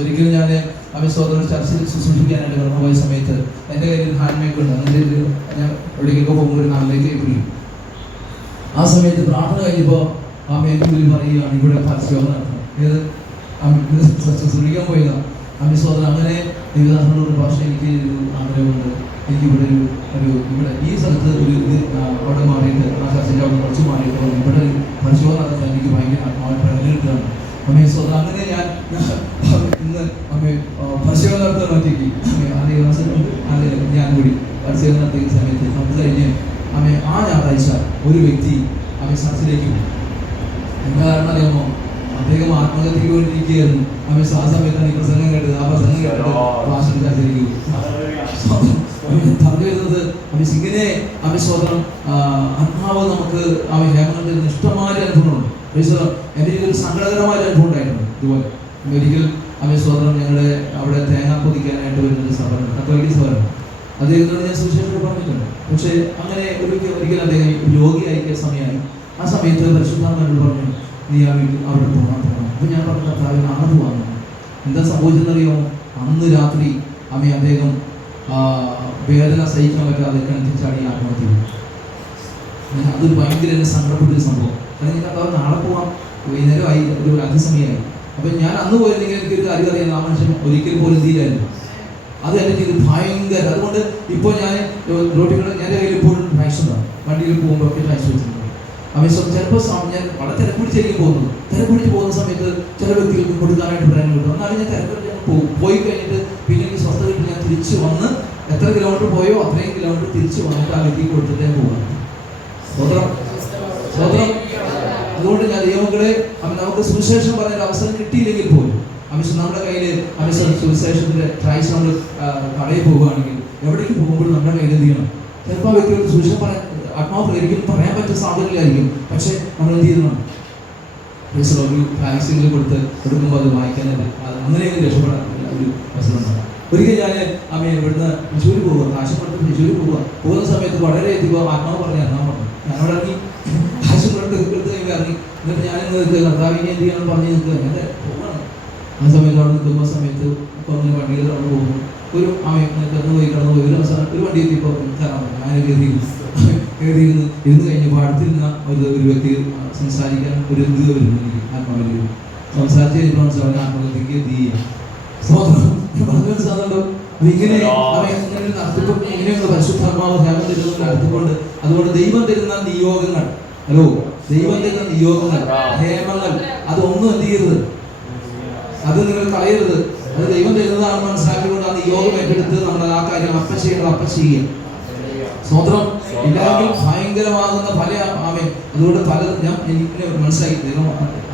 ഒരിക്കലും ഞാൻ സഹോദരൻ ചർച്ചയിൽ ശുശ്രൂഷിക്കാനായിട്ട് കടന്നു പോയ സമയത്ത് എൻ്റെ കയ്യിൽ ഹാൻഡ് മേക്ക് ഉണ്ട്. അതിൻ്റെ ഞാൻ എവിടേക്കൊക്കെ പോകുമ്പോൾ ഒരു നാളിലേക്ക് പിടിക്കും. ആ സമയത്ത് പ്രാർത്ഥന കഴിഞ്ഞപ്പോൾ എനിക്ക് പറയുകയാണ് ഇവിടെ പരസ്യം നടത്തണം. ഏത് ശുശ്രൂഷിക്കാൻ പോയതാണ് സഹോദരൻ. അങ്ങനെ ദൈവദാസനോട് ഭാഷ എനിക്ക് ഒരു ആഗ്രഹമുണ്ട്. എനിക്കിവിടെ ഇവിടെ ഈ സ്ഥലത്ത് അവിടെ മാറിയിട്ട് ആ ചർച്ചൻ്റെ അവിടെ കുറച്ച് മാറിയിട്ട് ഇവിടെ പരിശോധന നടത്താൻ എനിക്ക് ഭയങ്കര പ്രകടനമാണ് സഹോദരൻ. അങ്ങനെ ഞാൻ ഇന്ന് പരിശോധന നടത്താൻ പറ്റിക്ക് അതേ ഞാൻ കൂടി പരിശോധന നടത്തിയ സമയത്ത് നമുക്ക് കഴിഞ്ഞ് ആ ഞായറാഴ്ച ഒരു വ്യക്തി ചർച്ചിലേക്ക് പോകും. എന്താ കാരണം അറിയാമോ? അദ്ദേഹം ആത്മഹത്യക്ക് വേണ്ടിയിരിക്കുകയായിരുന്നു. ആ സമയത്താണ് ഈ പ്രസംഗം കേട്ടത്. ആ പ്രസംഗം കേട്ടിട്ട് ഭാഷ ചർച്ചയിലേക്ക് പറഞ്ഞു വരുന്നത് ഇങ്ങനെ സഹോദരം ആത്മാവ് നമുക്ക് ഹേമനത്തിൽ ഇഷ്ടമായ അനുഭവമുണ്ട്. എൻ്റെ ഒരു സങ്കടകരമായ അനുഭവം ഉണ്ടായിട്ടുണ്ട്. ഇതുപോലെ ഒരിക്കൽ സഹോദരം ഞങ്ങളുടെ അവിടെ തേങ്ങ പൊതിക്കാനായിട്ട് വരുന്നൊരു സഭയാണ്, കത്തോലിക്ക സഭയാണ്. അദ്ദേഹത്തോട് ഞാൻ സുവിശേഷം പറഞ്ഞിട്ടുണ്ട്. പക്ഷേ അങ്ങനെ ഒരിക്കൽ അദ്ദേഹം രോഗിയായിരിക്കുന്ന സമയമായി. ആ സമയത്ത് പരിശുദ്ധാത്മാവിനോട് പറഞ്ഞു, നീ ആ വീട്ടിൽ അവിടെ പോകാൻ. അപ്പോൾ ഞാൻ പറഞ്ഞ കർത്താവിന് ആദ്യം വന്നു. എന്താ സംഭവിച്ചെന്നറിയോ? അന്ന് രാത്രി അദ്ദേഹം വേദന സഹിക്കാൻ പറ്റാതെ കിണറ്റിൽ ചാടി ആത്മഹത്യ ചെയ്തു. അതൊരു ഭയങ്കര എന്നെ സങ്കടപ്പെട്ടൊരു സംഭവം. കാരണം ഞാൻ കർത്താവ് നാളെ പോവാം, വൈകുന്നേരമായി, ഒരു അതിസമയമായി. അപ്പം ഞാൻ അന്ന് പോയിരുന്നെങ്കിൽ എനിക്കൊരു കാര്യം അറിയാം, ആ മനുഷ്യൻ ഒരിക്കൽ പോലും തീരായിരുന്നു. അത് എൻ്റെ ചെയ്ത് ഭയങ്കര. അതുകൊണ്ട് ഇപ്പോൾ ഞാൻ റോട്ടിലൂടെ എൻ്റെ കയ്യിൽ ഇപ്പോഴും ടാക്സ് ഉണ്ടാകും. വണ്ടിയിൽ പോകുമ്പോഴൊക്കെ ടാക്സ് വെച്ചിട്ടുണ്ട്. ചിലപ്പോൾ ഞാൻ വളരെ തിരക്കുപിടിച്ചായിരിക്കും പോകുന്നത്. തിരക്കുപിടിച്ച് പോകുന്ന സമയത്ത് ചില വ്യക്തികൾക്ക് കൊടുക്കാനായിട്ട് പറയാൻ കിട്ടും. എന്നാലും ഞാൻ തിരക്കുപിടിച്ച് പോയി കഴിഞ്ഞിട്ട് പിന്നെ എനിക്ക് സ്വസ്ഥ കിട്ടി ഞാൻ തിരിച്ച് വന്ന് എത്ര കിലോമീറ്റർ പോയോ അത്രയും കിലോമീറ്റർ തിരിച്ച് വന്നിട്ട് ആ വ്യക്തിക്ക് കൊടുത്തിട്ടേ പോകാം. സ്വതന്ത്രം. അതുകൊണ്ട് ഞാൻ ദൈവങ്ങളെ നമുക്ക് സുവിശേഷം പറയാൻ അവസരം കിട്ടിയില്ലെങ്കിൽ പോലും നമ്മുടെ കയ്യിൽ സുവിശേഷത്തിന്റെ ട്രൈസ് നമ്മൾ കടയിൽ പോവുകയാണെങ്കിൽ എവിടേക്ക് പോകുമ്പോഴും നമ്മുടെ കയ്യിൽ എന്ത് ചെയ്യണം? ചിലപ്പോൾ ആ വ്യക്തിയോട് സുവിശേഷം പറയാൻ ആത്മാവ് ഒരിക്കലും പറയാൻ പറ്റുന്ന സാധ്യതയിലായിരിക്കും. പക്ഷെ നമ്മൾ എന്ത് ചെയ്യണം? ഒരു ടാക്സികൾ കൊടുക്കുമ്പോൾ അത് വായിക്കാനായിട്ട് അങ്ങനെയെങ്കിലും രക്ഷപ്പെടാൻ ഒരു അവസരമുണ്ടാകും. ഒരിക്കൽ ഞാൻ ഇവിടുന്ന് തൃശ്ശൂർ പോവുക, കാശുപുറത്ത് തൃശ്ശൂർ പോകുന്ന സമയത്ത് വളരെയധികം ആത്മാവ് പറഞ്ഞു ഇറങ്ങാൻ പറഞ്ഞു. ഞാനവിടെ ഇറങ്ങി കാശുപുറത്ത് ഇറങ്ങി. എന്നിട്ട് ഞാനിന്ന് കർത്താവിനെ എന്ത് ചെയ്യണം പറഞ്ഞ് നിൽക്കുക. ഞാൻ പോകണം. ആ സമയത്ത് അവിടെ നിൽക്കുന്ന സമയത്ത് കുറഞ്ഞ വണ്ടികൾ അവിടെ പോകുന്നു. ഒരു കടന്നു പോയി ഒരു അവസാനം ഒരു വണ്ടി എത്തിയപ്പോൾ കയറാൻ പറ്റും. ഞാൻ കയറിയിരുന്ന് കഴിഞ്ഞപ്പോൾ അടുത്തിരുന്ന ഒരു വ്യക്തി സംസാരിക്കാൻ ഒരു ഇത് വരുന്നു. എനിക്ക് ആത്മാവിൽ സംസാരിച്ച് കഴിഞ്ഞപ്പോൾ മനസ്സിലാവുന്ന ആത്മഹത്യക്ക് എന്ത് ചെയ്യാം? സാധനം ഇങ്ങനെ നടത്തിപ്പോ ഇങ്ങനെയുള്ള പരിശുദ്ധാത്മാവ് ഹേമം തരുന്നത് നടത്തിക്കൊണ്ട്. അതുകൊണ്ട് ദൈവം തരുന്ന നിയോഗങ്ങൾ, ദൈവം തരുന്ന നിയോഗങ്ങൾ, ഹേമങ്ങൾ, അതൊന്നും എന്ത് ചെയ്യരുത്, അത് നിങ്ങൾ കളയരുത്. അത് ദൈവം തരുന്നതാണ് മനസ്സിലാക്കിക്കൊണ്ട് ആ നിയോഗം ഏറ്റെടുത്ത് നമ്മൾ ആ കാര്യം അപ്പം ചെയ്യണം, അപ്പം ചെയ്യുക. സ്വതന്ത്രം ഇല്ലെങ്കിൽ ഭയങ്കരമാകുന്ന പല അതുകൊണ്ട് ഞാൻ എനിക്ക് മനസ്സിലാക്കി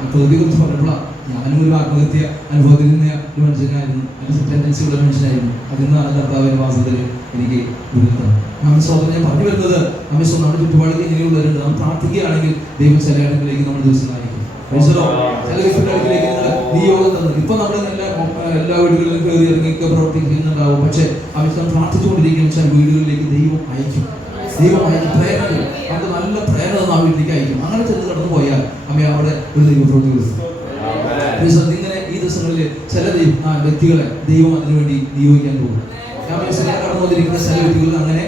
ആത്മഹത്യയെ കുറിച്ച് പറഞ്ഞപ്പോഴാണ് ഞാനും ഒരു ആത്മഹത്യ അനുഭവത്തിരുന്ന ഒരു മനുഷ്യനായിരുന്നു, ഒരു ടെൻഡൻസി ഉള്ള മനുഷ്യനായിരുന്നു. അതിൽ നിന്നാണ് കർത്താവിന്റെ വാസത്തിൽ എനിക്ക് ഉയർത്തുന്നത്. സ്വതന്ത്രം ഞാൻ പറഞ്ഞു വരുന്നത് നമ്മുടെ ചുറ്റുപാടിൽ ഇങ്ങനെയുള്ളവരുണ്ട്. നാം പ്രാർത്ഥിക്കുകയാണെങ്കിൽ ദൈവം ചില ഇടങ്ങളിലേക്ക് നമ്മൾ ദിവസം നയിക്കും. ചില ഇടങ്ങളിലേക്ക് നിയോഗം തന്നത് ഇപ്പൊ നമ്മൾ എല്ലാ വീടുകളിലും കയറി ഇറങ്ങിയൊക്കെ പ്രവർത്തിക്കുന്നുണ്ടാവും. പക്ഷെ അവർ പ്രാർത്ഥിച്ചുകൊണ്ടിരിക്കുന്ന ചില വീടുകളിലേക്ക് ദൈവം അയക്കും. പ്രേരണകൾ നമുക്ക് നല്ല പ്രേരണ ആ വീട്ടിലേക്ക് അയക്കും. അങ്ങനെ ചെന്ന് കടന്നു പോയാൽ അവിടെ ഒരു ദൈവപ്രവൃത്തി കൊടുക്കും. ഇങ്ങനെ ഈ ദിവസങ്ങളിൽ ചില വ്യക്തികളെ ദൈവം അതിനുവേണ്ടി നിയോഗിക്കാൻ പോകും. കടന്നു വന്നിരിക്കുന്ന ചില വ്യക്തികൾ അങ്ങനെ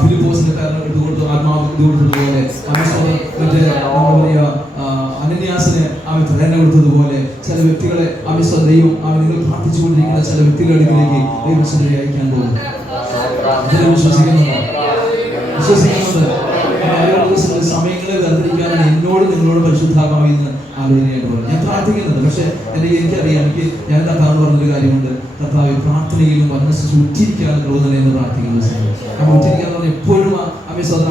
ഫിലിപ്പോസിന്റെ കാരണം എടുത്തുകൊടുത്തു, ആത്മാവ് കൊടുത്തതുപോലെ മറ്റേ എന്താ പറയുക അനന്യാസിന് പ്രേരണ കൊടുത്തതുപോലെ ചില വ്യക്തികളെ ദൈവം നിങ്ങൾ പ്രാർത്ഥിച്ചുകൊണ്ടിരിക്കുന്ന ചില വ്യക്തികളുടെ ഇടയിലേക്ക് ദൈവം അയക്കാൻ പോകും. വിശ്വസിക്കുന്നുണ്ട്. സമയങ്ങളെ വേർതിരിക്കാനാണ് എന്നോട് നിങ്ങളോട് പരിശുദ്ധാത്മാവിൽ നിന്ന് ആലോചനയായിട്ട് പറയുന്നത്. ഞാൻ പ്രാർത്ഥിക്കുന്നുണ്ട്. പക്ഷെ എനിക്കറിയാം, ഞാൻ കർത്താവ് പറഞ്ഞൊരു കാര്യമുണ്ട്. കർത്താവ് പ്രാർത്ഥനയിലും മനസ്സ് ഉറ്റിരിക്കാനുള്ള തോന്നൽ എന്ന് പ്രാർത്ഥിക്കുന്നത്. നമ്മൾ ഉറ്റിരിക്കാന്ന് പറഞ്ഞാൽ എപ്പോഴും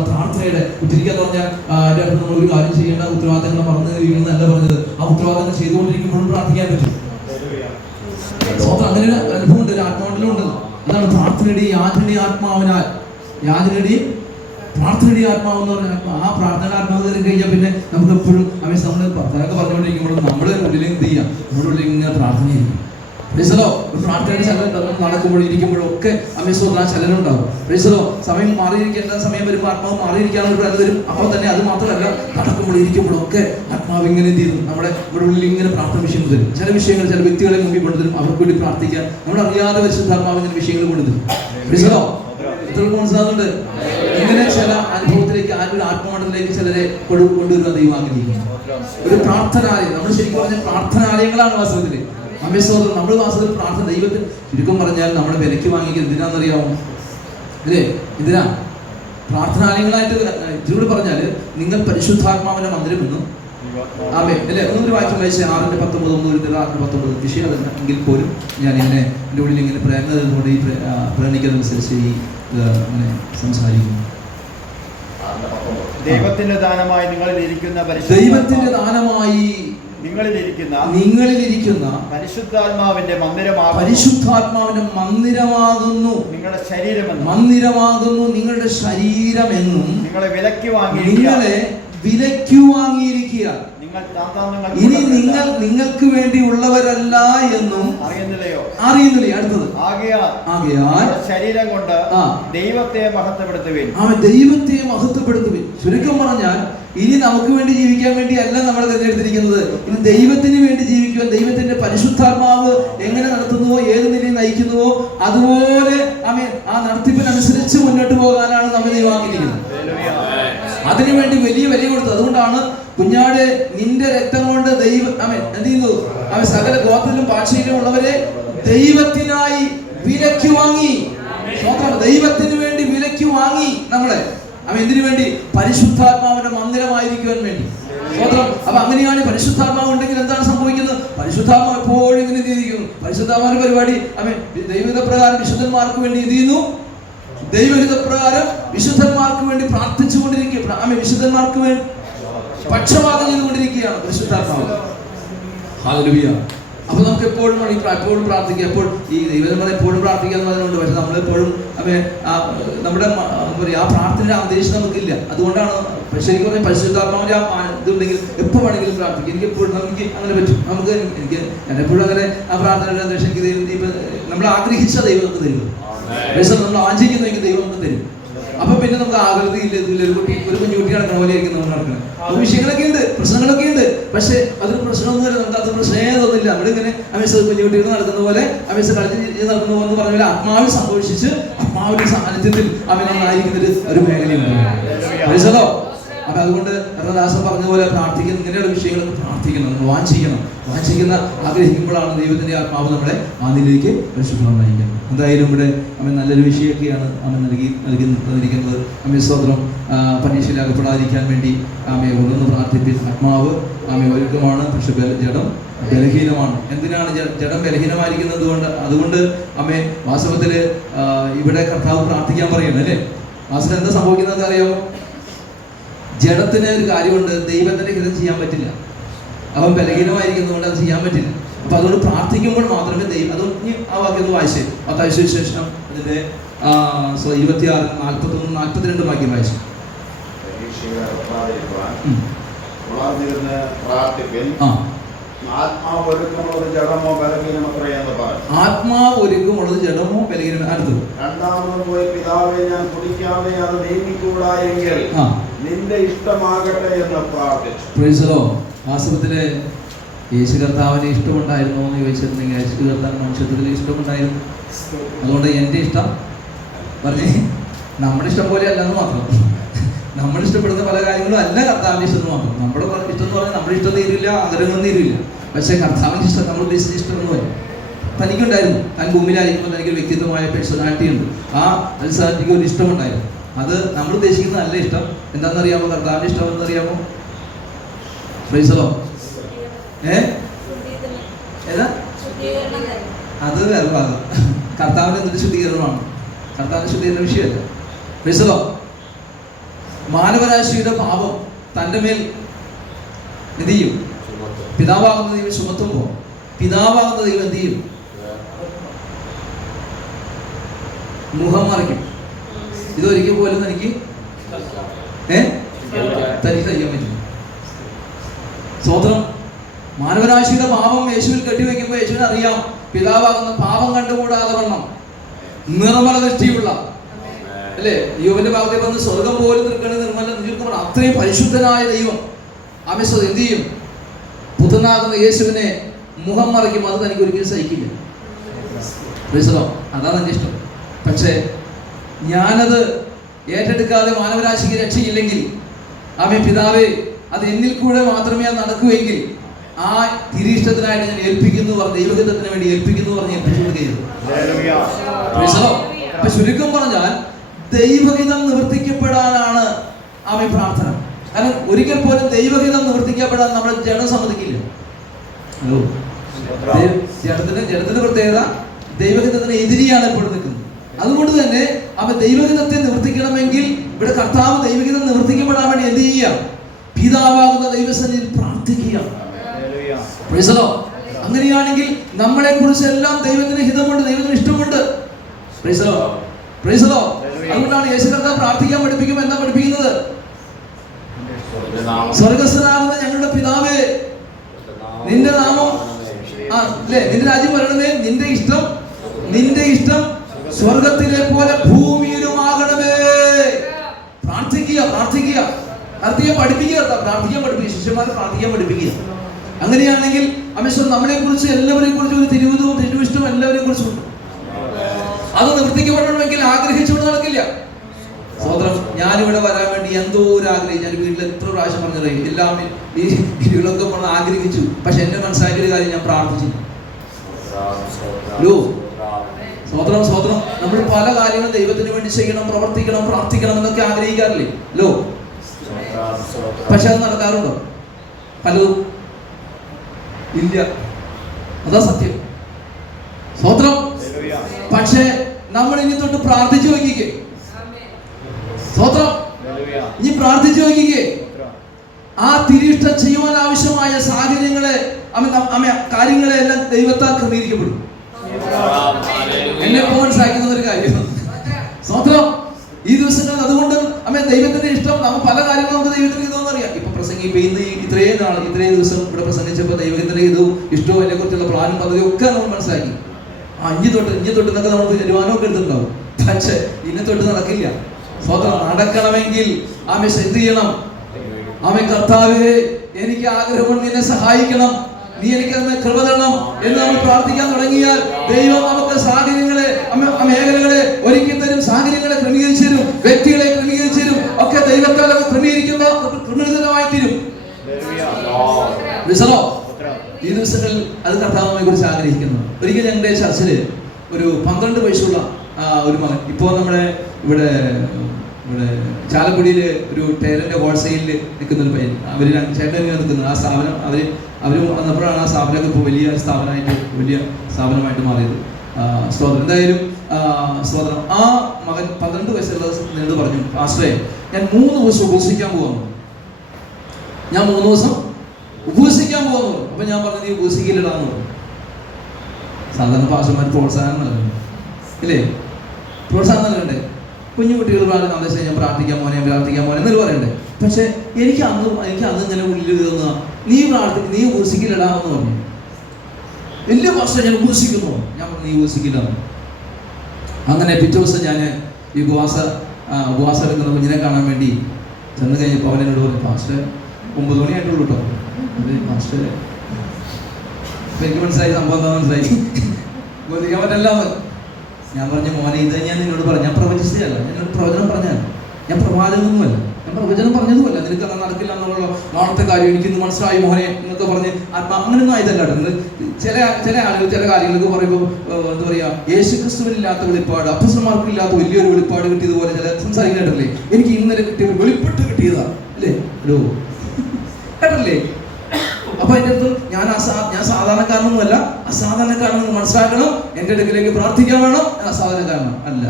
പ്രാർത്ഥനയുടെ ഉറ്റിരിക്കാന്ന് പറഞ്ഞാൽ എൻ്റെ അടുത്ത് നമ്മൾ ഒരു കാര്യം ചെയ്യേണ്ട ഉത്തരവാദിത്തങ്ങൾ മറന്നു കഴിയുന്നതല്ല പറഞ്ഞത്. ആ ഉത്തരവാദിത്തങ്ങൾ ചെയ്തുകൊണ്ടിരിക്കുമ്പോഴും പ്രാർത്ഥിക്കാൻ പറ്റും. അങ്ങനെ അനുഭവം ഉണ്ട്, ഒരു ആത്മാവിലുണ്ട്. അതാണ് പ്രാർത്ഥനയുടെയും യാചനയുടെയും ആത്മാവിനാൽ പ്രാർത്ഥനയുടെ ആത്മാവ് എന്ന് പറഞ്ഞാൽ ആ പ്രാർത്ഥന ആത്മാവ് തരും കഴിഞ്ഞാൽ പിന്നെ നമുക്ക് എപ്പോഴും നമ്മൾ പത്തൊക്കെ പറഞ്ഞുകൊണ്ടിരിക്കുമ്പോഴും നമ്മുടെ ഉള്ളിൽ എന്ത് ചെയ്യാം? നമ്മുടെ ഉള്ളിൽ ഇങ്ങനെ പ്രാർത്ഥനയായിരിക്കും. പ്രാർത്ഥനയുടെ ചലനം നടക്കുമ്പോഴും ഇരിക്കുമ്പോഴും ഒക്കെ അമ്മേശ്വര ചലനം ഉണ്ടാവും. സമയം മാറിയിരിക്കേണ്ട സമയം വരുമ്പോൾ ആത്മാവ് മാറിയിരിക്കാനുള്ള അത് വരും. അപ്പോൾ തന്നെ അത് മാത്രമല്ല, നടക്കുമ്പോഴും ഇരിക്കുമ്പോഴും ഒക്കെ ആത്മാവ് ഇങ്ങനെ എന്ത് ചെയ്യുന്നു, നമ്മുടെ ഉള്ളിൽ ഇങ്ങനെ പ്രാർത്ഥന വിഷയങ്ങൾ തരും. ചില വിഷയങ്ങൾ ചില വ്യക്തികളെ മുമ്പിൽ കൊണ്ടുതരും, അവർക്ക് വേണ്ടി പ്രാർത്ഥിക്കാൻ നമ്മൾ അറിയാതെ പരിശുദ്ധാത്മാവ് ഇങ്ങനെ വിഷയങ്ങൾ കൊണ്ടുതരും. എത്ര മനസ്സിലാകുന്നുണ്ട്? ഇങ്ങനെ ചില അനുഭവത്തിലേക്ക് ഒരു ആത്മമണ്ഡലത്തിലേക്ക് ചിലരെ കൊണ്ടുവരുന്ന ദൈവം ആഗ്രഹിക്കുന്നു. ഒരു പ്രാർത്ഥനാലയം, നമ്മൾ ശരിക്കും പറഞ്ഞാൽ പ്രാർത്ഥനാലയങ്ങളാണ് വാസ്തവത്തില്. അമ്മേശ്വരം നമ്മൾ വാസ്തവത്തിൽ പ്രാർത്ഥന ദൈവത്തിന് ചുരുക്കം പറഞ്ഞാൽ നമ്മളെ വിലയ്ക്ക് വാങ്ങിക്കുന്നത് എന്തിനാണെന്നറിയാമോ? അല്ലേ? എന്തിനാ? പ്രാർത്ഥനാലയങ്ങളായിട്ട് ഇതിലൂടെ പറഞ്ഞാൽ നിങ്ങൾ പരിശുദ്ധാത്മാവിന്റെ മന്ദിരമെന്നും ആമേ അല്ലേ? ഒന്നൊരു വാക്യം വായിച്ച് 6:19 വിഷയം എങ്കിൽ പോലും ഞാൻ എന്നെ എൻ്റെ ഉള്ളിൽ ഇങ്ങനെ പ്രേരണയോടെ ഈ പ്രേരണിക്കുന്നതനുസരിച്ച് ഈ അങ്ങനെ സംസാരിക്കുന്നു. ദൈവത്തിന്റെ ദാനമായി നിങ്ങളിലിരിക്കുന്ന പരിശുദ്ധാത്മാവിന്റെ മന്ദിരമാകുന്നു നിങ്ങളുടെ ശരീരമെന്നും നിങ്ങളെ വിലയ്ക്ക് വാങ്ങിയിരിക്കുക. ഇനി നിങ്ങൾക്ക് വേണ്ടി ഉള്ളവരല്ല എന്നും അറിയുന്നില്ലയോ? അടുത്തത്, ആകയാൽ ശരീരം കൊണ്ട് ദൈവത്തെ മഹത്വപ്പെടുത്തുവിൻ. ചുരുക്കം പറഞ്ഞാൽ ഇനി നമുക്ക് വേണ്ടി ജീവിക്കാൻ വേണ്ടി അല്ല നമ്മൾ തിരഞ്ഞെടുത്തിരിക്കുന്നത്. ഇനി ദൈവത്തിന് വേണ്ടി ജീവിക്കുവാൻ, ദൈവത്തിന്റെ പരിശുദ്ധാത്മാവ് എങ്ങനെ നടത്തുന്നുവോ, ഏത് നിലയിൽ നയിക്കുന്നുവോ അതുപോലെ ആ നടത്തിപ്പിനനുസരിച്ച് മുന്നോട്ട് പോകാനാണ് നമ്മൾ ദൈവമാക്കിയിരിക്കുന്നത്. അതിനുവേണ്ടി വലിയ വില കൊടുത്തു. അതുകൊണ്ടാണ് കുഞ്ഞാട് നിന്റെ രക്തം കൊണ്ട് ദൈവം എന്ത് ചെയ്യുന്നു? സകല ഗോത്രത്തിലും ഭാഷയിലും ഉള്ളവരെ ദൈവത്തിനായി വിലയ്ക്ക് വാങ്ങി. ദൈവത്തിന് വേണ്ടി വിലയ്ക്ക് വാങ്ങി നമ്മളെ. എന്തിനു വേണ്ടി? പരിശുദ്ധാത്മാവിന്റെ മന്ദിരമായിരിക്കുവാൻ വേണ്ടി. അപ്പൊ അങ്ങനെയാണ് പരിശുദ്ധാത്മാവ് ഉണ്ടെങ്കിൽ എന്താണ് സംഭവിക്കുന്നത്? പരിശുദ്ധാത്മാവ് എപ്പോഴും ഇങ്ങനെ ചെയ്തിരിക്കുന്നു. പരിശുദ്ധാത്മാവിന്റെ പരിപാടി ദൈവഹിത പ്രകാരം വിശുദ്ധന്മാർക്ക് വേണ്ടി എന്ത് ചെയ്യുന്നു? ദൈവഹിത പ്രകാരം വിശുദ്ധന്മാർക്ക് വേണ്ടി പ്രാർത്ഥിച്ചുകൊണ്ടിരിക്കുക. വിശുദ്ധന്മാർക്ക് വേണ്ടി പക്ഷപാതം ചെയ്തുകൊണ്ടിരിക്കുകയാണ് പരിശുദ്ധാത്മാവ്. ഹല്ലേലൂയ. അപ്പൊ നമുക്ക് എപ്പോഴും പ്രാർത്ഥിക്കുക. എപ്പോൾ ഈ ദൈവം എപ്പോഴും പ്രാർത്ഥിക്കാന്ന് പറഞ്ഞുകൊണ്ട്, പക്ഷെ നമ്മളെപ്പോഴും നമ്മുടെ ആ പ്രാർത്ഥനയുടെ അന്തരീക്ഷം നമുക്കില്ല. അതുകൊണ്ടാണ് ശരിക്കും പറഞ്ഞാൽ പരിശുദ്ധാത്മാവിന്റെ ഇതുണ്ടെങ്കിൽ എപ്പോൾ വേണമെങ്കിലും പ്രാർത്ഥിക്കും. എനിക്ക് അങ്ങനെ പറ്റും. ഞാൻ എപ്പോഴും അങ്ങനെ ആ പ്രാർത്ഥനയുടെ അന്തരീക്ഷം എനിക്ക് നമ്മൾ ആഗ്രഹിച്ച ദൈവം നമുക്ക് തരും. നമ്മൾ ആചരിക്കുന്ന ദൈവം നമുക്ക് തരും. അപ്പൊ പിന്നെ നമുക്ക് ആകൃതി ഇല്ല, ഒരു കുഞ്ഞുകുട്ടി നടക്കുന്ന പോലെ ആയിരിക്കും നമ്മൾ നടക്കുന്നത്. അത് വിഷയങ്ങളൊക്കെ ഉണ്ട്, പ്രശ്നങ്ങളൊക്കെ ഉണ്ട്. പക്ഷെ അതൊരു പ്രശ്നമൊന്നുമില്ല. നമുക്ക് അത് പ്രശ്നമേ തോന്നില്ല. നമ്മളിങ്ങനെ കുഞ്ഞുകുട്ടികൾ നടക്കുന്ന പോലെ കളിച്ച് നടക്കുന്ന പോലെ പറഞ്ഞ പോലെ ആത്മാവിൽ സന്തോഷിച്ച് ആത്മാവിന്റെ സാന്നിധ്യത്തിൽ നന്നായിരിക്കുന്ന ഒരു മേഖലയുണ്ട്. അപ്പൊ അതുകൊണ്ട് ദാസൻ പറഞ്ഞ പോലെ പ്രാർത്ഥിക്കുന്ന ഇങ്ങനെയുള്ള വിഷയങ്ങളൊക്കെ പ്രാർത്ഥിക്കണം, വാഞ്ചിക്കുന്ന ആഗ്രഹിക്കുമ്പോഴാണ് ദൈവത്തിന്റെ ആത്മാവ് നമ്മളെ അതിലേക്ക് പരിശുദ്ധം നയിക്കുന്നത്. എന്തായാലും ഇവിടെ നല്ലൊരു വിഷയമൊക്കെയാണ് നൽകി തന്നിരിക്കുന്നത്. സ്തോത്രം. പരീക്ഷയിൽ അകപ്പെടാതിരിക്കാൻ വേണ്ടി ഉണർന്ന് പ്രാർത്ഥിപ്പിൻ. ആത്മാവ് ഒരുക്കമാണ്, പക്ഷെ ജഡം ബലഹീനമാണ്. എന്തിനാണ് ജഡം ബലഹീനമായിരിക്കുന്നത്? അതുകൊണ്ട് വാസ്തവത്തില് ഇവിടെ കർത്താവ് പ്രാർത്ഥിക്കാൻ പറയുന്നത് അല്ലേ? വാസ്തവം എന്താ സംഭവിക്കുന്നത് അറിയാമോ? ജഡത്തിന് ഒരു കാര്യമുണ്ട്, ദൈവത്തിന്റെ ഹിതം ചെയ്യാൻ പറ്റില്ല. അവൻ ബലഹീനമായിരിക്കുന്നതുകൊണ്ട് അത് ചെയ്യാൻ പറ്റില്ല. അപ്പൊ അതുകൊണ്ട് പ്രാർത്ഥിക്കുമ്പോൾ മാത്രമേ ദൈവം. അത് ആ വാക്യം ഒന്ന് വായിച്ചേ. മത്തായി സുവിശേഷം അതിന്റെ 26:41-42 വാക്യം വായിച്ചു. ആത്മാവ് ഒരുക്കമുള്ളത് ജഡമോ ബലഹീനമോ. അടുത്തത്, രണ്ടാമതും പോയി പിതാവേ ഞാൻ കുടിക്കാതെ അത് നീങ്ങിക്കൂടാ എങ്കിൽ നിന്റെ ഇഷ്ടമാകട്ടെ എന്ന് പ്രാർത്ഥിച്ചു. വാസ്തവത്തില് യേശു കർത്താവിന് ഇഷ്ടമുണ്ടായിരുന്നോ എന്ന് ചോദിച്ചിട്ടുണ്ടെങ്കിൽ യേശു കർത്താവിന് മനുഷ്യത്തിൽ ഇഷ്ടമുണ്ടായിരുന്നു. അതുകൊണ്ട് എൻ്റെ ഇഷ്ടം പറഞ്ഞേ നമ്മുടെ ഇഷ്ടം പോലെ അല്ലെന്ന് മാത്രം. നമ്മൾ ഇഷ്ടപ്പെടുന്ന പല കാര്യങ്ങളും അല്ല കർത്താവിൻ്റെ ഇഷ്ടം എന്ന് മാത്രം. നമ്മുടെ ഇഷ്ടം എന്ന് പറഞ്ഞാൽ നമ്മുടെ ഇഷ്ടം തീരില്ല, ആഗ്രഹങ്ങളും തീരില്ല. പക്ഷേ കർത്താവിൻ്റെ ഇഷ്ടം നമ്മൾ ഉദ്ദേശിച്ച ഇഷ്ടം എന്ന് പറയും. തനിക്കുണ്ടായിരുന്നു. താൻ ഭൂമിയിലായിരിക്കുമ്പോൾ തനിക്ക് വ്യക്തിത്വമായ പേഴ്സണാലിറ്റി ഉണ്ട്. ആ പേഴ്സണാലിറ്റിക്ക് ഒരു ഇഷ്ടമുണ്ടായിരുന്നു. അത് നമ്മൾ ഉദ്ദേശിക്കുന്ന നല്ല ഇഷ്ടം. എന്താണെന്നറിയാമോ? കർത്താവിൻ്റെ ഇഷ്ടം എന്നറിയാമോ? പ്രൈസലോ ഏതാ? അത് വേറെ ഭാഗം. കർത്താവിന് എന്തൊരു ശുദ്ധീകരണമാണ്. കർത്താവിന്റെ ശുദ്ധീകരണ വിഷയമല്ല. പ്രൈസലോ. മാനവരാശിയുടെ പാപം തൻ്റെ മേൽ എന്ത് ചെയ്യും? പിതാവാകുന്ന ദൈവം ചുമത്തുമ്പോൾ പിതാവാകുന്ന ദൈവം എന്ത് ചെയ്യും? മുഖം മറയ്ക്കും. ഇതൊരിക്കൽ പോലും തനിക്ക് സഹിക്കാൻ പറ്റും. സ്വതന്ത്രം. മാനവരാശിയുടെ പാപം യേശുവിൽ കെട്ടിവെക്കുമ്പോൾ യേശുവിന് അറിയാം പിതാവാകുന്ന പാപം കണ്ടുകൂടാതെ വണ്ണം നിർമ്മല ദൃഷ്ടിയുള്ള, അല്ലേ? യോബിന്റെ ഭാഗത്തേക്ക് വന്ന് സ്വർഗം പോലും നിർമ്മല അത്രയും പരിശുദ്ധനായ ദൈവം ആമേശ്വരം എന്ത് ചെയ്യും? പുത്രനാകുന്ന യേശുവിനെ മുഖം മറയ്ക്കും. അത് തനിക്ക് ഒരിക്കലും സഹിക്കില്ല. അതാണ് എൻ്റെ ഇഷ്ടം. പക്ഷേ ഞാനത് ഏറ്റെടുക്കാതെ മാനവരാശിക്ക് രക്ഷയില്ലെങ്കിൽ പിതാവേ അത് എന്നിൽ കൂടെ മാത്രമേ അത് നടക്കുമെങ്കിൽ ആ തിരീഷ്ടത്തിനായിട്ട് ഞാൻ ഏൽപ്പിക്കുന്നു പറഞ്ഞ് ദൈവഹിതത്തിന് വേണ്ടി ഏൽപ്പിക്കുന്നു പറഞ്ഞ് ഏൽപ്പിച്ചു കൊടുക്കുകയാണ്. അപ്പൊ ചുരുക്കം പറഞ്ഞാൽ ദൈവഹിതം നിവർത്തിക്കപ്പെടാനാണ് പ്രാർത്ഥന. കാരണം ഒരിക്കൽ പോലും ദൈവഹിതം നിവർത്തിക്കപ്പെടാൻ നമ്മുടെ ജഡം സമ്മതിക്കില്ല. ഹലോ, ജഡത്തിന്റെ പ്രത്യേകത ദൈവഹിതത്തിന് എതിരെയാണ് എപ്പോഴും നിൽക്കുന്നത്. അതുകൊണ്ട് തന്നെ ദൈവഹിതത്തെ നിവർത്തിക്കണമെങ്കിൽ ഇവിടെ കർത്താവ് ദൈവഹിതം നിവർത്തിക്കപ്പെടാൻ വേണ്ടി എന്ത് ചെയ്യുക? പിതാവാകുന്ന ദൈവസന്നിധിയിൽ പ്രാർത്ഥിക്കുക. അങ്ങനെയാണെങ്കിൽ നമ്മളെ കുറിച്ചെല്ലാം ദൈവത്തിന് ഹിതമുണ്ട്, ദൈവത്തിന് ഇഷ്ടമുണ്ട്. അതുകൊണ്ടാണ് യേശു കർത്താവ് പ്രാർത്ഥിക്കാൻ പഠിപ്പിക്കുമ്പോൾ എന്താ പഠിപ്പിക്കുന്നത്? സ്വർഗസ്ഥനാകുന്ന ഞങ്ങളുടെ പിതാവേ, നിന്റെ നാമം നിന്റെ രാജ്യം വരണമേ, നിന്റെ ഇഷ്ടം സ്വർഗത്തിലെ പോലെ ഭൂമിയിലുമാകണമേ. പ്രാർത്ഥിക്കുക പ്രാർത്ഥിക്കാൻ പഠിപ്പിക്കുക ശിഷ്യന്മാരെ പ്രാർത്ഥിക്കാൻ പഠിപ്പിക്കുക. അങ്ങനെയാണെങ്കിൽ നമ്മളെ കുറിച്ച് എല്ലാവരെയും കുറിച്ച് ഒരു തിരുവിഷ്ടവും എല്ലാവരെയും കുറിച്ചുണ്ട്. അത് നിവർത്തിക്കപ്പെടണമെങ്കിൽ ആഗ്രഹിച്ചുകൊണ്ട് നടക്കില്ല. സഹോദരം, ഞാനിവിടെ വരാൻ വേണ്ടി എന്തോ ഒരു ആഗ്രഹിച്ചു. ഞാൻ വീട്ടിൽ എത്ര പ്രാവശ്യം പറഞ്ഞത് എല്ലാം ഈ വീട്ടിലൊക്കെ പറഞ്ഞ് ആഗ്രഹിച്ചു. പക്ഷെ എന്നെ മനസ്സിലാക്കിയ കാര്യം ഞാൻ പ്രാർത്ഥിച്ചു. സ്വോത്രം നമ്മൾ പല കാര്യങ്ങളും ദൈവത്തിന് വേണ്ടി ചെയ്യണം, പ്രവർത്തിക്കണം, പ്രാർത്ഥിക്കണം എന്നൊക്കെ ആഗ്രഹിക്കാറില്ലേ? പക്ഷെ അത് നടക്കാറുണ്ടോ? പലതും ഇല്ല. അതാ സത്യം. സ്വോത്രം. പക്ഷെ നമ്മൾ ഇനി തൊട്ട് പ്രാർത്ഥിച്ചു നോക്കിക്കേ. സ്വോത്രം. ഇനി പ്രാർത്ഥിച്ചു നോക്കിക്കേ. ആ തിരിഷ്ടം ചെയ്യുവാൻ ആവശ്യമായ സാഹചര്യങ്ങളെ കാര്യങ്ങളെ എല്ലാം ദൈവത്താൽ ക്രമീകരിക്കപ്പെടും. എന്നെ പോകാൻ സഹായിക്കുന്ന ഒരു കാര്യം. സ്വോത്രം. ഈ ദിവസങ്ങളിൽ അതുകൊണ്ട് ദൈവത്തിന്റെ ഇഷ്ടം നമുക്ക് പല കാര്യങ്ങളും നമുക്ക് ദൈവത്തിന്റെ ഇതെന്ന് അറിയാം. ഇപ്പൊ ഇന്ന് ഇത്രയും ദിവസം ഇവിടെ പ്രസംഗിച്ചപ്പോൾ ദൈവത്തിന്റെ ഇതും ഇഷ്ടവും അതിനെ കുറിച്ചുള്ള പ്ലാനും പദ്ധതിയും ഒക്കെ നമ്മൾ മനസ്സിലാക്കി. ഇഞ്ഞി തൊട്ട് എന്നൊക്കെ നമുക്ക് തീരുമാനമൊക്കെ എടുത്തിട്ടുണ്ടാവും. പക്ഷെ ഇനി തൊട്ട് നടക്കില്ല. സ്വതന്ത്രം നടക്കണമെങ്കിൽ എന്ത് ചെയ്യണം? കർത്താവേ, എനിക്ക് ആഗ്രഹമുണ്ട്, നിന്നെ സഹായിക്കണം, നീ എനിക്ക് കൃപ തരണം എന്ന് നമ്മൾ പ്രാർത്ഥിക്കാൻ തുടങ്ങിയാൽ ദൈവം നമുക്ക് സാഹചര്യങ്ങളെ മേഖലകളെ ഒരുക്കി തരും, സാഹചര്യങ്ങളെ ക്രമീകരിച്ചു തരും, വ്യക്തികളെ ക്രമീകരിച്ചു തരും. ഒക്കെ ദൈവത്താൽ ക്രമീകരിക്കുമ്പോൾ ക്രമീകൃതമായി തീരും. ഈ ദിവസങ്ങളിൽ അത് കർത്താവിനെ കുറിച്ച് ആഗ്രഹിക്കുന്നു. ഒരിക്കൽ ഞങ്ങളുടെ ചർച്ചില് ഒരു 12 വയസ്സുള്ള ഒരു മകൻ, ഇപ്പോൾ നമ്മുടെ ഇവിടെ ചാലക്കുടിയിൽ ഒരു ടൈലറിന്റെ ഹോൾസെയിലിൽ നിൽക്കുന്ന ഒരു പയ്യൻ, അവര് ചേട്ടൻ നിൽക്കുന്നത് ആ സ്ഥാപനം അവര് വന്നപ്പോഴാണ് ആ സ്ഥാപനമൊക്കെ ഇപ്പോൾ വലിയ സ്ഥാപനമായിട്ട് മാറിയത്. സ്തോത്രം. എന്തായാലും സ്തോത്രം. ആ മകൻ 12 വയസ്സുള്ള എന്നോട് പറഞ്ഞു, പാസ്റ്ററെ, ഞാൻ 3 ദിവസം ഉപവസിക്കാൻ പോകുന്നു. ഞാൻ 3 ദിവസം ഉപവസിക്കാൻ പോകുന്നു. അപ്പൊ ഞാൻ പറഞ്ഞു, നീ ഉപവസിക്കില്ലടാന്ന് പറഞ്ഞു. സാധാരണ പാസ്റ്റർമാർ പ്രോത്സാഹനം നൽകണം, ഇല്ലേ? പ്രോത്സാഹനം നൽകണ്ടേ? കുഞ്ഞു കുട്ടികളോട് സന്ദേശം ഞാൻ പ്രാർത്ഥിക്കാൻ മോനെ എന്നൊരു പറയണ്ടേ? പക്ഷെ എനിക്ക് അന്ന് ഇങ്ങനെ ഉള്ളിൽ തോന്നുക, നീ ഉപവസിക്കില്ലടാന്ന് പറഞ്ഞു. വലിയ പാസ്റ്റർ, ഞാൻ ഉപവസിക്കുന്നു. ഞാൻ പറഞ്ഞു, നീ ഉപവസിക്കില്ല. അങ്ങനെ പിറ്റേ ദിവസം ഞാൻ ഈ ഉപവാസം എടുക്കുന്ന കുഞ്ഞിനെ കാണാൻ വേണ്ടി ചെന്ന് കഴിഞ്ഞപ്പോൾ അവൻ എന്നോട് പറഞ്ഞു, പാസ്റ്റർ 9 മണിയായിട്ടുള്ളൂ കേട്ടോ. പാസ്റ്റർ എനിക്ക് മനസ്സിലായി, സംഭവം എന്താ മനസ്സിലായി, ഉപവസിക്കാൻ പറ്റില്ലാന്ന്. ഞാൻ പറഞ്ഞു, മോനെ, ഇത് ഞാൻ നിന്നോട് പറഞ്ഞു, ഞാൻ പ്രവചിച്ചതല്ല, ഞാനൊരു പ്രവചനം പറഞ്ഞാൽ, ഞാൻ പ്രവാചകനൊന്നുമല്ല, ഞാൻ പ്രവചനം പറഞ്ഞതുമല്ല. നിനക്ക് അത് നടക്കില്ല എന്നുള്ള നാളത്തെ കാര്യം എനിക്കിന്ന് മനസ്സിലായി മോനെ എന്നൊക്കെ പറഞ്ഞ് അങ്ങനെയൊന്നും ആയതല്ല. ചില ആളുകൾ ചില കാര്യങ്ങൾക്ക് പറയുമ്പോൾ എന്താ പറയുക, യേശുക്രിസ്തുവിനില്ലാത്ത വെളിപ്പാട്, അപ്പസ്തലന്മാർക്കില്ലാത്ത വലിയൊരു വെളിപ്പാട് കിട്ടിയതുപോലെ ചില സംസാരിക്കുന്നില്ലേ, എനിക്ക് ഇന്നലെ കിട്ടിയ വെളിപ്പെട്ട് കിട്ടിയതാ അല്ലേ? കേട്ടല്ലേ? അപ്പൊ അതിൻ്റെ അടുത്ത് ഞാൻ സാധാരണക്കാരനൊന്നുമല്ല, അസാധാരണക്കാരനെന്ന് മനസ്സിലാക്കണം. എൻ്റെ അടുക്കിലേക്ക് പ്രാർത്ഥിക്കാൻ വേണം. ഞാൻ അസാധാരണക്കാരനോ അല്ല.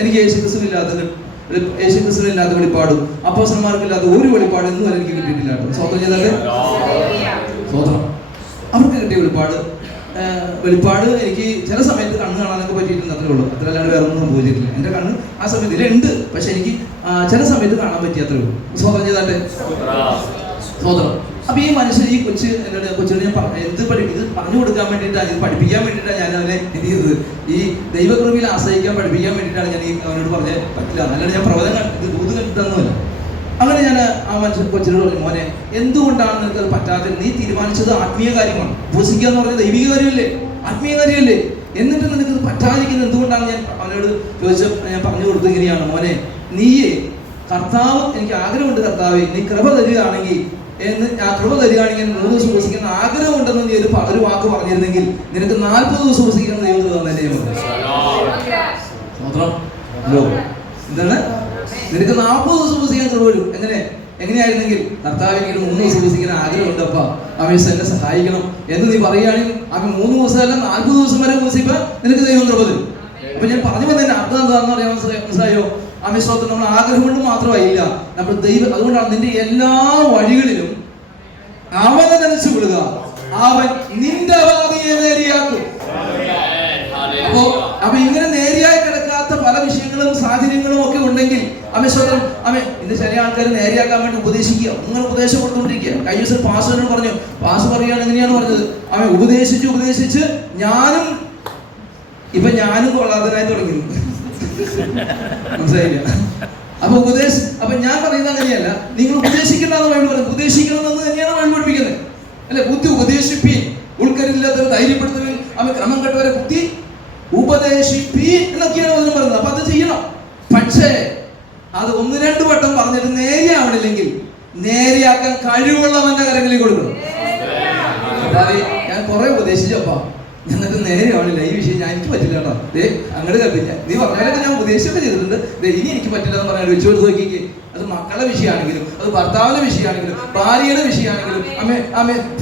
എനിക്ക് യേശുക്രിസ്തുവിനില്ലാത്ത വെളിപ്പാടും അപ്പോസ്തലന്മാർക്കില്ലാത്ത ഒരു വെളിപ്പാട് ഇന്നും വരെ എനിക്ക് കിട്ടിയിട്ടില്ല. സ്വതന്ത്രം ചെയ്തല്ലേ? സ്വതന്ത്രം. അവർക്ക് കിട്ടിയ വെളിപ്പാട് എനിക്ക് ചില സമയത്ത് കണ്ണ് കാണാനൊക്കെ പറ്റിയിട്ടുണ്ട്, അത്രേ ഉള്ളൂ. അത്ര അല്ലാണ്ട് വേറെ ഒന്നും സംഭവിച്ചിട്ടില്ല. എൻ്റെ കണ്ണ് ആ സമയത്ത് ഇതിലുണ്ട്, പക്ഷെ എനിക്ക് ചില സമയത്ത് കാണാൻ പറ്റി, അത്രേ ഉള്ളൂ. സ്വതന്ത്രം ചെയ്താട്ടെ? സ്വതന്ത്രം. അപ്പൊ ഈ മനുഷ്യൻ ഈ കൊച്ചിന് ഞാൻ ഇത് പറഞ്ഞു കൊടുക്കാൻ വേണ്ടിയിട്ടാണ്, ഇത് പഠിപ്പിക്കാൻ വേണ്ടിയിട്ടാണ് ഞാൻ അവനെ എന്ത് ചെയ്തത്, ഈ ദൈവകൃപയിൽ ആശ്രയിക്കാൻ പഠിപ്പിക്കാൻ വേണ്ടിയിട്ടാണ് ഞാൻ ഈ അവനോട് പറഞ്ഞത് പറ്റില്ല, അല്ലാണ്ട് ഞാൻ പ്രവചനം ഇത് ദൂത് കണ്ടിട്ടൊന്നുമല്ല. അങ്ങനെ ഞാൻ ആ മനുഷ്യൻ കൊച്ചിനോട് പറഞ്ഞു, മോനെ എന്തുകൊണ്ടാണ് നിനക്കത് പറ്റാത്തത്? നീ തീരുമാനിച്ചത് ആത്മീയ കാര്യമാണ്, ഉപസിക്കുക എന്ന് പറഞ്ഞാൽ ദൈവിക കാര്യമല്ലേ, ആത്മീയ കാര്യമല്ലേ, എന്നിട്ട് നിനക്കത് പറ്റാതിരിക്കുന്നത് എന്തുകൊണ്ടാണ്? ഞാൻ അവനോട് ഞാൻ പറഞ്ഞു കൊടുത്തു, ഇങ്ങനെയാണ് മോനെ, നീയെ കർത്താവ്, എനിക്ക് ആഗ്രഹമുണ്ട് കർത്താവെ, നീ കൃപ തരികയാണെങ്കിൽ ആ കൃപ തരികയാണെങ്കിൽ 3 ദിവസം ഉപസിക്കുന്ന ആഗ്രഹമുണ്ടെന്ന് നീ ഒരു വാക്ക് പറഞ്ഞിരുന്നെങ്കിൽ നിനക്ക് 40 ദിവസം ഉപസിക്കുന്ന ദൈവം തന്നെ എന്താണ്, നിനക്ക് 40 ദിവസം ഉപസിക്കാൻ കൃപ വരും. എങ്ങനെയായിരുന്നെങ്കിൽ കർത്താവ് എനിക്ക് 3 ദിവസം ഉപസിക്കാൻ ആഗ്രഹമുണ്ട്, അപ്പ അവൻ എന്നെ സഹായിക്കണം എന്ന് നീ പറയുകയാണെങ്കിൽ അവൻ 3 ദിവസമല്ല 40 ദിവസം വരെ ഉപസിക്കാൻ നിനക്ക് ദൈവം കൃപ തരും. അപ്പൊ ഞാൻ പറഞ്ഞു വന്നതിന്റെ അർത്ഥം എന്താണെന്ന് അറിയാൻ മനസ്സിലായോ? ആമേശ്വരത്തിൽ നമ്മൾ ആഗ്രഹം കൊണ്ട് മാത്രമായില്ല, നമ്മൾ ദൈവം, അതുകൊണ്ടാണ് നിന്റെ എല്ലാ വഴികളിലും അവനെ നനച്ചു വിടുക, അവൻ നിന്റെ പാതയെ നേരെയാക്കും. അപ്പൊ ഇങ്ങനെ നേരെയായി കിടക്കാത്ത പല വിഷയങ്ങളും സാഹചര്യങ്ങളും ഒക്കെ ഉണ്ടെങ്കിൽ ആമേശ്വരം ഇന്ന് ചില ആൾക്കാർ നേരെയാക്കാൻ വേണ്ടി ഉപദേശിക്കുക, അങ്ങനെ ഉപദേശം കൊടുത്തുകൊണ്ടിരിക്കുക. കഴിഞ്ഞ ദിവസം പാസ്റ്ററിനോട് പറഞ്ഞു, പാസ് പറയുകയാണ്, എങ്ങനെയാണ് പറഞ്ഞത്, അവൻ ഉപദേശിച്ച് ഞാനും കൊള്ളാതനായി തുടങ്ങി. മനസ്സിലായില്ല? അപ്പൊ ഞാൻ പറയുന്നത് അങ്ങനെയല്ല, നിങ്ങൾ ഉപദേശിക്കണമെന്ന് ബൈബിൾ പറയുന്നത്, ഉപദേശിക്കണമെന്ന് തന്നെയാണ് ബൈബിൾ പഠിപ്പിക്കുന്നത് അല്ലെ? ബുദ്ധി ഉപദേശിപ്പീൻ, ഉൾക്കരുതില്ലാത്തവരെ ധൈര്യപ്പെടുത്തുവിൻ, അവൻ ക്രമം കെട്ടവരെ ബുദ്ധി ഉപദേശിപ്പീൻ എന്നൊക്കെയാണ് അതിന് പറയുന്നത്. അപ്പൊ അത് ചെയ്യണം. പക്ഷേ അത് 1-2 വട്ടം പറഞ്ഞിട്ട് നേരെയാവണില്ലെങ്കിൽ നേരെയാക്കാൻ കഴിവുള്ളവന്റെ കരങ്ങളിൽ കൊടുക്കണം. അതായത് ഞാൻ കുറെ ഉപദേശിച്ചപ്പാ, എന്നിട്ട് നേരെയാവണില്ല, ഈ വിഷയം എനിക്ക് പറ്റില്ല കേട്ടോ, അങ്ങോട്ട് കത്തില്ല, നീ പറഞ്ഞാലൊക്കെ ഞാൻ ഉപദേശമൊക്കെ ചെയ്തിട്ടുണ്ട്, ഇനി എനിക്ക് പറ്റില്ല എന്ന് പറഞ്ഞാൽ വെച്ചു കൊടുത്ത് നോക്കിക്കേ. അത് മക്കളുടെ വിഷയമാണെങ്കിലും, അത് ഭർത്താവിന്റെ വിഷയമാണെങ്കിലും, ഭാര്യയുടെ വിഷയമാണെങ്കിലും,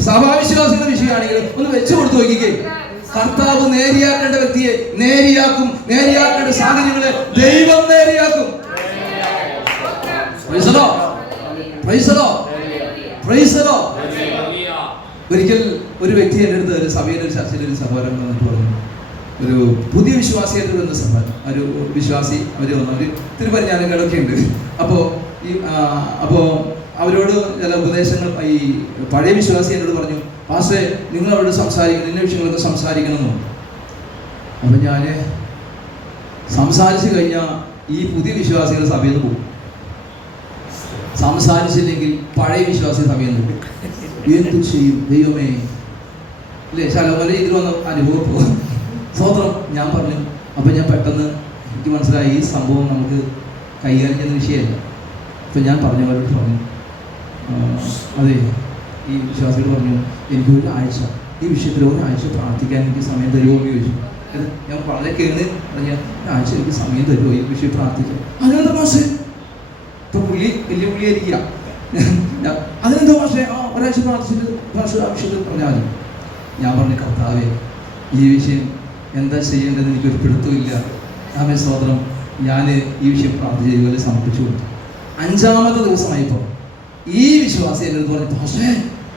സഭാവിശ്വാസികളുടെ വിഷയമാണെങ്കിലും ഒന്ന് വെച്ചു കൊടുത്ത് നോക്കിക്കേ. കർത്താവ് നേരെയാക്കേണ്ട വ്യക്തിയെ നേരെയാക്കും, നേരെയാക്കേണ്ട സാഹചര്യങ്ങളെ ദൈവം നേരെയാക്കും. ഒരിക്കൽ ഒരു വ്യക്തി എൻ്റെ അടുത്ത് ഒരു സഭയുടെ ഒരു ചർച്ചയിൽ ഒരു സഹോദരൻ വന്നിട്ട് പറഞ്ഞു, ഒരു പുതിയ വിശ്വാസിയായിട്ട് വന്ന സഹോദരൻ, ഒരു വിശ്വാസി അവർ തിരുപ്പരിഞ്ഞാലങ്ങളൊക്കെ ഉണ്ട്. അപ്പോൾ അവരോട് ചില ഉപദേശങ്ങൾ, ഈ പഴയ വിശ്വാസി എന്നോട് പറഞ്ഞു, പാസ്റ്റേ നിങ്ങൾ അവരോട് സംസാരിക്കണം, ഇന്ന വിഷയങ്ങളൊക്കെ സംസാരിക്കണമെന്നോ. അപ്പം ഞാൻ സംസാരിച്ചു കഴിഞ്ഞാൽ ഈ പുതിയ വിശ്വാസികൾ സഭയിൽ നിന്ന് പോകും, സംസാരിച്ചില്ലെങ്കിൽ പഴയ വിശ്വാസി സഭയിൽ നിന്ന് പോകും. എന്തു ചെയ്യും ദൈവമേ അല്ലേ? ശലോമോന്റെ രീതിയിൽ വന്ന അനുഭവം സ്വതന്ത്രം. ഞാൻ പറഞ്ഞു, അപ്പൊ ഞാൻ പെട്ടെന്ന് എനിക്ക് മനസ്സിലായി ഈ സംഭവം നമുക്ക് കൈകാര്യം ചെയ്യുന്ന വിഷയമല്ല. അപ്പൊ ഞാൻ പറഞ്ഞവരോട് പറഞ്ഞു, അതെ, ഈ വിശ്വാസികൾ പറഞ്ഞു, എനിക്ക് ഒരാഴ്ച ഈ വിഷയത്തിൽ ഒരാഴ്ച പ്രാർത്ഥിക്കാൻ എനിക്ക് സമയം തരുമോ എന്ന് ചോദിച്ചു. ഞാൻ വളരെ കേൾന്ന് പറഞ്ഞ, ഒരാഴ്ച എനിക്ക് സമയം തരുമോ ഈ വിഷയം പ്രാർത്ഥിക്കാൻ? അതിനെന്താ മാഷേ, ഇപ്പൊ വലിയ പുള്ളിയായിരിക്കുക, അതിനെന്തോ മാഷേ, ഒരാഴ്ച പ്രാർത്ഥിച്ചിട്ട് ആ വിഷയത്തിൽ പറഞ്ഞാൽ മതി. ഞാൻ പറഞ്ഞു, കർത്താവേ ഈ വിഷയം എന്താ ചെയ്യേണ്ടത് എനിക്കൊരു പിടുത്തമില്ല, ആമേ സ്തോത്രം. ഞാൻ ഈ വിഷയം പ്രാർത്ഥിച്ച് ഇതുപോലെ സമർപ്പിച്ചു കൊടുത്തു. 5-ാമത്തെ ദിവസമായപ്പോൾ ഈ വിശ്വാസി എൻ്റെ അടുത്ത് പറഞ്ഞു, പാസ്റ്റേ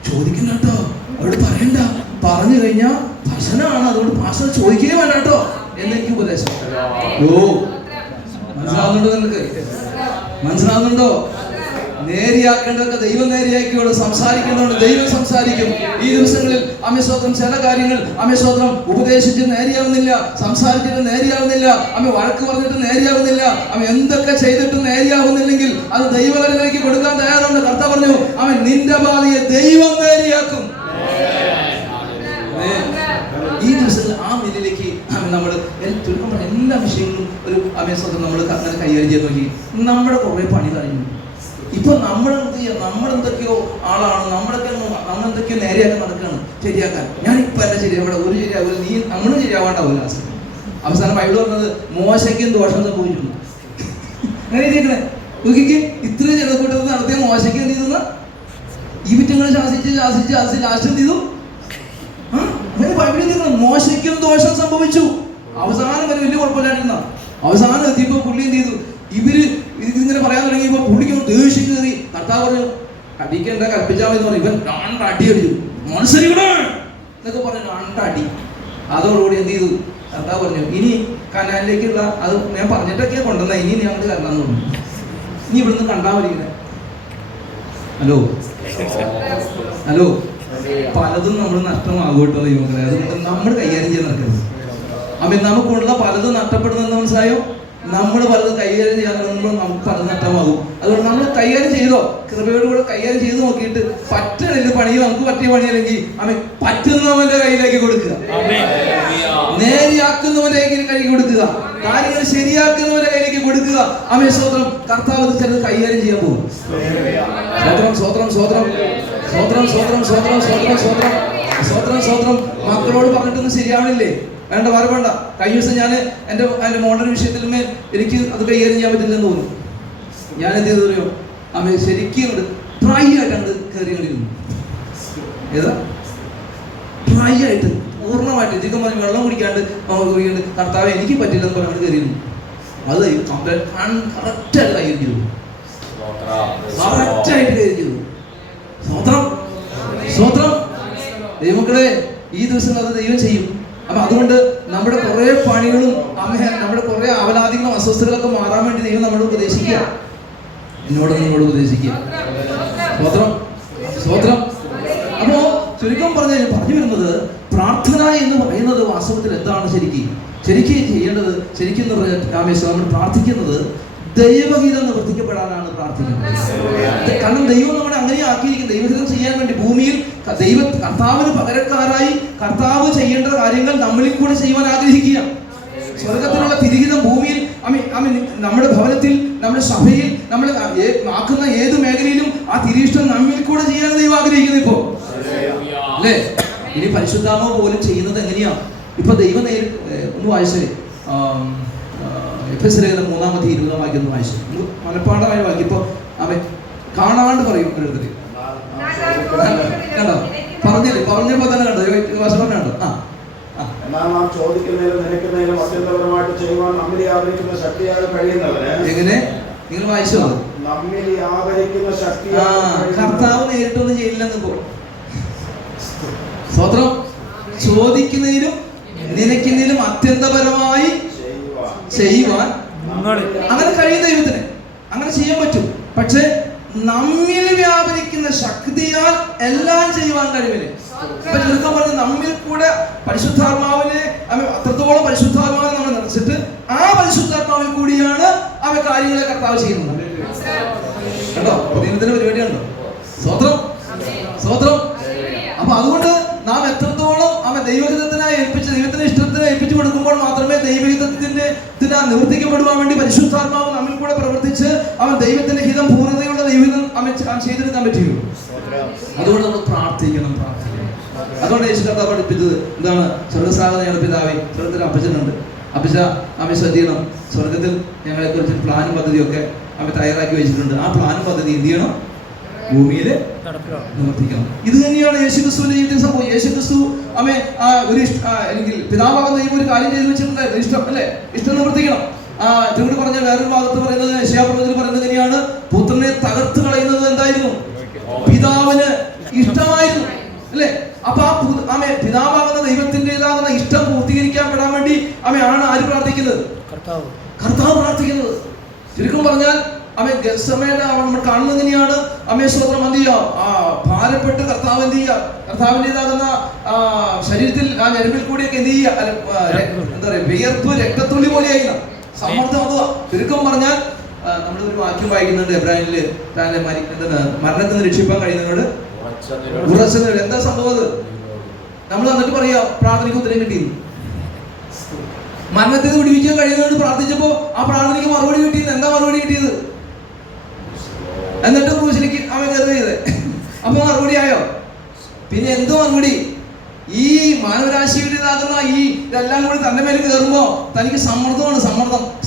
ചോദിക്കണ്ട കേട്ടോ, അവരോട് പറയണ്ട, പറഞ്ഞു കഴിഞ്ഞാൽ ഭക്ഷണമാണ്, അതുകൊണ്ട് പാസ്റ്റർ ചോദിക്കുകയും വേണ്ട കേട്ടോ എന്നെനിക്ക് ഉപദേശം. മനസ്സിലാവുന്നുണ്ടോ? നിനക്ക് മനസ്സിലാവുന്നുണ്ടോ? നേരെയാക്കേണ്ടതൊക്കെ ദൈവം നേരെയാക്കിയോട്, സംസാരിക്കേണ്ടതുകൊണ്ട് ദൈവം സംസാരിക്കും. ഈ ദിവസങ്ങളിൽ അമ്മസ്വത്രം ചില കാര്യങ്ങൾ അമ്മസ്വത്രം ഉപദേശിച്ച് നേരെയാവുന്നില്ല, സംസാരിച്ചിട്ട് നേരെയാവുന്നില്ല, അമ്മ വഴക്ക് പറഞ്ഞിട്ട് നേരെയാവുന്നില്ല, അമ്മ എന്തൊക്കെ ചെയ്തിട്ടും നേരെയാവുന്നില്ലെങ്കിൽ അത് ദൈവകരങ്ങളിലേക്ക് കൊടുക്കാൻ തയ്യാറുണ്ട്. കർത്താവ് പറഞ്ഞു, അവൻ നിന്റെ പാതയെ ദൈവം നേരെയാക്കും. ഈ ദിവസത്തിൽ ആ നിലയിലേക്ക് നമ്മൾ എല്ലാ വിഷയങ്ങളും ഒരു അമ്മസ്വത്രം നമ്മൾ അങ്ങനെ കൈകാര്യം ചെയ്ത് നോക്കി നമ്മുടെ കുറെ പണി കഴിഞ്ഞു. ഇപ്പൊ നമ്മളെന്തൊക്കെയോ ആളാണ്, നമ്മളെന്തൊക്കെയോ നേരെയാക്കാൻ നടക്കുകയാണ്, ശരിയാക്കാൻ. ഞാനിപ്പോ എല്ലാം ശരിയാവിടെ, ഒരു ശരിയാവില്ല, നീ നമ്മളും ശരിയാവാണ്ടാവില്ല. അവസാനം ബൈബിൾ പറഞ്ഞത് മോശയ്ക്കും ദോഷം സംഭവിച്ചു. അങ്ങനെ ചെയ്യണേ നോക്കിക്ക്, ഇത്ര ജനക്കൂട്ടത്തിൽ നടത്തിയ മോശയ്ക്ക് എന്ത് ചെയ്തെന്ന് ഈ വിറ്റങ്ങൾ ശാസിച്ച് ലാസ്റ്റ് എന്ത് ചെയ്തു? അങ്ങനെ ബൈബിളിൽ നിൽക്കണം, മോശയ്ക്കും ദോഷം സംഭവിച്ചു. അവസാനം വരെ വലിയ കുഴപ്പമില്ലാണ്ടിരുന്ന അവസാനം എത്തിയപ്പോ പുള്ളി എന്ത് ചെയ്തു? ഇതിങ്ങനെ പറയാൻ തുടങ്ങിയപ്പോ പുള്ളിക്ക് ദേഷ്യം കയറി. കർത്താവ് പറഞ്ഞു, അടിക്കേണ്ട കൽപ്പിച്ചാൽ മതി എന്ന് പറഞ്ഞു. ഇവൻ 2 അടി അടിച്ചു, മത്സരിക്കണോ എന്നൊക്കെ പറഞ്ഞു, 2 അടി. അതോടുകൂടി എന്ത് ചെയ്തു? കർത്താവ് പറഞ്ഞു, ഇനി കനാലിലേക്കുള്ള അത് ഞാൻ പറഞ്ഞിട്ടൊക്കെയാ കൊണ്ടുവന്ന, ഇനി നീ അങ്ങോട്ട് കരണമെന്ന് പറഞ്ഞു. ഇനി ഇവിടുന്ന് കണ്ടാൽ മതി. ഹലോ ഹലോ, പലതും നമ്മൾ നഷ്ടമാകൂട്ടോ ദൈവങ്ങളെ. അതുകൊണ്ട് നമ്മൾ കൈകാര്യം ചെയ്യാൻ നടക്കരുത്. അപ്പൊ നമുക്കുള്ള പലതും നഷ്ടപ്പെടുന്നെന്ന് മനസ്സിലായോ? നമ്മൾ പലതും കൈകാര്യം ചെയ്യാൻ തുടങ്ങുമ്പോൾ നമുക്ക് പലതും നഷ്ടമാകും. അതുകൊണ്ട് നമ്മൾ കൈകാര്യം ചെയ്തോ, കൃപയോടുകൂടെ കൈകാര്യം ചെയ്ത് നോക്കിയിട്ട് പറ്റണില്ല പണി, നമുക്ക് പറ്റിയ പണിയല്ലെങ്കിൽ അവൻ പറ്റുന്നവന്റെ കയ്യിലേക്ക് കൊടുക്കുക, നേരെയാക്കുന്നവന്റെ കയ്യിലേക്ക് കൊടുക്കുക, കാര്യങ്ങൾ ശരിയാക്കുന്നവരുടെ കയ്യിലേക്ക് കൊടുക്കുക. അവൻ സ്വത്രം കർത്താവ് ചിലത് കൈകാര്യം ചെയ്യാൻ പോകും. സ്വത്രം സ്വത്രം സ്വത്രം സ്വത്രം സ്വത്രം സ്വത്രം സ്വത്രം സ്വത്രം സ്വത്രം സ്വത്രം. മക്കളോട് പറഞ്ഞിട്ടൊന്നും ശരിയാവണില്ലേ? വേണ്ട, വേണ്ട. കഴിഞ്ഞ ദിവസം ഞാൻ എൻ്റെ മോഡൽ വിഷയത്തിലുമേ എനിക്ക് അത് കൈകാര്യം ചെയ്യാൻ പറ്റില്ലെന്ന് തോന്നുന്നു. ഞാൻ എന്ത് ചെയ്തു അറിയോ? അവൻ ശരിക്കും ഡ്രൈ ആയിട്ടാണ് കയറിക്കൊണ്ടിരുന്നു. ഏതാ ഡ്രൈ ആയിട്ട് പൂർണ്ണമായിട്ട് ചിക്കൻ പറഞ്ഞ് വെള്ളം കുടിക്കാണ്ട് കർത്താവ് എനിക്ക് പറ്റില്ലെന്ന് പറഞ്ഞാൽ കയറിയിരുന്നു. അത് കറക്റ്റായിട്ട് കൈകാര്യം ചെയ്തു, കറക്റ്റായിട്ട് കൈകാര്യം ചെയ്തു. സ്വത്രം സ്വത്രം. ദൈവമക്കളെ, ഈ ദിവസങ്ങൾ അത് ദൈവം ചെയ്യും. അപ്പൊ അതുകൊണ്ട് നമ്മുടെ കുറെ പണികളും നമ്മുടെ കുറെ അവലാദികളും അസ്വസ്ഥതകളൊക്കെ മാറാൻ വേണ്ടി ദൈവം നമ്മളോട് ഉപദേശിക്കുക, നിന്നോട് ഉപദേശിക്കുക. സ്വത്രം സ്വത്രം. അപ്പോ ചുരുക്കം പറഞ്ഞു വരുന്നത്, പ്രാർത്ഥന എന്ന് പറയുന്നത് വാസ്തവത്തിൽ എന്താണ്? ശരിക്കും ചെയ്യേണ്ടത്, ശരിക്കും നമ്മൾ പ്രാർത്ഥിക്കുന്നത് ദൈവഹിതം നിവർത്തിക്കപ്പെടാനാണ് പ്രാർത്ഥിക്കുന്നത്. കാരണം ദൈവം നമ്മളെ അങ്ങനെ ആക്കിയിരിക്കും, ദൈവഹിതം ചെയ്യാൻ വേണ്ടി. ഭൂമിയിൽ കർത്താവിന് പകരക്കാരായി കർത്താവ് ചെയ്യേണ്ട കാര്യങ്ങൾ നമ്മളിൽ കൂടെ ചെയ്യുവാൻ ആഗ്രഹിക്കുക. സ്വർഗത്തിലുള്ള തിരിഹിതം ഭൂമിയിൽ നമ്മുടെ ഭവനത്തിൽ, നമ്മുടെ സഭയിൽ, നമ്മൾ ആക്കുന്ന ഏത് മേഖലയിലും ആ തിരിഷ്ടം നമ്മിൽ കൂടെ ചെയ്യാൻ ദൈവം ആഗ്രഹിക്കുന്നത്. ഇപ്പോ അല്ലേ? ഇനി പരിശുദ്ധാത്മാവ് പോലും ചെയ്യുന്നത് എങ്ങനെയാ? ഇപ്പൊ ദൈവം ഒന്ന് വായിച്ചേ, എഫെസ്യർ 3:20 വാക്യം ഒന്ന് വായിച്ചു. മനപ്പാഠമായ വാക്യം. ഇപ്പൊ അവൻ കാണാണ്ട് പറയും എഴുതി. കണ്ടോ? പറഞ്ഞപ്പോ തന്നെ കണ്ടോ? കണ്ടോ? എന്നാൽ നാം ചോദിക്കുന്നതിലും നിലയ്ക്കുന്നതിലും അത്യന്തപരമായിട്ട് ചെയ്യുവാൻ നമ്മിൽ ആഗ്രഹിക്കുന്ന ശക്തിയാൽ കഴിയുന്നവന്. എങ്ങനെ? നിങ്ങൾ വായിച്ചോ? നമ്മിൽ ആഗ്രഹിക്കുന്ന ശക്തിയാൽ. കർത്താവ് നേരിട്ടൊന്നും ചെയ്യില്ലെന്ന് പോ. സ്വത്രം. ചോദിക്കുന്നതിലും നിലയ്ക്കുന്നതിലും അത്യന്തപരമായി ചെയ്യുവാൻ അങ്ങനെ കഴിയുന്ന ദൈവത്തിന് അങ്ങനെ ചെയ്യാൻ പറ്റും. പക്ഷെ നമ്മിൽ വ്യാപരിക്കുന്ന ശക്തിയാൽ എല്ലാം ചെയ്യുവാൻ കഴിവില്ല. അപ്പൊ ചുരുക്കം പറഞ്ഞ നമ്മിൽ കൂടെ പരിശുദ്ധാത്മാവിനെ അത്രത്തോളം പരിശുദ്ധാത്മാവിനെ നമ്മൾ നിറച്ചിട്ട് ആ പരിശുദ്ധാത്മാവിൽ കൂടിയാണ് അവ കാര്യങ്ങളെ കർത്താവ് ചെയ്യുന്നത്. കേട്ടോ? ദൈവത്തിന്റെ പരിപാടിയുണ്ടോ? സ്വത്രം സ്വത്രം. അപ്പൊ അതുകൊണ്ട് നാം എത്രത്തോളം ദൈവഹിതത്തിനായി ഏൽപ്പിച്ച്, ദൈവത്തിന്റെ ഇഷ്ടത്തിന് ഏൽപ്പിച്ചു കൊടുക്കുമ്പോൾ മാത്രമേ ദൈവഹിതത്തിന്റെ നിവർത്തിക്കപ്പെടുവാൻ വേണ്ടി പരിശുദ്ധാത്മാവ് നമ്മിൽ കൂടെ പ്രവർത്തിച്ച് ദൈവത്തിന്റെ ഹിതം പൂർണ്ണതയുള്ള ദൈവഹിതം ചെയ്തെടുക്കാൻ പറ്റുകയുള്ളൂ. അതുകൊണ്ട് നമ്മൾ പ്രാർത്ഥിക്കണം. അതുകൊണ്ട് യേശു കർത്താവ് പഠിപ്പിച്ചത് എന്താണ്? സ്വർഗ്ഗസ്ഥനായ പിതാവേ, സ്വർഗ്ഗത്തിൽ അപ്പച്ചനുണ്ട്, അപ്പച്ച ശ്രദ്ധിക്കണം, സ്വർഗത്തിൽ ഞങ്ങളെ കുറിച്ച് പ്ലാനും പദ്ധതിയൊക്കെ തയ്യാറാക്കി വെച്ചിട്ടുണ്ട്. ആ പ്ലാനും പദ്ധതി എന്ത് ചെയ്യണം? ഭൂമിയിൽ നിവർത്തിക്കണം. ഇത് തന്നെയാണ് യേശുക്രിസ്തുവിന്റെ ജീവിതത്തിൽ സംഭവം. യേശുക്രിസ്തു അല്ലെങ്കിൽ പിതാവാകുന്ന ദൈവം ഒരു കാര്യം ചെയ്തു വെച്ചിട്ടുണ്ടായിരുന്നു, ഇഷ്ടം അല്ലെ? ഇഷ്ടം നിവർത്തിക്കണം. തിരുവോട് പറഞ്ഞ വേറൊരു ഭാഗത്ത് പറയുന്നത്, യശയ്യാപ്രവചനത്തിൽ പറയുന്നത് എങ്ങനെയാണ്? പുത്രനെ തകർത്ത് കളയുന്നത് എന്തായിരുന്നു? പിതാവിന് ഇഷ്ടമായിരുന്നു അല്ലെ? അപ്പൊ പിതാവാകുന്ന ദൈവത്തിൻ്റെതാകുന്ന ഇഷ്ടം പൂർത്തീകരിക്കപ്പെടാൻ വേണ്ടി ആണ് ആര് പ്രാർത്ഥിക്കുന്നത്? കർത്താവ് പ്രാർത്ഥിക്കുന്നത്. ചുരുക്കം പറഞ്ഞാൽ ഗെത്സമേനെ നമ്മൾ കാണുന്നത് എങ്ങനെയാണ്? സ്വന്തം എന്ത് ചെയ്യുക? ഭാരപ്പെട്ട് കർത്താവ് എന്ത് ചെയ്യുക? കർത്താവിൻ്റെതാകുന്ന ശരീരത്തിൽ ആ ഞരമ്പിൽ കൂടിയൊക്കെ എന്ത് ചെയ്യുക? എന്താ പറയുക, വിയർപ്പ് രക്തത്തുള്ളി പോലെയായി സമ്മർദ്ദം. അതുക ചുരുക്കം പറഞ്ഞാൽ നമ്മളൊരു വാക്യം വായിക്കുന്നുണ്ട് എബ്രാഹിമില്, മരണത്തിൽ നിന്ന് രക്ഷിപ്പാൻ കഴിയുന്നവരോട് ഉറച്ചു. എന്താ സംഭവം? അത് നമ്മൾ എന്നിട്ട് പറയാ പ്രാർത്ഥനയ്ക്ക് ഉത്തരം കിട്ടിയിരുന്നു. മരണത്തിൽ നിന്ന് വിടിവിക്കാൻ കഴിയുന്നവരോട് പ്രാർത്ഥിച്ചപ്പോ ആ പ്രാർത്ഥനയ്ക്ക് മറുപടി കിട്ടിയത്. എന്താ മറുപടി കിട്ടിയത്? എന്നിട്ട് ക്രൂശിലേക്ക് അവൻ കയറിയത്. അപ്പൊ മറുപടി ആയോ? പിന്നെ എന്തോ മറുപടി? ഈ മാനവരാശിയുടേതാകുന്ന ഇതെല്ലാം കൂടി തന്റെ മേലെ കയറുമ്പോ തനിക്ക് സമ്മർദ്ദമാണ്.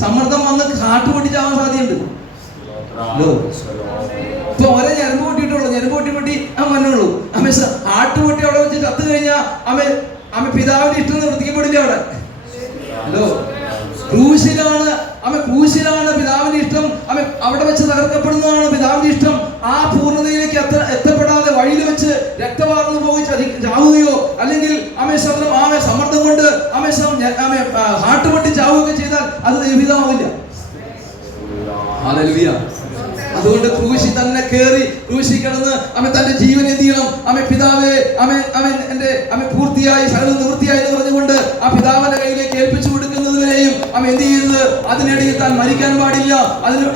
സമ്മർദ്ദം വന്ന് കാട്ടു പൊട്ടിച്ചാവാൻ സാധ്യതയുണ്ട്. ഇപ്പൊ ഒരേ ഞരമ്പ് പൊട്ടിയിട്ടുള്ളൂ, ഞരമ്പ് പൊട്ടി മണ്ണുള്ളൂ. ആട്ടുപൊട്ടി അവിടെ വെച്ച് ചത്തു കഴിഞ്ഞാൽ പിതാവിന്റെ ഇഷ്ടം നിവർത്തിക്കപ്പെടില്ല അവിടെ. ഹലോ, ക്രൂശിലാണ് പിതാവിന്റെ ഇഷ്ടം. അവിടെ വെച്ച് തകർക്കപ്പെടുന്നതാണ് പിതാവിന്റെ ഇഷ്ടം. ആ പൂർണ്ണതയിലേക്ക് എത്തപ്പെടാതെ വഴിയിൽ വെച്ച് രക്തവാർന്നു പോയി ചാവുകയോ അല്ലെങ്കിൽ സമ്മർദ്ദം കൊണ്ട് ഹാട്ടുപൊട്ടി ചാവുകയൊക്കെ ചെയ്താൽ അത് ദൈവഹിതമാവില്ല. ഹല്ലേലൂയ. അതുകൊണ്ട് ക്രൂശി തന്നെ കയറി ക്രൂശിൽ കിടന്ന് അവൻ തന്റെ ജീവൻ എന്ത് ചെയ്യണം? അവൻ പിതാവേ അവൻ പൂർത്തിയായി സകലം നിവൃത്തിയായി എന്ന് പറഞ്ഞുകൊണ്ട് ആ പിതാവിന്റെ കയ്യിലേക്ക് ഏൽപ്പിച്ചു കൊടുക്കുന്നതുവരെയും അവൻ എന്ത് ചെയ്തത്? അതിനിടയിൽ താൻ മരിക്കാൻ പാടില്ല,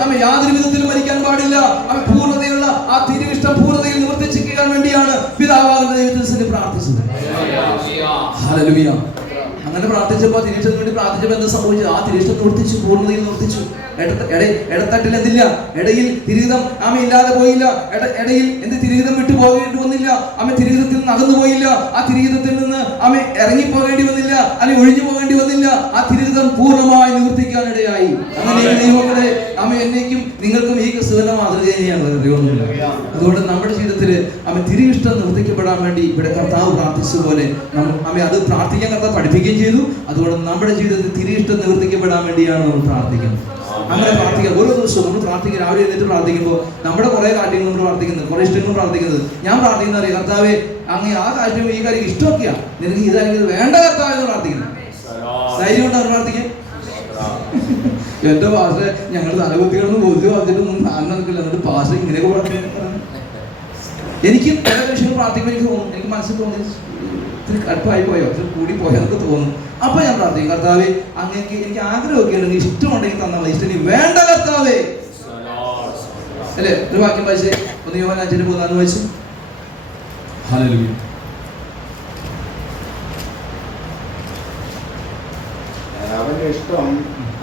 അവൻ യാതൊരു വിധത്തിലും മരിക്കാൻ പാടില്ല. അവൻ പൂർണ്ണതയുള്ള ആ തിരുവിഷ്ടം പൂർണ്ണതയിൽ നിവർത്തിച്ചിരിക്കാൻ വേണ്ടിയാണ് പിതാവാകുന്ന ദൈവത്തിന് പ്രാർത്ഥിച്ചത്. ഹല്ലേലൂയ. അങ്ങനെ പ്രാർത്ഥിച്ചപ്പോൾ തിരിച്ചതിന് വേണ്ടി പ്രാർത്ഥിച്ചപ്പോൾ എന്താ സംഭവിച്ചത്? ആ തിരിഷ്ടം നിവർത്തിച്ചു, പൂർണ്ണതയിൽ നിവർത്തിച്ചു. ഇടത്തട്ടിൽ എന്തില്ല? ഇടയിൽ തിരിഹിതം ആമ ഇല്ലാതെ പോയില്ല. ഇടയിൽ എന്ത് തിരിഹിതം വിട്ടു പോകേണ്ടി വന്നില്ല. ആമ തിരിഹിതത്തിൽ നിന്ന് അകന്നു പോയില്ല. ആ തിരിഹിതത്തിൽ നിന്ന് ആമ ഇറങ്ങി പോകേണ്ടി വന്നില്ല, അല്ലെങ്കിൽ ഒഴിഞ്ഞു പോകേണ്ടി വന്നില്ല. ആ തിരിഹിതം പൂർണ്ണമായി നിവർത്തിക്കാൻ ഇടയായി. അങ്ങനെ ദൈവങ്ങളെ ആമ എന്നേക്കും നിങ്ങൾക്കും ഈ ക്രിസ്തുവിന്റെ മാതൃകയാണ് അറിയുന്നില്ല. അതുകൊണ്ട് നമ്മുടെ ജീവിതത്തിൽ ആമ തിരിയിഷ്ടം നിവർത്തിക്കപ്പെടാൻ വേണ്ടി ഇവിടെ കർത്താവ് പ്രാർത്ഥിച്ചതുപോലെ ആമ അത് പ്രാർത്ഥിക്കാൻ കർത്താവ് പഠിപ്പിക്കുകയും ചെയ്തു. അതുകൊണ്ട് നമ്മുടെ ജീവിതത്തിൽ തിരിയിഷ്ടം നിവർത്തിക്കപ്പെടാൻ വേണ്ടിയാണ് നമ്മൾ പ്രാർത്ഥിക്കുന്നത്. അങ്ങനെ പ്രാർത്ഥിക്കുക. ഓരോ ദിവസവും നമ്മൾ പ്രാർത്ഥിക്കുക. രാവിലെ എഴുന്നേറ്റ് പ്രാർത്ഥിക്കുമ്പോൾ നമ്മുടെ കുറെ കാര്യങ്ങൾ നമ്മൾ പ്രാർത്ഥിക്കുന്നത്, കുറെ ഇഷ്ടങ്ങൾ പ്രാർത്ഥിക്കുന്നത്. ഞാൻ പ്രാർത്ഥിക്കുന്ന അറിയാം, കർത്താവേ അങ്ങ് ആ കാര്യം ഈ കാര്യം ഇഷ്ടമൊക്കെയാ, നിനക്ക് ഇതാണെങ്കിൽ വേണ്ട കർത്താവ് എന്ന് പ്രാർത്ഥിക്കുന്നത്. ധൈര്യം ഉണ്ടോ പ്രാർത്ഥിക്കാൻ? എന്റെ ഭാഷ ഞങ്ങൾ തലകുത്തികളൊന്നും ബോധ്യം വന്നിട്ടൊന്നും താൻ നിൽക്കില്ല. എന്നിട്ട് ഭാഷ ഇങ്ങനെയൊക്കെ പ്രാർത്ഥിക്കാൻ എനിക്കും പല വിഷയങ്ങൾ പ്രാർത്ഥിക്കുമ്പോൾ എനിക്ക് തോന്നും, എനിക്ക് മനസ്സിൽ തോന്നി ഇത്തിരി കടുപ്പായി പോയോ, ഇത്തിരി കൂടി പോയോ എന്നൊക്കെ തോന്നും. അപ്പൊ ഞാൻ പ്രാർത്ഥിക്കും, കർത്താവേ അങ്ങേക്ക് എനിക്ക് ആഗ്രഹമൊക്കെ ഉണ്ടെങ്കിൽ ഇഷ്ടമുണ്ടെങ്കിൽ തന്നാൽ മതി, ഇഷ്ടം വേണ്ട കർത്താവേ അല്ലേ. ഒരു വാക്യം വായിച്ചേ, 1 യോഹന്നാൻ 5:14 വായിച്ചു. ഹല്ലേലൂയ.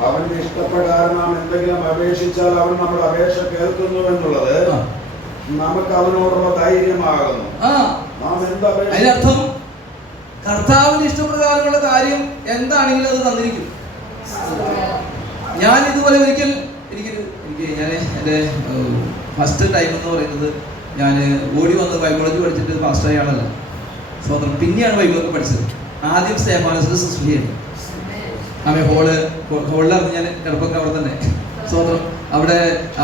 അവന്റെ ഇഷ്ടപ്രകാരം നാം എന്തെങ്കിലും അപേക്ഷിച്ചാൽ അവൻ നമ്മുടെ അപേക്ഷ കേൾക്കുന്നു എന്നുള്ളത് നമുക്ക് അവനോടുള്ള ധൈര്യമാകുന്നു. അതിനർത്ഥം കർത്താവിന്റെ ഇഷ്ടപ്രകാരമുള്ള കാര്യം എന്താണെങ്കിലും അത് തന്നിരിക്കും. ഞാൻ ഇതുപോലെ ഒരിക്കൽ ഞാൻ എൻ്റെ ഫസ്റ്റ് ടൈം എന്ന് പറയുന്നത് ഞാൻ ഓടി വന്ന് ബൈബിളോജി പഠിച്ചിട്ട് ഫാസ്റ്റ് ആയാളല്ല സ്വതന്ത്രം. പിന്നെയാണ് ബൈബിളൊക്കെ പഠിച്ചത്. ആദ്യം സ്തേഫാനോസിന്റെ ശുശ്രൂഷയായിരുന്നു. ആമേ ഹോളിലിറങ്ങി ഞാൻ കിടപ്പൊക്കെ അവിടെ തന്നെ സ്വതന്ത്രം. അവിടെ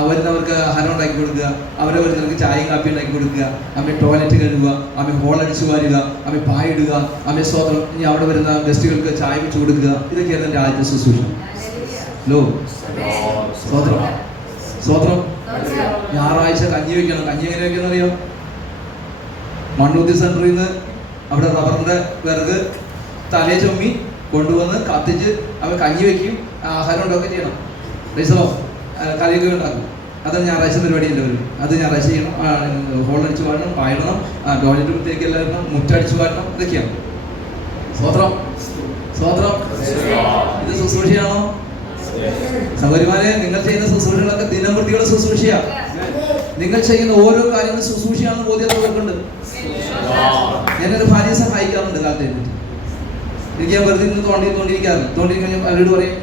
വരുന്നവർക്ക് ആഹാരം ഉണ്ടാക്കി കൊടുക്കുക, അവരെ വരുന്നവർക്ക് ചായയും കാപ്പി ഉണ്ടാക്കി കൊടുക്കുക, ആമേ ടോയ്ലറ്റ് കഴുകുക, ആമേ ഹോളടിച്ചു വാരുക, ആമേ പായിടുക, ആമേ സ്വതന്ത്രം. ഇനി അവിടെ വരുന്ന ഗസ്റ്റുകൾക്ക് ചായ വെച്ച് കൊടുക്കുക. ഇതൊക്കെയാണ് എൻ്റെ ആദ്യത്തെ ശുശ്രൂഷ. ലോ സ്വതന്ത്രം സ്വതന്ത്രം. ഞായറാഴ്ച കഞ്ഞി വെക്കണം. കഞ്ഞി എങ്ങനെ വെക്കണം അറിയാം? മണ്ണൂത്തി സെന്ററിൽ നിന്ന് അവിടെ റബ്ബറിന്റെ വിറക് തലേ ചുമ്മി കൊണ്ടുവന്ന് കത്തിച്ച് അവ കഞ്ഞി വെക്കും, ആഹാരം ഉണ്ടാക്കുകയും ചെയ്യണം. റൈസലോ കറിയൊക്കെ ഉണ്ടാക്കും. അതാണ് ഞായറാഴ്ച പരിപാടി എല്ലാവരും. അത് ഞായറാഴ്ച ചെയ്യണം. ഹോളടിച്ച് വാടണം, പായിടണം, ടോയ്ലറ്റ് വൃത്തിയൊക്കെ എല്ലാവരും മുറ്റടിച്ച് വാടണം. ഇതൊക്കെയാണ് സ്വതന്ത്രം സ്വതന്ത്രം. ഇത് ശുശ്രൂഷയാണോ? സഹോദരിമാരെ, നിങ്ങൾ ചെയ്യുന്ന ശുശ്രൂഷകളൊക്കെ ദിനംപ്രതിയുള്ള ശുശ്രൂഷയാ. നിങ്ങൾ ചെയ്യുന്ന ഓരോ കാര്യങ്ങളും ശുശ്രൂഷയാണെന്ന് ബോധ്യത്തോടുണ്ട്. ഞാനെന്റെ ഭാര്യയെ സഹായിക്കാറുണ്ട് കാലത്ത്. എനിക്ക് ഞാൻ വെറുതെ നിന്ന് തോണ്ടിയിരിക്കാറില്ല. തോണ്ടിരിക്കാൻ അവരോട് പറയും,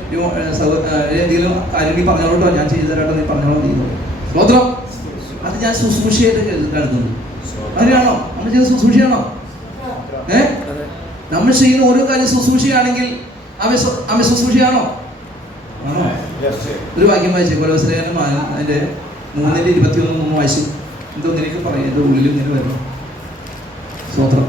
എന്തെങ്കിലും കാര്യം പറഞ്ഞോട്ടോ, ഞാൻ ചെയ്തു തരാട്ടോ, നീ പറഞ്ഞോളൂ നീ സ്വതന്ത്രം. അത് ഞാൻ ശുശ്രൂഷയായിട്ട് കരുതുന്നു. അങ്ങനെയാണോ? നമ്മൾ ചെയ്യുന്ന ശുശ്രൂഷയാണോ? നമ്മൾ ചെയ്യുന്ന ഓരോ കാര്യം ശുശ്രൂഷയാണെങ്കിൽ അവ ശുശ്രൂഷയാണോ? ആണോ? ഒരു വാക്യം വായിച്ചേ, കൊലോസ്യലേഖനം അതിന്റെ 3:21 വായിച്ചു. എന്തോ നിനക്ക് പറയും, എന്റെ ഉള്ളിൽ ഇങ്ങനെ വരണം. സ്വതന്ത്രം.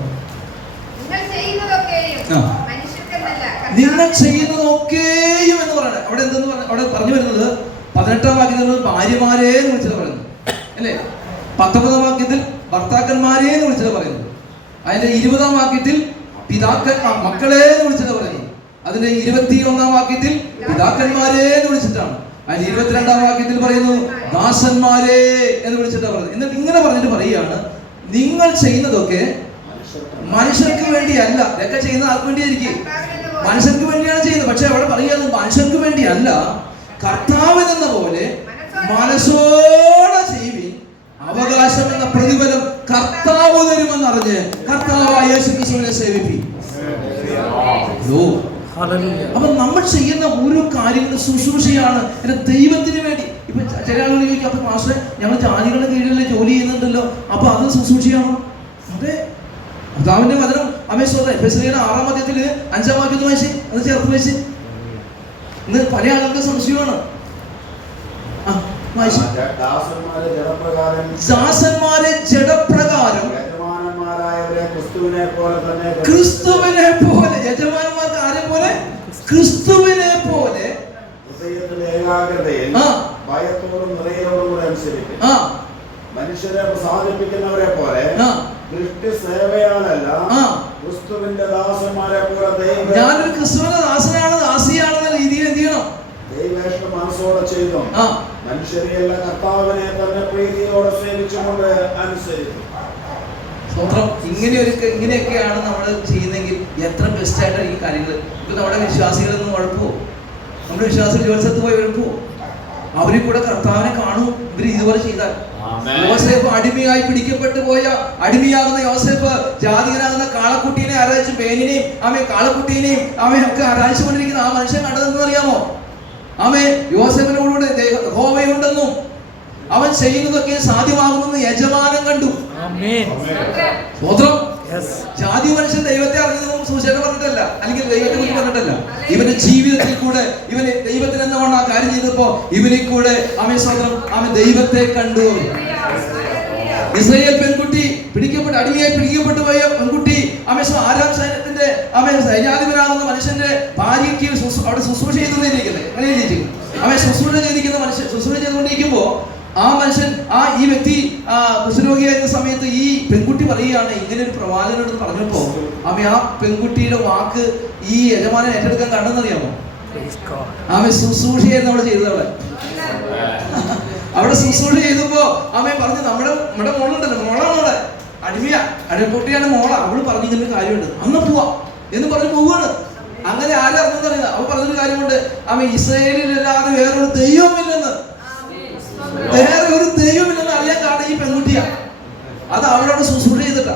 നിങ്ങൾ ചെയ്യുന്നതൊക്കെയും എന്ന് പറയണേ. അവിടെ എന്തെന്ന് പറഞ്ഞ അവിടെ പറഞ്ഞു വരുന്നത് 18-ാം വാക്യത്തിൽ ഭാര്യമാരെ എന്ന് വിളിച്ചിട്ട് പറയുന്നത് അല്ലേ? 19-ാം വാക്യത്തിൽ ഭർത്താക്കന്മാരെ എന്ന് വിളിച്ചിട്ട് പറയുന്നത്. അതിന്റെ 20-ാം വാക്യത്തിൽ മക്കളെ എന്ന് വിളിച്ചിട്ട് പറയുന്നത്. അതിന്റെ 21-ാം വാക്യത്തിൽ പിതാക്കന്മാരെ എന്ന് വിളിച്ചിട്ടാണ്. അതിന്റെ 22-ാം വാക്യത്തിൽ പറയുന്നു ദാസന്മാരെ എന്ന് വിളിച്ചിട്ടാണ് പറയുന്നത്. എന്നിട്ട് ഇങ്ങനെ പറഞ്ഞിട്ട് പറയുകയാണ്, നിങ്ങൾ ചെയ്യുന്നതൊക്കെ മനുഷ്യർക്ക് വേണ്ടിയല്ല. ഇതൊക്കെ ചെയ്യുന്നത് ആർക്ക് വേണ്ടിയായിരിക്കും? മനുഷ്യർക്ക് വേണ്ടിയാണ് ചെയ്യുന്നത്. പക്ഷെ അവിടെ പറയുന്നത് മനുഷ്യർക്ക് വേണ്ടിയല്ല, കർത്താവിനെന്ന പോലെ മനസ്സോടെ ചെയ്യുവിൻ, അവകാശം എന്ന പ്രതിഫലം കർത്താവ് തരുമെന്ന് അറിഞ്ഞ് കർത്താവായ യേശുക്രിസ്തുവിനെ സേവിപ്പിൻ. അപ്പൊ നമ്മൾ ചെയ്യുന്ന ഓരോ കാര്യങ്ങളും ശുശ്രൂഷയാണ്. എന്റെ ദൈവത്തിന് വേണ്ടി. ഇപ്പൊ ചില ആളുകൾ ചോദിക്കും, അപ്പൊ മാസ്റ്ററെ ഞങ്ങൾ ജാതികളുടെ കീഴിൽ ജോലി ചെയ്യുന്നുണ്ടല്ലോ, അപ്പൊ അത് ശുശ്രൂഷയാണോ? അതെ. കർത്താവിന്റെ വചനം അമേശ്വര 6-ാം അധ്യായത്തില് 5-ാം വാക്യം വായിച്ച് അത് ചേർത്ത് വെച്ച്. ഇന്ന് പല ആളുകൾക്ക് സംശയമാണ്. ദാസന്മാരെ ജഡപ്രകാരം ക്രിസ്തുവിനെ പോലെ. യജമാനന്മാർക്ക് ആരെ പോലെ? ക്രിസ്തുവിനെ പോലെ മനുഷ്യരെ പ്രസാദിപ്പിക്കുന്നവരെ പോലെ ദൃഷ്ടി സേവയാലല്ല ക്രിസ്തുവിന്റെ ദാസന്മാരെ പോലെ ഞാനൊരു ക്രിസ്തുവിന്റെ ദാസനാണ്, ദാസിയാണെന്ന രീതിയിൽ എന്ത് ചെയ്യണം? ദൈവേഷ്ട മനസ്സോടെ ചെയ്തു മനുഷ്യരെയല്ല കർത്താവിനെ തന്നെ പ്രീതിയോടെ സേവിച്ചുകൊണ്ട് അനുസരിച്ചു. ഇങ്ങനെയൊക്കെയാണ് നമ്മൾ ചെയ്യുന്നെങ്കിൽ എത്ര ബെസ്റ്റ് ആയിട്ടാണ് ഈ കാര്യങ്ങൾ. ഇപ്പൊ നമ്മുടെ വിശ്വാസികളൊന്നും കുഴപ്പമോ? നമ്മുടെ വിശ്വാസികൾ ജോലിസ്ഥലത്ത് പോയി കുഴപ്പമോ? അവരിൽ കൂടെ കർത്താവിനെ കാണും ഇവർ ഇതുപോലെ ചെയ്താൽ. യോസേഫ് അടിമയായി പിടിക്കപ്പെട്ടു പോയ അടിമയാകുന്ന യോസേഫ് ജാതികനാകുന്ന കാളക്കുട്ടീനെ ആരാധിച്ച് പേനിനെയും കാളക്കുട്ടീനെയും ഒക്കെ ആരാധിച്ചുകൊണ്ടിരിക്കുന്ന ആ മനുഷ്യൻ കണ്ടതെന്ന് അറിയാമോ? യോസേഫിനോടുകൂടെ യഹോവയുണ്ടെന്നും അവൻ ചെയ്യുന്നതൊക്കെ സാധ്യമാകുമെന്ന് യജമാനൻ കണ്ടു. ജാതി മനുഷ്യൻ ദൈവത്തെ അറിഞ്ഞതും സുശേഷം പറഞ്ഞിട്ടല്ല, അല്ലെങ്കിൽ ദൈവത്തെ കുറിച്ച് പറഞ്ഞിട്ടല്ല. ഇവന്റെ ജീവിതത്തിൽ കൂടെ ഇവന് ദൈവത്തിന് എന്താണ് ആ കാര്യം ചെയ്തപ്പോ ഇവനിൽ കൂടെ അവൻ ദൈവത്തെ കണ്ടു. ഇസ്രായേൽ പെൺകുട്ടി അടിമയായി പിടിക്കപ്പെട്ടു പോയ പെൺകുട്ടി ആരാം സൈന്യത്തിന്റെ സൈന്യാധിപനാകുന്ന മനുഷ്യന്റെ ഭാര്യയ്ക്ക് അവിടെ ശുശ്രൂഷ ചെയ്തുകൊണ്ടിരിക്കുന്നത്. അങ്ങനെ ശുശ്രൂഷ ചെയ്തുകൊണ്ടിരിക്കുമ്പോ ആ മനുഷ്യൻ ഈ വ്യക്തി കുഷ്ഠരോഗിയായിരുന്ന സമയത്ത് ഈ പെൺകുട്ടി പറയുകയാണ് ഇങ്ങനെ ഒരു പ്രവാചകനോട് പറഞ്ഞപ്പോ ആ പെൺകുട്ടിയുടെ വാക്ക് ഈ യജമാനൻ ഏറ്റെടുക്കാൻ കണ്ടെന്നറിയാമോ? ശുശ്രൂഷയായിരുന്നു അവിടെ ചെയ്തത്. അവിടെ ശുശ്രൂഷ ചെയ്തപ്പോ പറഞ്ഞു നമ്മുടെ മോളുണ്ടല്ലോ, മോളാണ് അടിമയാ, അടിമക്കുട്ടിയാണ് മോള, അവള് പറഞ്ഞു ഇങ്ങനെ കാര്യമുണ്ട്, അന്ന് പോവാ എന്ന് പറഞ്ഞ് പോവാണ്. അങ്ങനെ ആരറിഞ്ഞെന്ന് അറിയാം. അവൾ പറഞ്ഞൊരു കാര്യമുണ്ട്, ഇസ്രായേലിലല്ലാതെ വേറൊരു ദൈവമില്ലെന്ന് അറിയാൻ കാരണം ഈ പെൺകുട്ടിയാ. അത് അവളോട് ശുശ്രൂഷ ചെയ്തിട്ടാ.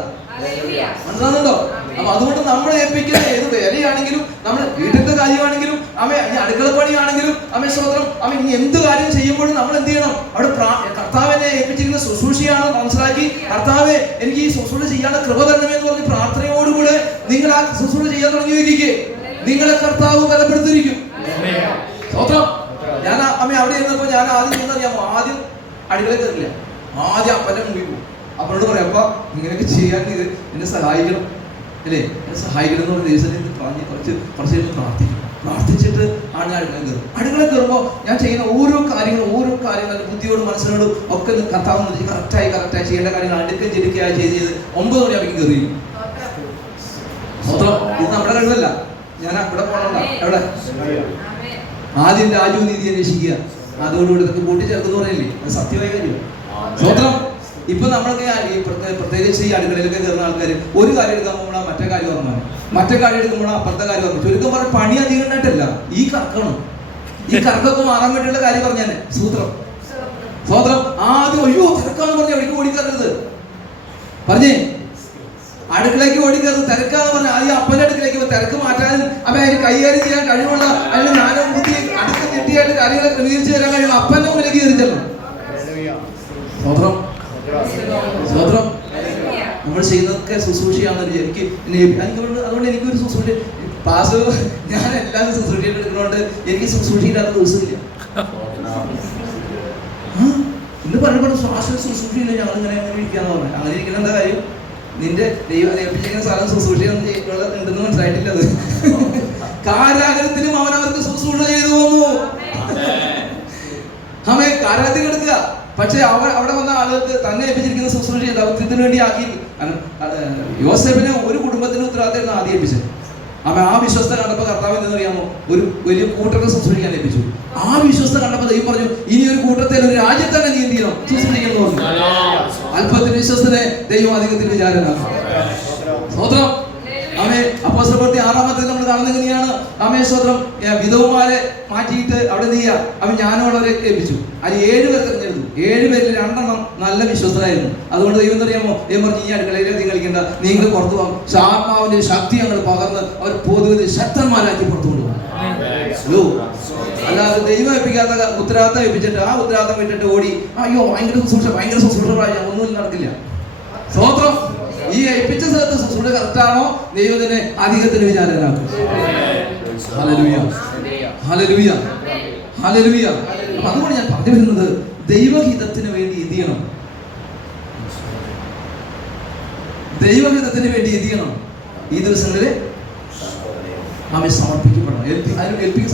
മനസ്സിലാകുന്നുണ്ടോ? അപ്പൊ അതുകൊണ്ട് നമ്മളെ ഏൽപ്പിക്കുന്ന ഏത് വേലയാണെങ്കിലും, നമ്മൾ വീട്ടിലത്തെ കാര്യമാണെങ്കിലും, അടുക്കള പണിയാണെങ്കിലും, ഇനി എന്ത് കാര്യം ചെയ്യുമ്പോഴും നമ്മൾ എന്ത് ചെയ്യണം? അവിടെ കർത്താവിനെ ഏൽപ്പിച്ചിരിക്കുന്ന ശുശ്രൂഷയാണ് മനസ്സിലാക്കി, കർത്താവെ എനിക്ക് ഈ ശുശ്രൂഷ ചെയ്യാനുള്ള കൃപ തരണമേ എന്ന് പറഞ്ഞ് പ്രാർത്ഥനയോടുകൂടെ നിങ്ങൾ ആ ശുശ്രൂഷ ചെയ്യാൻ തുടങ്ങി വയ്ക്കുക. നിങ്ങളെ കർത്താവ് ബലപ്പെടുത്തിയിരിക്കും. ഞാൻ അവിടെ ഇരുന്നപ്പോ ഞാൻ ആദ്യം ചെയ്യുന്നറിയാമോ? ആദ്യം അടുക്കളയിൽ കയറില്ല, ആദ്യം അപ്പന്റെ മുമ്പിൽ പോകും. അപ്പനോട് പറയാം, അപ്പ ഇങ്ങനെയൊക്കെ ചെയ്യാൻ ഇത് എന്നെ സഹായിക്കണം, അല്ലേ, എന്നെ സഹായിക്കണം എന്ന് പറഞ്ഞ ദിവസം പറഞ്ഞ് കുറച്ച് പ്രാർത്ഥിച്ചിട്ട് ആണ് ഞാൻ അടുക്കളയിൽ കയറുമ്പോൾ ഞാൻ ചെയ്യുന്ന ഓരോ കാര്യങ്ങളും ബുദ്ധിയോടും മനസ്സിനോടും ഒക്കെ കർത്താവ് കറക്റ്റായി ചെയ്യേണ്ട കാര്യങ്ങൾ അടുക്കുകയായി ചെയ്ത് 9 മണി അവർക്ക് കയറി. ഇത് നമ്മുടെ കഴിവല്ല. ഞാൻ അവിടെ പോകണ്ട, എവിടെ ആദ്യം രാജനീതി അന്വേഷിക്കുക, അതോടുകൂടി ഇതൊക്കെ കൂട്ടിച്ചേർക്കെന്ന് പറയില്ലേ, അത് സത്യമായ കാര്യം. സ്വന്തം ഇപ്പൊ നമ്മളൊക്കെ പ്രത്യേകിച്ച് ഈ അടുക്കളയിലൊക്കെ കയറുന്ന ആൾക്കാർ ഒരു കാര്യം എടുക്കാൻ പോകുമ്പോൾ മറ്റേ കാര്യം ഓർമ്മ, മറ്റേ കാര്യം എടുക്കുമ്പോൾ അപ്പുറത്തെ കാര്യം ഓർമ്മ. ചുരുക്കം പറഞ്ഞ പണി അധികം ഉണ്ടായിട്ടല്ല, ഈ കറക്കൊക്കെ മാറാൻ വേണ്ടിയുള്ള കാര്യം പറഞ്ഞാൽ സൂത്രം ആദ്യം തിരക്കാന്ന് പറഞ്ഞ എവിടേക്ക് ഓടിക്കരുത് പറഞ്ഞേ, അടുക്കളയ്ക്ക് ഓടിക്കരുത് തിരക്കാന്ന് പറഞ്ഞാൽ ആദ്യം അപ്പന്റെ അടുക്കളയ്ക്ക് തിരക്ക് മാറ്റാനും അതിന് കൈകാര്യം ചെയ്യാൻ കഴിവുള്ള അതിന് ജ്ഞാനം ബുദ്ധി അടുത്ത് ഞെട്ടിയായിട്ട് കാര്യങ്ങളെ ക്രമീകരിച്ച് തരാൻ കഴിയുന്ന അപ്പന്റെ മുന്നിലേക്ക് തിരിച്ചല്ലോ. നമ്മൾ ചെയ്യുന്നതൊക്കെ ശുശ്രൂഷയാണെന്ന് എനിക്ക് അതുകൊണ്ട് എനിക്കൊരു ശുശ്രൂഷ പാസ് ഞാൻ എല്ലാവരും ശുശ്രൂഷ എടുക്കുന്നതുകൊണ്ട് എനിക്ക് ശുശ്രൂഷയില്ലാത്ത ദിവസമില്ല. ഇന്ന് പറയുമ്പോൾ ശ്വാസം ശുശ്രൂഷയില്ല, ഞങ്ങളിങ്ങനെ ഇരിക്കാന്ന് പറഞ്ഞു. അങ്ങനെ ഇരിക്കുന്ന എന്താ കാര്യം? നിന്റെ ദൈവം ഏൽപ്പിച്ചിരിക്കുന്ന സ്ഥലം ശുശ്രൂഷ ഉണ്ടെന്ന് മനസ്സിലായിട്ടില്ല. അത് കാരാഗ്രഹത്തിലും അവനവർക്ക് ശുശ്രൂഷ ചെയ്തു പോന്നു. കാരാഗ്രഹത്തിൽ കിടക്കുക, പക്ഷെ അവിടെ വന്ന ആളുകൾക്ക് തന്നെ ഏൽപ്പിച്ചിരിക്കുന്ന ശുശ്രൂഷ ദൗത്യത്തിന് വേണ്ടി ആക്കി. യോസേഫിന് ഒരു കുടുംബത്തിന് ഉത്തരവാദിത്തം ആദ്യം ഏൽപ്പിച്ചത്. ആ വിശ്വസ്ത കണ്ടപ്പോൾ കർത്താവ് എന്തെന്നറിയാമോ? ഒരു വലിയ കൂട്ടത്തെ ശുശ്രൂഷിക്കാൻ ഏൽപ്പിച്ചു. ആ വിശ്വസ്ത കണ്ടപ്പോൾ ദൈവം പറഞ്ഞു, ഇനി ഒരു കൂട്ടത്തിൽ ഒരു രാജ്യത്തന്നെ നീ എന്ത് ചെയ്യണം, ശുശ്രൂഷിക്കണം പറഞ്ഞു. അല്പത്തിന് വിശ്വസ്തനെ ദൈവം അധികത്തിന് വിചാരനാക്കും. സ്തോത്രം. അപ്പോസ്തലപ്രവൃത്തി 6-ാമത്തെ നമ്മൾ കാണുന്നത് എങ്ങനെയാണ്? സ്തോത്രം. വിധവമാരെ മാറ്റിയിട്ട് അവിടെ എന്ത് ചെയ്യുക? ജ്ഞാനമുള്ളവരെ ഏൽപ്പിച്ചു. അതിൽ 7 പേർ തിരഞ്ഞെടുത്തു. 7 പേരിൽ 2 നല്ല വിശ്വസ്തരായിരുന്നു. അതുകൊണ്ട് ദൈവം അറിയാമോ? ദൈവം പറഞ്ഞു, ഈ അടുക്കളയിൽ നീ കളിക്കേണ്ട, നിങ്ങൾ പുറത്തു പോകാം. ആത്മാവിന്റെ ശക്തി ഞങ്ങൾ പകർന്ന് അവർ പൊതുവിൽ ശക്തന്മാരാക്കി പുറത്തു കൊണ്ടുപോകും. അല്ലാതെ ദൈവം ഏൽപ്പിക്കാത്ത ഉത്തരവാദിത്തം ഏൽപ്പിച്ചിട്ട് ആ ഉത്തരവാദിത്തം വിട്ടിട്ട് ഓടി അയ്യോ ഭയങ്കര ശുശ്രൂഷ ഒന്നും നടക്കില്ല. സ്തോത്രം. ഈ ഏൽപ്പിച്ച സ്ഥലത്ത് ശുശ്രൂഷ കറക്റ്റാണോ? ദൈവത്തിന് അധികത്തിന് വിചാരനാക്കും. Hallelujah, hallelujah, hallelujah. അപ്പൊ അതുകൊണ്ട് ഞാൻ പറഞ്ഞു വരുന്നത്, ദൈവഹിതത്തിന് വേണ്ടി എന്ത് ചെയ്യണം? ദൈവഹിതത്തിന് വേണ്ടി എന്ത് ചെയ്യണം? ഈ ദിവസങ്ങളിൽ സമർപ്പിക്കപ്പെടണം.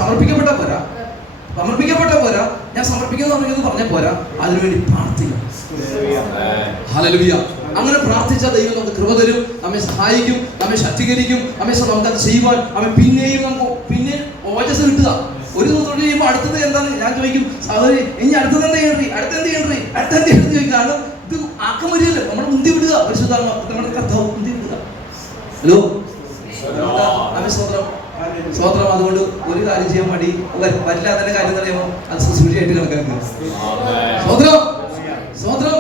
സമർപ്പിക്കപ്പെട്ടാൽ പോരാ, സമർപ്പിക്കപ്പെട്ട പോരാ, ഞാൻ സമർപ്പിക്കുന്നത് പറഞ്ഞാൽ പോരാ, അതിനുവേണ്ടി പ്രാർത്ഥിക്കണം. ഹല്ലേലൂയ. അങ്ങനെ പ്രാർത്ഥിച്ച ദൈവം നമുക്ക് കൃപ തരും, നമ്മെ സഹായിക്കും, നമ്മെ ശക്തീകരിക്കും, നമുക്കത് ചെയ്യുവാൻ പിന്നെയും നമുക്ക് പിന്നെ ഓജസ് കിട്ടുക. ഒരു തൊഴിൽ ചെയ്യുമ്പോൾ അടുത്തത് എന്താന്ന് ഞാൻ ചോദിക്കും, സഹോദരി ഇനി അടുത്തത് എന്താ ചെയ്യണ്ടേ, അടുത്തെന്ത് ചോദിക്കും. കാരണം ഇത് ആക്കം വരികയല്ലേ, നമ്മൾ മുന്തി വിടുക, പരിശുദ്ധാത്മാവ് കർത്താവ് മുന്തി വിടുക. ഹലോ സ്വത്രം. അതുകൊണ്ട് ഒരു കാര്യം ചെയ്യാൻ മടി വരില്ല. അതിന്റെ കാര്യം അറിയുമ്പോൾ അത് ശുശ്രൂഷയായിട്ട് കണക്കാക്കുക. സ്വത്രം.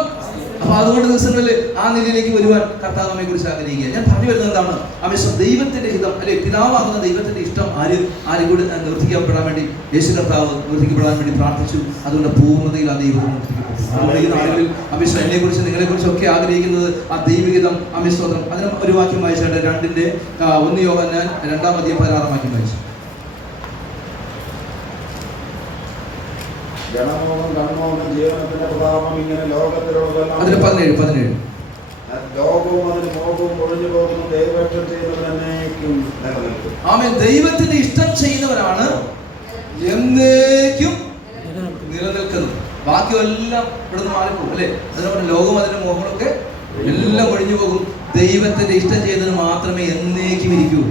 അപ്പൊ അതുകൊണ്ട് ദിവസങ്ങളിൽ ആ നിലയിലേക്ക് വരുവാൻ കർത്താവ് നമ്മെ കുറിച്ച് ആഗ്രഹിക്കുക. ഞാൻ പറഞ്ഞു വരുന്നത് എന്താണ്? ദൈവത്തിന്റെ ഹിതം, അല്ലെ പിതാവാകുന്ന ദൈവത്തിന്റെ ഇഷ്ടം ആരും കൂടി നിവർത്തിക്കപ്പെടാൻ വേണ്ടി യേശു കർത്താവ് നിവർത്തിക്കപ്പെടാൻ വേണ്ടി പ്രാർത്ഥിച്ചു. അതുകൊണ്ട് പൂർണ്ണതയിൽ ആ ദൈവം നിവർത്തിക്കപ്പെട്ടു. നമ്മുടെ ഈ നാളുകളിൽ എന്നെ കുറിച്ച് നിങ്ങളെ കുറിച്ച് ഒക്കെ ആഗ്രഹിക്കുന്നത് ആ ദൈവഹിതം. സ്തോത്രം. അതിന് ഒരു വാക്യം വായിച്ചായിട്ട് 2 യോഹന്നാൻ 2:16 വാക്യം വായിച്ചു. ജനമോഹം കൺമോഹം ജീവനത്തിന്റെ പ്രതാപം ഇങ്ങനെ ലോകത്തിലുള്ളതെല്ലാം 17 ലോകവും അതിന് മോഹവും ഒഴിഞ്ഞു പോകുന്നു. ദൈവം ചെയ്യുന്നവനേക്കും നിലനിൽക്കും. ആമേൻ. ദൈവത്തിന്റെ ഇഷ്ടം ചെയ്യുന്നവരാണ് എന്നേക്കും നിലനിൽക്കുന്നത്. ബാക്കിയെല്ലാം ഇവിടുന്ന് മാറിപ്പോകും, അല്ലെ? അതുപോലെ ലോകം അതിന്റെ മോഹങ്ങളൊക്കെ എല്ലാം ഒഴിഞ്ഞു പോകും. ദൈവത്തിന്റെ ഇഷ്ടം ചെയ്യുന്നതിന് മാത്രമേ എന്നേക്കും ഇരിക്കൂ.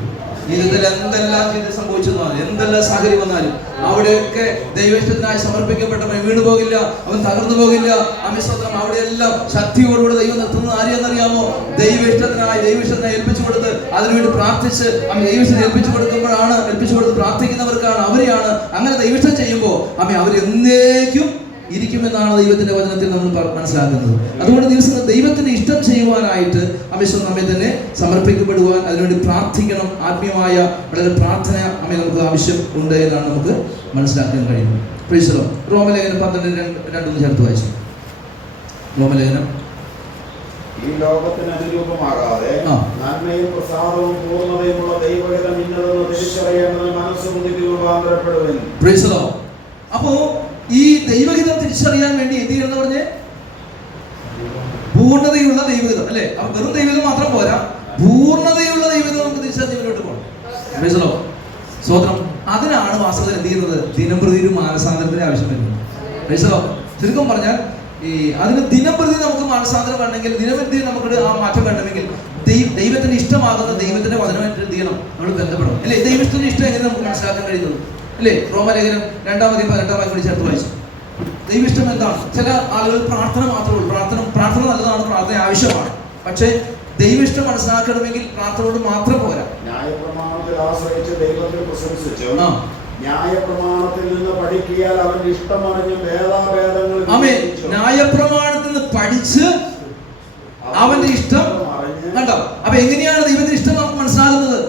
ജീവിതത്തിൽ എന്തെല്ലാം സംഭവിച്ചു വന്നാലും, എന്തെല്ലാം സാഹചര്യം വന്നാലും, അവിടെയൊക്കെ ദൈവഇഷ്ടത്തിനായി സമർപ്പിക്കപ്പെട്ടവൻ വീണു പോകില്ല, അവൻ തകർന്നു പോകില്ല. സ്വത്രം. അവിടെയെല്ലാം ശക്തിയോടുകൂടെ ദൈവം നിർത്തുന്നത് ആരെയെന്നറിയാമോ? ദൈവഇഷ്ടത്തിനായി ഏൽപ്പിച്ചു കൊടുത്ത് അതിനുവേണ്ടി പ്രാർത്ഥിച്ച് ദൈവഇഷ്ടം ഏൽപ്പിച്ചു കൊടുത്ത് പ്രാർത്ഥിക്കുന്നവർക്കാണ്, അവരെയാണ്. അങ്ങനെ ദൈവഇഷ്ടം ചെയ്യുമ്പോൾ അവരെന്നേക്കും ഇരിക്കുമെന്നാണ് ദൈവത്തിന്റെ വചനത്തിൽ നമ്മൾ മനസ്സിലാക്കുന്നത്. അതുകൊണ്ട് ദിവസങ്ങൾ ദൈവത്തിന്റെ ഇഷ്ടം ചെയ്യുവാനായിട്ട് നമ്മെ തന്നെ സമർപ്പിക്കപ്പെടുവാൻ, അതിനുവേണ്ടി പ്രാർത്ഥിക്കണം. ആത്മീയമായ വളരെ പ്രാർത്ഥന നമുക്ക് ആവശ്യം ഉണ്ട് എന്നാണ് നമുക്ക് മനസ്സിലാക്കാൻ കഴിയുന്നത്. Price the Lord. റോമലേഖനം 12:2 ചേർത്ത് വായിച്ചു. റോമലേഖനം. ഈ ലോകത്തിന് അനുരൂപമാകാതെ നന്മയും പ്രസാദവും പൂർണ്ണതയുമുള്ള ദൈവഹിതം ഇന്നതെന്ന് തിരിച്ചറിയേണ്ടത് മനസ്സുബുദ്ധി രൂപാന്തരപ്പെടുവിൻ. Praise the lord. അപ്പോ ഈ ദൈവഹിതം തിരിച്ചറിയാൻ വേണ്ടി എന്ത് ചെയ്യണമെന്ന് പറഞ്ഞ്, പൂർണ്ണതയുള്ള ദൈവഹിതം, അല്ലെ? അപ്പൊ വെറും ദൈവഹിതം മാത്രം പോരാ, പൂർണ്ണതയുള്ള ദൈവഹിതം നമുക്ക് തിരിച്ചറിഞ്ഞ് മുന്നോട്ട് പോകണം. സ്വതന്ത്രം. അതിനാണ് വാസ്തവത്തിൽ എന്ത് ചെയ്യുന്നത്? ദിനംപ്രതി ഒരു മാനസാന്തരത്തിന് ആവശ്യം വരുന്നത്. ചുരുക്കം പറഞ്ഞാൽ അതിന് ദിനംപ്രതി നമുക്ക് മാനസാന്തരം വേണമെങ്കിൽ, ദിനംപ്രതി നമുക്ക് ആ മാറ്റം വേണമെങ്കിൽ ദൈവത്തിന്റെ ഇഷ്ടമാകുന്ന ദൈവത്തിന്റെ വചനമായിട്ട് എന്ത് ചെയ്യണം? നമ്മൾ ബന്ധപ്പെടണം, അല്ലെ? ദൈവത്തിന്റെ ഇഷ്ടം എങ്ങനെ നമുക്ക് മനസ്സിലാക്കാൻ കഴിയുന്നത്, അല്ലേ? റോമലേഖനം 2:18 കൂടി ചേർത്ത് വായിച്ചു. ദൈവഇഷ്ടം എന്താണ്? ചില ആളുകൾ പ്രാർത്ഥന മാത്രമേ ഉള്ളൂ. പ്രാർത്ഥന നല്ലതാണ്, പ്രാർത്ഥന ആവശ്യമാണ്. പക്ഷേ ദൈവഇഷ്ടം മനസ്സിലാക്കണമെങ്കിൽ പ്രാർത്ഥനയോട് മാത്രം പോരാ. ന്യായപ്രമാണത്തിൽ ആശ്രയിച്ച് ദൈവത്തെ പ്രശംസിച്ചു, ന്യായപ്രമാണത്തിൽ നിന്ന് പഠിക്കിയാൽ അവന്റെ ഇഷ്ടമറിഞ്ഞ് ഭേദാഭേദങ്ങൾ. ആമേൻ. ന്യായപ്രമാണത്തിൽ നിന്ന് പഠിച്ച് അവന്റെ ഇഷ്ടം കണ്ടോ? അപ്പൊ എങ്ങനെയാണ് ദൈവത്തിന്റെ ഇഷ്ടം നമുക്ക് മനസ്സിലാകുന്നത്?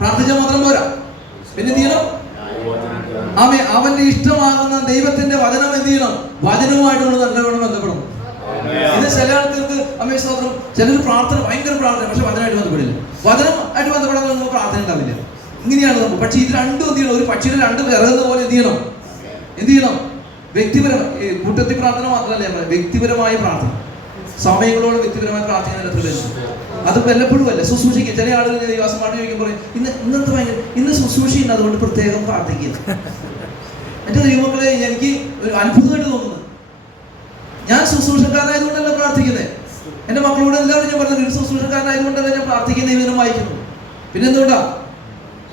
പ്രാർത്ഥിച്ചാൽ മാത്രം പോരാ, പിന്നെ എന്ത് ചെയ്യണം? അവന്റെ ഇഷ്ടമാകുന്ന ദൈവത്തിന്റെ വചനം എന്ത് ചെയ്യണം? വചനവുമായിട്ട് നമ്മൾ നല്ലവണ്ണം ബന്ധപ്പെടണം. ഇത് ചില ആൾക്കാർക്ക് സ്വതന്ത്രം, ചിലർ പ്രാർത്ഥന ഭയങ്കര പ്രാർത്ഥന, പക്ഷെ വചനമായിട്ട് ബന്ധപ്പെടില്ല. വചനമായിട്ട് ബന്ധപ്പെടാൻ നമുക്ക് പ്രാർത്ഥന ഉണ്ടാവില്ല. ഇങ്ങനെയാണ് നമുക്ക്. പക്ഷെ ഇത് രണ്ടും എന്ത് ചെയ്യണം? ഒരു പക്ഷിയുടെ 2 ഇറങ്ങുന്ന പോലെ എന്ത് ചെയ്യണം? വ്യക്തിപരമായി കൂട്ടത്തിൽ പ്രാർത്ഥന മാത്രമല്ല, വ്യക്തിപരമായ പ്രാർത്ഥന, സമയങ്ങളോട് വ്യക്തിപരമായി പ്രാർത്ഥിക്കുന്ന അത് വല്ലപ്പോഴും അല്ല. ശുശ്രൂഷിക്കുക. ചില ആളുകൾ ദൈവാസമായിട്ട് ചോദിക്കുമ്പോൾ ഇന്നത്തെ ഭയങ്കര ഇന്ന് ശുശ്രൂഷയുണ്ട്, അതുകൊണ്ട് പ്രത്യേകം പ്രാർത്ഥിക്കുക. എന്റെ ദൈവമക്കളെ, എനിക്ക് ഒരു അത്ഭുതമായിട്ട് തോന്നുന്നു. ഞാൻ ശുശ്രൂഷക്കാരനായതുകൊണ്ടല്ല പ്രാർത്ഥിക്കുന്നത്. എന്റെ മക്കളോട് എല്ലാവരും ഞാൻ പറഞ്ഞത്, ഒരു ശുശ്രൂഷക്കാരനായതുകൊണ്ടല്ല ഞാൻ പ്രാർത്ഥിക്കുന്ന ദൈവം വായിക്കുന്നു. പിന്നെ എന്തുകൊണ്ടാ?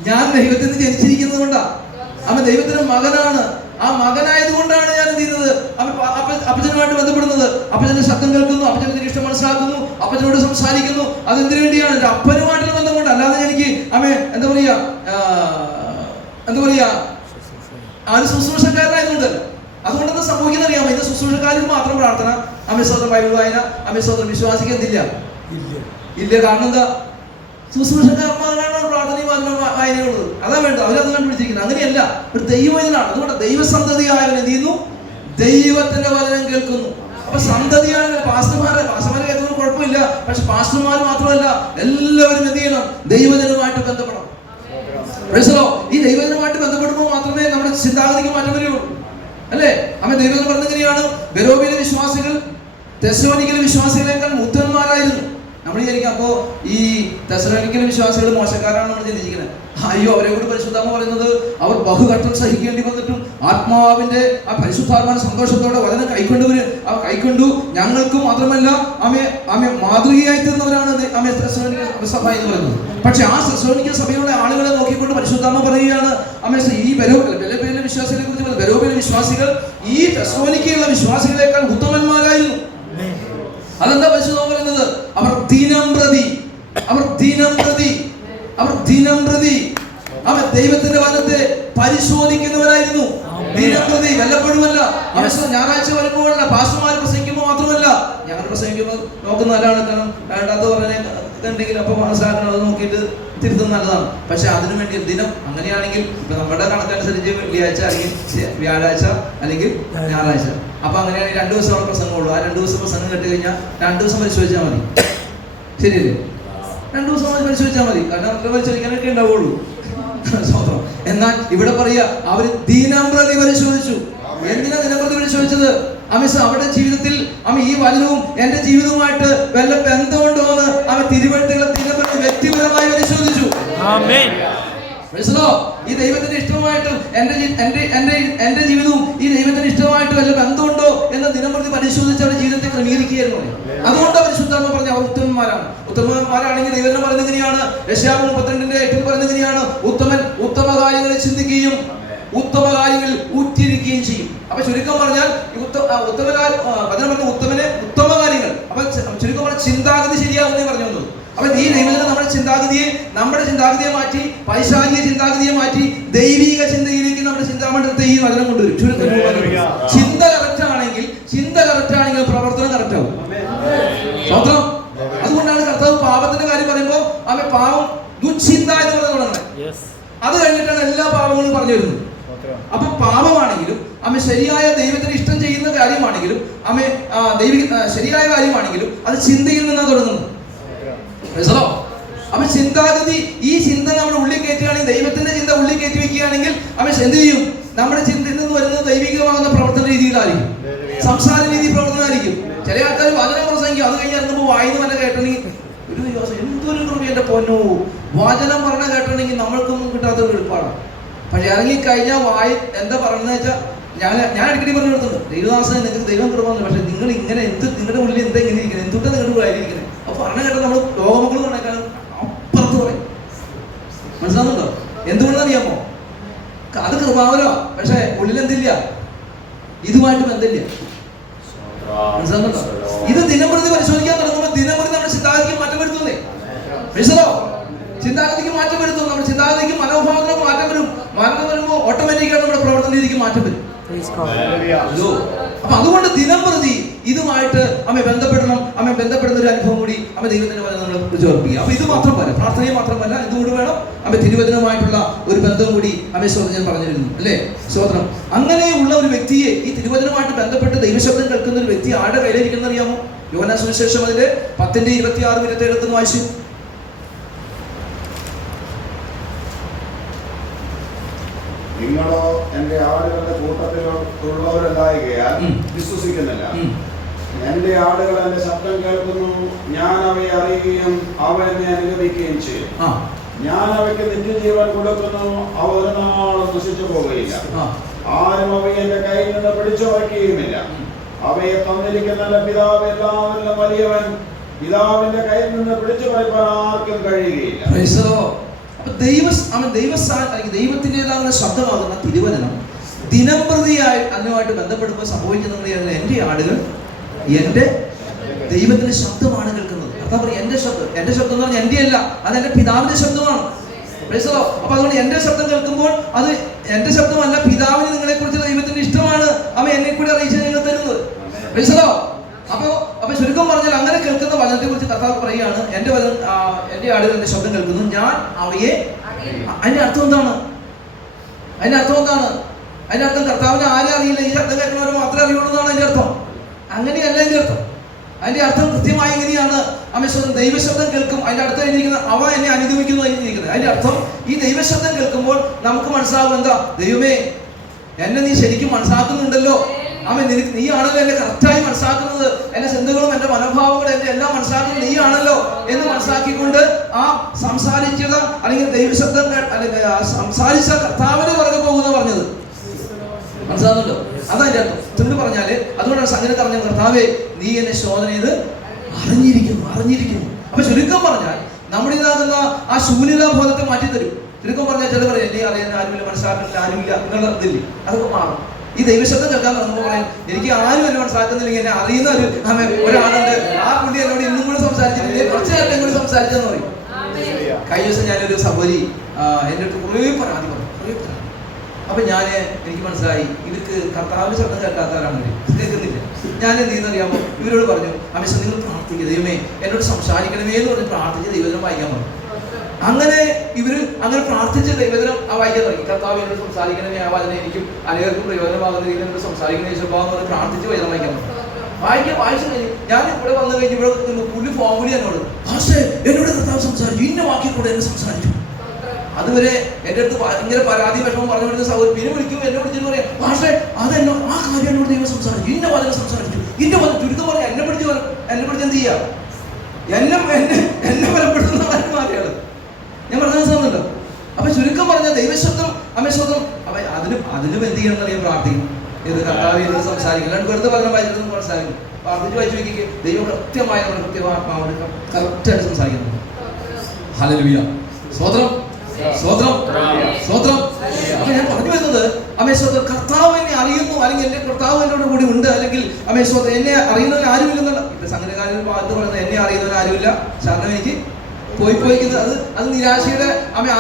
ഞാൻ ദൈവത്തിന് ജനിച്ചിരിക്കുന്നത് കൊണ്ടാ. അവൻ ദൈവത്തിന്റെ മകനാണ്. ആ മകനായത് കൊണ്ടാണ് ഞാൻ എന്ത് ചെയ്യുന്നത്? അപ്പച്ചനുമായിട്ട് ബന്ധപ്പെടുന്നത്. അപ്പച്ചന്റെ ശബ്ദം കേൾക്കുന്നു, അപ്പച്ചന്റെ ഇഷ്ടം മനസ്സിലാക്കുന്നു, അപ്പച്ചനോട് സംസാരിക്കുന്നു. അതെന്തിനു വേണ്ടിയാണ്? എൻ്റെ അപ്പനുമായിട്ടുള്ള ബന്ധം കൊണ്ട്. അല്ലാതെ എനിക്ക് എന്താ പറയാ ആ ശുശ്രൂഷക്കാരനായതുകൊണ്ടല്ല. അതുകൊണ്ടെന്താ സംഭവിക്കുന്ന അറിയാമോ? ഇത് ശുശ്രൂഷക്കാരിൽ മാത്രം പ്രാർത്ഥന, സ്വന്തം ബൈബിൾ വായന, സ്വന്തം വിശ്വാസിക്ക് എന്തില്ല? ഇല്ല. കാരണം എന്താ? ശുശ്രൂഷക്കാരന്മാരാണ് പ്രാർത്ഥനയും വായനയുള്ളത്. അതാ വേണ്ടത്. അവരത് കണ്ടുപിടിച്ചിരിക്കുന്നത്. അങ്ങനെയല്ല, ഒരു ദൈവവചനാണ്. അതുകൊണ്ട് ദൈവസന്തതിയായവൻ എന്ത് ചെയ്യുന്നു? ദൈവത്തിന്റെ വചനം കേൾക്കുന്നു. അപ്പൊ സന്തതിയാണ് പാസ്റ്റർമാരെ കേൾക്കുന്നത് കുഴപ്പമില്ല. പക്ഷെ പാസ്റ്റർമാർ മാത്രമല്ല, എല്ലാവരും എന്ത് ചെയ്യണം? ദൈവജനവുമായിട്ട് ബന്ധപ്പെടണം. ഈ ദൈവജനവുമായിട്ട് ബന്ധപ്പെടുമ്പോൾ മാത്രമേ നമ്മുടെ ചിന്താഗതിക്ക് മാറ്റം വരികയുള്ളൂ, അല്ലേ? അവൻ ദൈവജനം പറഞ്ഞെങ്ങനെയാണ്? ബെരോബിയിലെ വിശ്വാസികൾ തെസ്സലോനിക്കയിലെ വിശ്വാസികളെക്കാൾ മൂത്തന്മാരായിരുന്നു. നമ്മൾ വിചാരിക്കും അപ്പോൾ ഈ തെസ്സലോനിക്കയിലെ വിശ്വാസികൾ മോശക്കാരാണെന്ന് നമ്മൾ ചിന്തിക്കുന്നത്. അയ്യോ, അവരെ കൂടി പരിശുദ്ധാത്മ പറയുന്നത് അവർ ബഹുഘട്ടം സഹിക്കേണ്ടി വന്നിട്ടും ആത്മാവിന്റെ ആ പരിശുദ്ധാത്മാവിന്റെ സന്തോഷത്തോടെ വചനം കൈക്കൊണ്ടു ഞങ്ങൾക്ക് മാത്രമല്ല ആമെ മാതൃകയായി തീർന്നവരാണ് ആമെ തെസ്സലോനിക്ക സഭ എന്ന് പറയുന്നത്. പക്ഷെ ആ തെസ്സലോനിക്ക സഭയുടെ ആളുകളെ നോക്കിക്കൊണ്ട് പരിശുദ്ധാത്മ പറയുകയാണ് ഈ ബെരോബിലെ വിശ്വാസികളെ കുറിച്ച്, ബെരോബിലെ വിശ്വാസികൾ ഈ തെസ്സലോനിക്കയിലുള്ള വിശ്വാസികളെക്കാൾ ഉത്തമന്മാരായിരുന്നു. അതെന്താ പരിശുദ്ധാത്മ പറയുന്നത്? അവർ ദിനം പ്രതി അവർ ദൈവത്തിന്റെ വചനത്തെ പരിശോധിക്കുന്നവരായിരുന്നു. ദിനം പ്രതി, വല്ലപ്പോഴുമല്ല. ഞായറാഴ്ച വരുമ്പോഴല്ല, പാസ്റ്റർമാർ പ്രസംഗിക്കുമ്പോൾ മാത്രമല്ല, ഞങ്ങൾ പ്രസംഗിക്കുമ്പോൾ നോക്കുന്ന ആരാണ്, കാരണം വേണ്ടാത്ത പറഞ്ഞിട്ടുണ്ടെങ്കിൽ അപ്പൊ മനസ്സിലാക്കണം, അത് നോക്കിയിട്ട് തിരുത്തുന്നത് നല്ലതാണ്. പക്ഷെ അതിനു വേണ്ടി ദിനം, അങ്ങനെയാണെങ്കിൽ ഇപ്പൊ നമ്മുടെ കണക്കനുസരിച്ച് വെള്ളിയാഴ്ച അല്ലെങ്കിൽ വ്യാഴാഴ്ച അല്ലെങ്കിൽ ഞായറാഴ്ച, അപ്പൊ അങ്ങനെയാണെങ്കിൽ 2 ദിവസം അവിടെ പ്രസംഗമുള്ളൂ. ആ 2 ദിവസം പ്രസംഗം കേട്ട് കഴിഞ്ഞാൽ 2 ദിവസം പരിശോധിച്ചാൽ മതി. ശരിയല്ലേ? 2 ദിവസം പരിശോധിച്ചാൽ മതി, കാരണം അത്ര പരിശോധിക്കാനൊക്കെ ഉണ്ടാവുള്ളൂ. എന്നാൽ ഇവിടെ പറയാ അവര് ദിനം പ്രതി പരിശോധിച്ചു. എന്തിനാ ദിനം പ്രതി പരിശോധിച്ചത്? അവരുടെ ജീവിതത്തിൽ ഈ വചനവും എന്റെ ജീവിതവുമായിട്ട് വല്ല ബന്ധമുണ്ടോ എന്ന് തിരുവഴുത്തുകളെ ദിനം പ്രതി വ്യക്തിപരമായി പരിശോധിച്ചു. ഈ ദൈവത്തിന്റെ ഇഷ്ടമായിട്ട് എന്റെ ജീവിതവും ഈ ദൈവത്തിന്റെ ഇഷ്ടമായിട്ട് വല്ല ബന്ധമുണ്ടോ എന്ന് ദിനം പ്രതി പരിശോധിച്ച് അവരുടെ ജീവിതത്തെ ക്രമീകരിക്കുകയായിരുന്നു. അതുകൊണ്ട് പരിശുദ്ധാത്മ പറഞ്ഞ അവർ ഉത്തമന്മാരാണെങ്കിൽ ദൈവം പറയുന്നത് എങ്ങനെയാണ്? യെശയ്യാവ് 32:8 പറയുന്നത് എങ്ങനെയാണ്? ഉത്തമ കാര്യങ്ങളെ ചിന്തിക്കുകയും ഉത്തമ കാര്യങ്ങളിൽ ഊറ്റിരിക്കുകയും ചെയ്യും. അപ്പൊ ചുരുക്കം പറഞ്ഞാൽ ഉത്തമ കാര്യങ്ങൾ, അപ്പൊ ചുരുക്കം പറഞ്ഞാൽ ചിന്താഗതി ശരിയാവുന്നേ പറഞ്ഞു വന്നത്. അപ്പൊ ഈ ദൈവജനം നമ്മുടെ ചിന്താഗതിയെ മാറ്റി, പൈശാചിക ചിന്താഗതിയെ മാറ്റി ദൈവിക ചിന്തയിലേക്ക് നമ്മുടെ ചിന്താമണ്ഡലത്തെ ഈ വചനം കൊണ്ടുവരും. ചിന്ത കറക്റ്റ് ആണെങ്കിൽ പ്രവർത്തനം കറക്റ്റ് ആവും. സ്വന്തം. അതുകൊണ്ടാണ് കർത്താവ് പാപത്തിന്റെ കാര്യം പറയുമ്പോൾ പാപം ദുശ്ചിന്ത എന്ന് പറഞ്ഞു തുടങ്ങുന്നത്. അത് കഴിഞ്ഞിട്ടാണ് എല്ലാ പാപങ്ങളും പറഞ്ഞു വരുന്നത്. അപ്പൊ പാപമാണെങ്കിലും ശരിയായ ദൈവത്തിന് ഇഷ്ടം ചെയ്യുന്ന കാര്യമാണെങ്കിലും ശരിയായ കാര്യമാണെങ്കിലും അത് ചിന്തയിൽ നിന്നാണ് തുടങ്ങുന്നത്. അപ്പൊ ചിന്താഗതി, ഈ ചിന്ത നമ്മുടെ ഉള്ളിൽ കയറ്റുകയാണെങ്കിൽ, ദൈവത്തിന്റെ ചിന്ത ഉള്ളിൽ കയറ്റി വെക്കുകയാണെങ്കിൽ എന്ത് ചെയ്യും? നമ്മുടെ ചിന്തയിൽ നിന്ന് വരുന്നത് ദൈവികമാകുന്ന പ്രവർത്തന രീതിയിലായിരിക്കും, സംസാര രീതി പ്രവർത്തനമായിരിക്കും. ചില ആൾക്കാർ വചനം പ്രസംഗിക്കും, അത് കഴിഞ്ഞ് ഇറങ്ങുമ്പോൾ വായിന്ന് തന്നെ കേട്ടണമെങ്കിൽ ഒരു ദിവസം എന്തൊരു കൃപ എന്റെ പൊന്നോ, വചനം പറഞ്ഞ കേട്ടണമെങ്കിൽ നമ്മൾക്കൊന്നും കിട്ടാത്തൊരു എളുപ്പമാണ്. പക്ഷെ ഇറങ്ങിക്കഴിഞ്ഞാൽ വായി എന്താ പറയുന്നത് വെച്ചാൽ ഞാൻ അടിക്കടി പറഞ്ഞു കൊടുത്തുണ്ട്, ദൈവദാസനെ നിങ്ങൾക്ക് ദൈവം കൃപ വന്നു, പക്ഷെ നിങ്ങൾ ഇങ്ങനെ നിങ്ങളുടെ ഉള്ളിൽ എന്താ ഇങ്ങനെ ഇരിക്കുന്നത്, എന്തുട്ടാ നിങ്ങളുടെ കാര്യമിരിക്കുന്നത്? അപ്പൊ പറഞ്ഞു കേട്ടാൽ നമ്മൾ ലോകമക്കൾ പറഞ്ഞേക്കാളും അപ്പുറത്ത് പറയും. മനസ്സിലാവുന്നുണ്ടോ? എന്തുകൊണ്ടെന്നറിയാമോ? അത് കൃപാവരോ, പക്ഷെ ഉള്ളിൽ എന്തില്ല, ഇതുമായിട്ട് ബന്ധമില്ല. മനസ്സിലാവുന്നുണ്ടോ? ഇത് ദിനംപ്രതി പരിശോധിക്കാൻ തുടങ്ങുമ്പോൾ ദിനംപ്രതി നമ്മുടെ ചിന്താഗതിക്ക് മാറ്റം വരുത്തുന്നേ. ചിന്താഗതിക്ക് മാറ്റം വരുത്തും, നമ്മുടെ ചിന്താഗതിക്ക് മനോഭാവത്തിനൊക്കെ മാറ്റം വരും. മാറ്റം വരുമ്പോൾ ഓട്ടോമാറ്റിക്കായിട്ട് നമ്മുടെ പ്രവർത്തന രീതിക്ക് മാറ്റം വരും. അപ്പൊ അതുകൊണ്ട് ദിനംപ്രതി ഇതുമായിട്ട് ബന്ധപ്പെടുന്ന ഒരു അനുഭവം കൂടി ദൈവത്തിന്റെ വചനം നമ്മൾ വിളിച്ചോർപ്പിക്കുക. അപ്പൊ ഇത് മാത്രം പോരാ, പ്രാർത്ഥനയെ മാത്രമല്ല, ഇതുകൂടി വേണം. തിരുവചനവുമായിട്ടുള്ള ഒരു ബന്ധം കൂടി ഞാൻ പറഞ്ഞിരുന്നു, അല്ലേ? സ്തോത്രം. അങ്ങനെയുള്ള ഒരു വ്യക്തിയെ, ഈ തിരുവചനവുമായിട്ട് ബന്ധപ്പെട്ട് ദൈവശബ്ദം കേൾക്കുന്ന ഒരു വ്യക്തി ആരുടെ കയ്യിലിരിക്കുന്ന അറിയാമോ? യോഹന്നാൻ സുവിശേഷം 10:26-27 വായിച്ചു. നിങ്ങളോ എന്റെ ആടുകളുടെ കൂട്ടത്തിലുള്ളവരല്ലായകയാൽ വിശ്വസിക്കുന്നില്ല. എന്റെ ആടുകൾ എന്റെ ശബ്ദം കേൾക്കുന്നു, ഞാൻ അവയെ അറിയുകയും അവ എന്നെ അനുഗമിക്കുകയും ചെയ്യും. ഞാൻ അവയ്ക്ക് നിത്യജീവൻ കൊടുക്കുന്നു, അവ ഒരു നാളും നശിച്ചു പോവുകയില്ല. ആരും അവയെ എന്റെ കയ്യിൽ നിന്ന് പിടിച്ചു വയ്ക്കുകയുമില്ല. അവയെ തന്നിരിക്കുന്ന പിതാവ് എല്ലാവരിലും വലിയവൻ, പിതാവിന്റെ കയ്യിൽ നിന്ന് പിടിച്ചു പറിപ്പാൻ ആർക്കും കഴിയുകയില്ല. ദൈവത്തിൻ്റെതാകുന്ന ശബ്ദമാകുന്ന തിരുവചനം ദിനംപ്രതിയായി അതിനുമായിട്ട് ബന്ധപ്പെടുമ്പോൾ സംഭവിക്കുന്നത് എന്റെ ആടുകൾ എന്റെ ദൈവത്തിന്റെ ശബ്ദമാണ് കേൾക്കുന്നത്. അർത്ഥം എന്റെ ശബ്ദം എന്ന് പറഞ്ഞാൽ എന്റെ അല്ല, അത് എന്റെ പിതാവിന്റെ ശബ്ദമാണ്. അപ്പൊ അതുകൊണ്ട് എന്റെ ശബ്ദം കേൾക്കുമ്പോൾ അത് എന്റെ ശബ്ദമല്ല, പിതാവിന് നിങ്ങളെ കുറിച്ച് ദൈവത്തിന്റെ ഇഷ്ടമാണ് എന്നെ കൂടി അറിയിച്ച് നിങ്ങൾ തരുന്നത്. അപ്പൊ ചുരുക്കം പറഞ്ഞാൽ അങ്ങനെ കേൾക്കുന്ന വചനത്തെ കുറിച്ച് കർത്താവ് പറയുകയാണ്, എന്റെ ആടുകൾ എന്റെ ശബ്ദം കേൾക്കുന്നു, ഞാൻ അവയെ. അതിന്റെ അർത്ഥം എന്താണ്? അതിന്റെ അർത്ഥം കർത്താവിനെ ആരും അറിയില്ല, ഈ ശബ്ദം കേൾക്കുന്നവരെ മാത്രമേ അറിയുള്ളൂ എന്നാണ് അതിന്റെ അർത്ഥം. അങ്ങനെയല്ല അതിന്റെ അർത്ഥം. അതിന്റെ അർത്ഥം കൃത്യമായി എങ്ങനെയാണ്? ദൈവശബ്ദം കേൾക്കും, അതിന്റെ അടുത്ത് എഴുതിയിരിക്കുന്ന അവ എന്നെ അനുഗമിക്കുന്നു എഴുതിയിരിക്കുന്നത്. അതിന്റെ അർത്ഥം ഈ ദൈവശബ്ദം കേൾക്കുമ്പോൾ നമുക്ക് മനസ്സിലാവും, എന്താ ദൈവമേ എന്നെ നീ ശരിക്കും മനസ്സിലാക്കുന്നുണ്ടല്ലോ, ആമേൻ. നീയാണല്ലോ എന്നെ കറക്റ്റായി മനസ്സിലാക്കുന്നത്, എന്റെ ചിന്തകളും എന്റെ മനോഭാവങ്ങളും എന്റെ എല്ലാം മനസ്സിലാക്കുന്നത് നീയാണല്ലോ എന്ന് മനസ്സിലാക്കിക്കൊണ്ട് ആ സംസാരിച്ചത് അല്ലെങ്കിൽ ദൈവശബ്ദം അല്ലെങ്കിൽ സംസാരിച്ച കർത്താവിന് പുറകെ പോകുന്ന പറഞ്ഞത് മനസ്സിലാകുന്നുണ്ടോ? അതതിന്റെ അർത്ഥം. എന്ന് പറഞ്ഞാല് അതുകൊണ്ടാണ് സംഗതി പറഞ്ഞ കർത്താവേ നീ എന്നെ ശോധന ചെയ്ത് അറിഞ്ഞിരിക്കുന്നു. അപ്പൊ ചുരുക്കം പറഞ്ഞാൽ നമ്മുടെ ഇതാകുന്ന ആ ശൂന്യതാ ബോധത്തെ മാറ്റിത്തരും. ചുരുക്കം പറഞ്ഞാൽ ചില പറയാം എന്നെ അറിയുന്ന ആരുമില്ല, മനസ്സിലാക്കുന്നില്ല ആരുമില്ല എന്നുള്ള ഇതില്ലേ, അതൊക്കെ മാറും. ഈ ദൈവശബ്ദം കേൾക്കാൻ തുടങ്ങുമ്പോൾ പറയും എനിക്ക് ആരും എന്നെ മനസ്സിലാക്കുന്നില്ലെങ്കിൽ എന്നെ അറിയുന്ന ഒരാളുണ്ട്, ആ പുള്ളി എന്നോട് ഇന്നും കൂടെ സംസാരിച്ചിട്ടില്ലേ, കുറച്ച് നേരത്തെ കൂടി സംസാരിച്ചെന്ന് പറയും. കഴിഞ്ഞ ദിവസം ഞാനൊരു സഹോദരി എൻ്റെ അടുത്ത് കുറേ പരാതി പറഞ്ഞു. അപ്പൊ എനിക്ക് മനസ്സിലായി ഇവർക്ക് കർത്താവിന്റെ ശബ്ദം കേൾക്കാത്തവരാണ്, കേൾക്കുന്നില്ല. ഞാൻ എന്ത് ചെയ്യുന്നറിയാമോ, ഇവരോട് പറഞ്ഞു അമിഷ നിങ്ങൾ പ്രാർത്ഥിക്കുക, ദൈവമേ എന്നോട് സംസാരിക്കണമേ എന്ന് പറഞ്ഞ് പ്രാർത്ഥിച്ച് ദൈവജനം വായിക്കാൻ പറഞ്ഞു. അങ്ങനെ പ്രാർത്ഥിച്ച് ദൈവജനം വായിക്കാൻ തുടങ്ങി. കർത്താവ് എന്നോട് സംസാരിക്കണമേ, ആ വചനം എനിക്കും അനേകർക്കും പ്രയോജനമാകുന്ന രീതിയിൽ എന്നോട് സംസാരിക്കണേ സ്വഭാവം എന്ന് പറഞ്ഞ് പ്രാർത്ഥിച്ച് വചനം വായിക്കാൻ പറഞ്ഞു. വായിച്ചു കഴിഞ്ഞു. ഞാൻ ഇവിടെ വന്നു കഴിഞ്ഞ് ഇവിടെ പുള്ളി ഫോമുലി എന്നോട് പക്ഷേ എന്നോട് കർത്താവ് സംസാരിച്ചു, ഇന്ന വാക്യം കൂടെ എന്നെ സംസാരിച്ചു. അതുവരെ എൻ്റെ അടുത്ത് ഭയങ്കര പരാതി വിഷമം പറഞ്ഞു കൊടുത്ത സൗകര്യം പിന്നെ വിളിക്കും, എന്നെ വിളിച്ചെന്ന് പറയാം പക്ഷേ അതെന്നോ ആ കാര്യം എന്നോട് ദൈവം സംസാരിച്ചു, ഇന്ന വചനം സംസാരിച്ചു, ഇന്ന വചനം ചുരുക്കം പറയാം എന്നെ പിടിച്ച് എന്ത് ചെയ്യാം, എന്നെ ബലപ്പെടുത്തുന്ന മാറിയാണ് ഞാൻ പറഞ്ഞ മനസ്സിലാവുന്നുണ്ടോ? അപ്പൊ ചുരുക്കം പറഞ്ഞ ദൈവശബ്ദം അമേശബ്ദം അപ്പൊ അതിനും എന്ത് ചെയ്യണം എന്നറിയാൻ പ്രാർത്ഥിക്കും. ഏത് കർത്താവ് എന്നോട് സംസാരിക്കും, അല്ലാണ്ട് വെറുതെ പറഞ്ഞ വായിച്ചിട്ട് മനസ്സിലാക്കും. പ്രാർത്ഥിച്ച് വായിച്ചു വയ്ക്കുക, ദൈവം കൃത്യമായി നമ്മുടെ കൃത്യമാത്മാവോട് കറക്റ്റായിട്ട് സംസാരിക്കുന്നു. ഹല്ലേലൂയ, സ്തോത്രം. അപ്പൊ ഞാൻ പറഞ്ഞു വരുന്നത് അമേശ്വരം കർത്താവ് എന്നെ അറിയുന്നു, അല്ലെങ്കിൽ എന്റെ കർത്താവ് എന്നോട് കൂടി ഉണ്ട്, അല്ലെങ്കിൽ അമേശ്വരം എന്നെ അറിയുന്നവൻ ആരുമില്ലെന്നുള്ള ഇപ്പൊ സംഘടനകാരിൽ ഭാഗത്ത് പറയുന്നത് എന്നെ അറിയുന്നവൻ ആരുമില്ല. കാരണം എനിക്ക് പോയിക്കുന്നത് അത് നിരാശയുടെ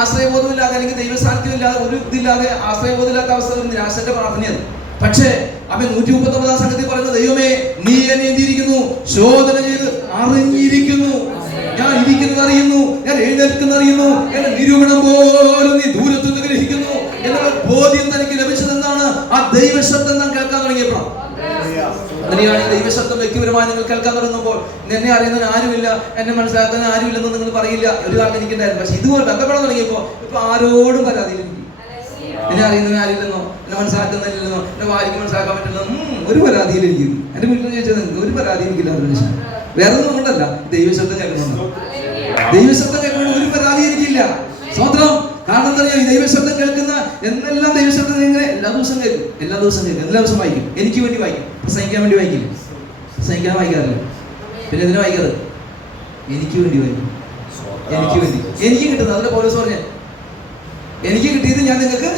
ആശ്രയബോധമില്ലാതെ അല്ലെങ്കിൽ ദൈവസാന്നിധ്യം ഇല്ലാതെ ഒരു ഇതില്ലാതെ ആശ്രയബോധമില്ലാത്ത അവസ്ഥ ഒരു നിരാശന്റെ പ്രാർത്ഥനയാണ്. പക്ഷേ 139 സംഘത്തിൽ പറയുന്ന ദൈവമേ നീ എന്നെ എന്തിരിക്കുന്നു ശോധന ചെയ്ത് അറിഞ്ഞിരിക്കുന്നു, ഞാൻ ഇരിക്കുന്നത് അറിയുന്നു, ഞാൻ എഴുന്നേൽക്കുന്ന അറിയുന്നു, എന്റെ നിരൂപണം പോലും നീ ദൂരത്തുനിന്ന് ഗ്രഹിക്കുന്നു എന്നുള്ള ബോധ്യം തനിക്ക് ലഭിച്ചതെന്നാണ് ആ ദൈവശബ്ദം നാം കേൾക്കാൻ തുടങ്ങിയപ്പോൾ. അങ്ങനെയാണ് ദൈവശബ്ദം വ്യക്തിപരമായി നിങ്ങൾ കേൾക്കാൻ തുടങ്ങുമ്പോൾ എന്നെ അറിയുന്നതിന് ആരുമില്ല, എന്നെ മനസ്സിലാക്കാൻ ആരുമില്ലെന്ന് നിങ്ങൾ പറയില്ല. ഒരു കാലത്ത് എനിക്കുണ്ടായിരുന്നു. പക്ഷെ ഇതുപോലെ ബന്ധപ്പെടാൻ തുടങ്ങിയപ്പോൾ ഇപ്പൊ ആരോടും പരാതിയില്ല. എന്നെ അറിയുന്നവൻ ആരില്ലെന്നോ, എന്നെ മനസ്സിലാക്കുന്നില്ലെന്നോ, എന്റെ ഭാര്യയ്ക്ക് മനസ്സിലാക്കാൻ പറ്റില്ലെന്നോ ഒരു പരാതിയിൽ എനിക്ക്. എന്റെ വീട്ടിൽ ചോദിച്ചാൽ നിങ്ങൾക്ക് ഒരു പരാതി എനിക്കില്ലാത്ത മനുഷ്യൻ. വേറെ ഒന്നും കൊണ്ടല്ല, ദൈവശബ്ദം കേൾക്കുന്നുണ്ടോ? ദൈവശബ്ദം കേൾക്കുന്ന ഒരു പരാതി എനിക്കില്ല. സ്വന്തം കാരണം എന്താ പറയുക, ദൈവശബ്ദം കേൾക്കുന്ന എന്നെല്ലാം ദൈവശബ്ദം ഇങ്ങനെ എല്ലാ ദിവസവും കേൾക്കും, എല്ലാ ദിവസവും വായിക്കും. എനിക്ക് വേണ്ടി വായിക്കും, പ്രസംഗിക്കാൻ വേണ്ടി വായിക്കില്ല, പ്രസംഗിക്കാൻ വായിക്കാറില്ല. പിന്നെ എന്തിനാ വായിക്കാറ്? എനിക്ക് വേണ്ടി വായിക്കും, എനിക്ക് കിട്ടുന്നത്. അതിലെ പൗലോസ് പറഞ്ഞ എനിക്ക് കിട്ടിയത് ഞാൻ നിങ്ങൾക്ക്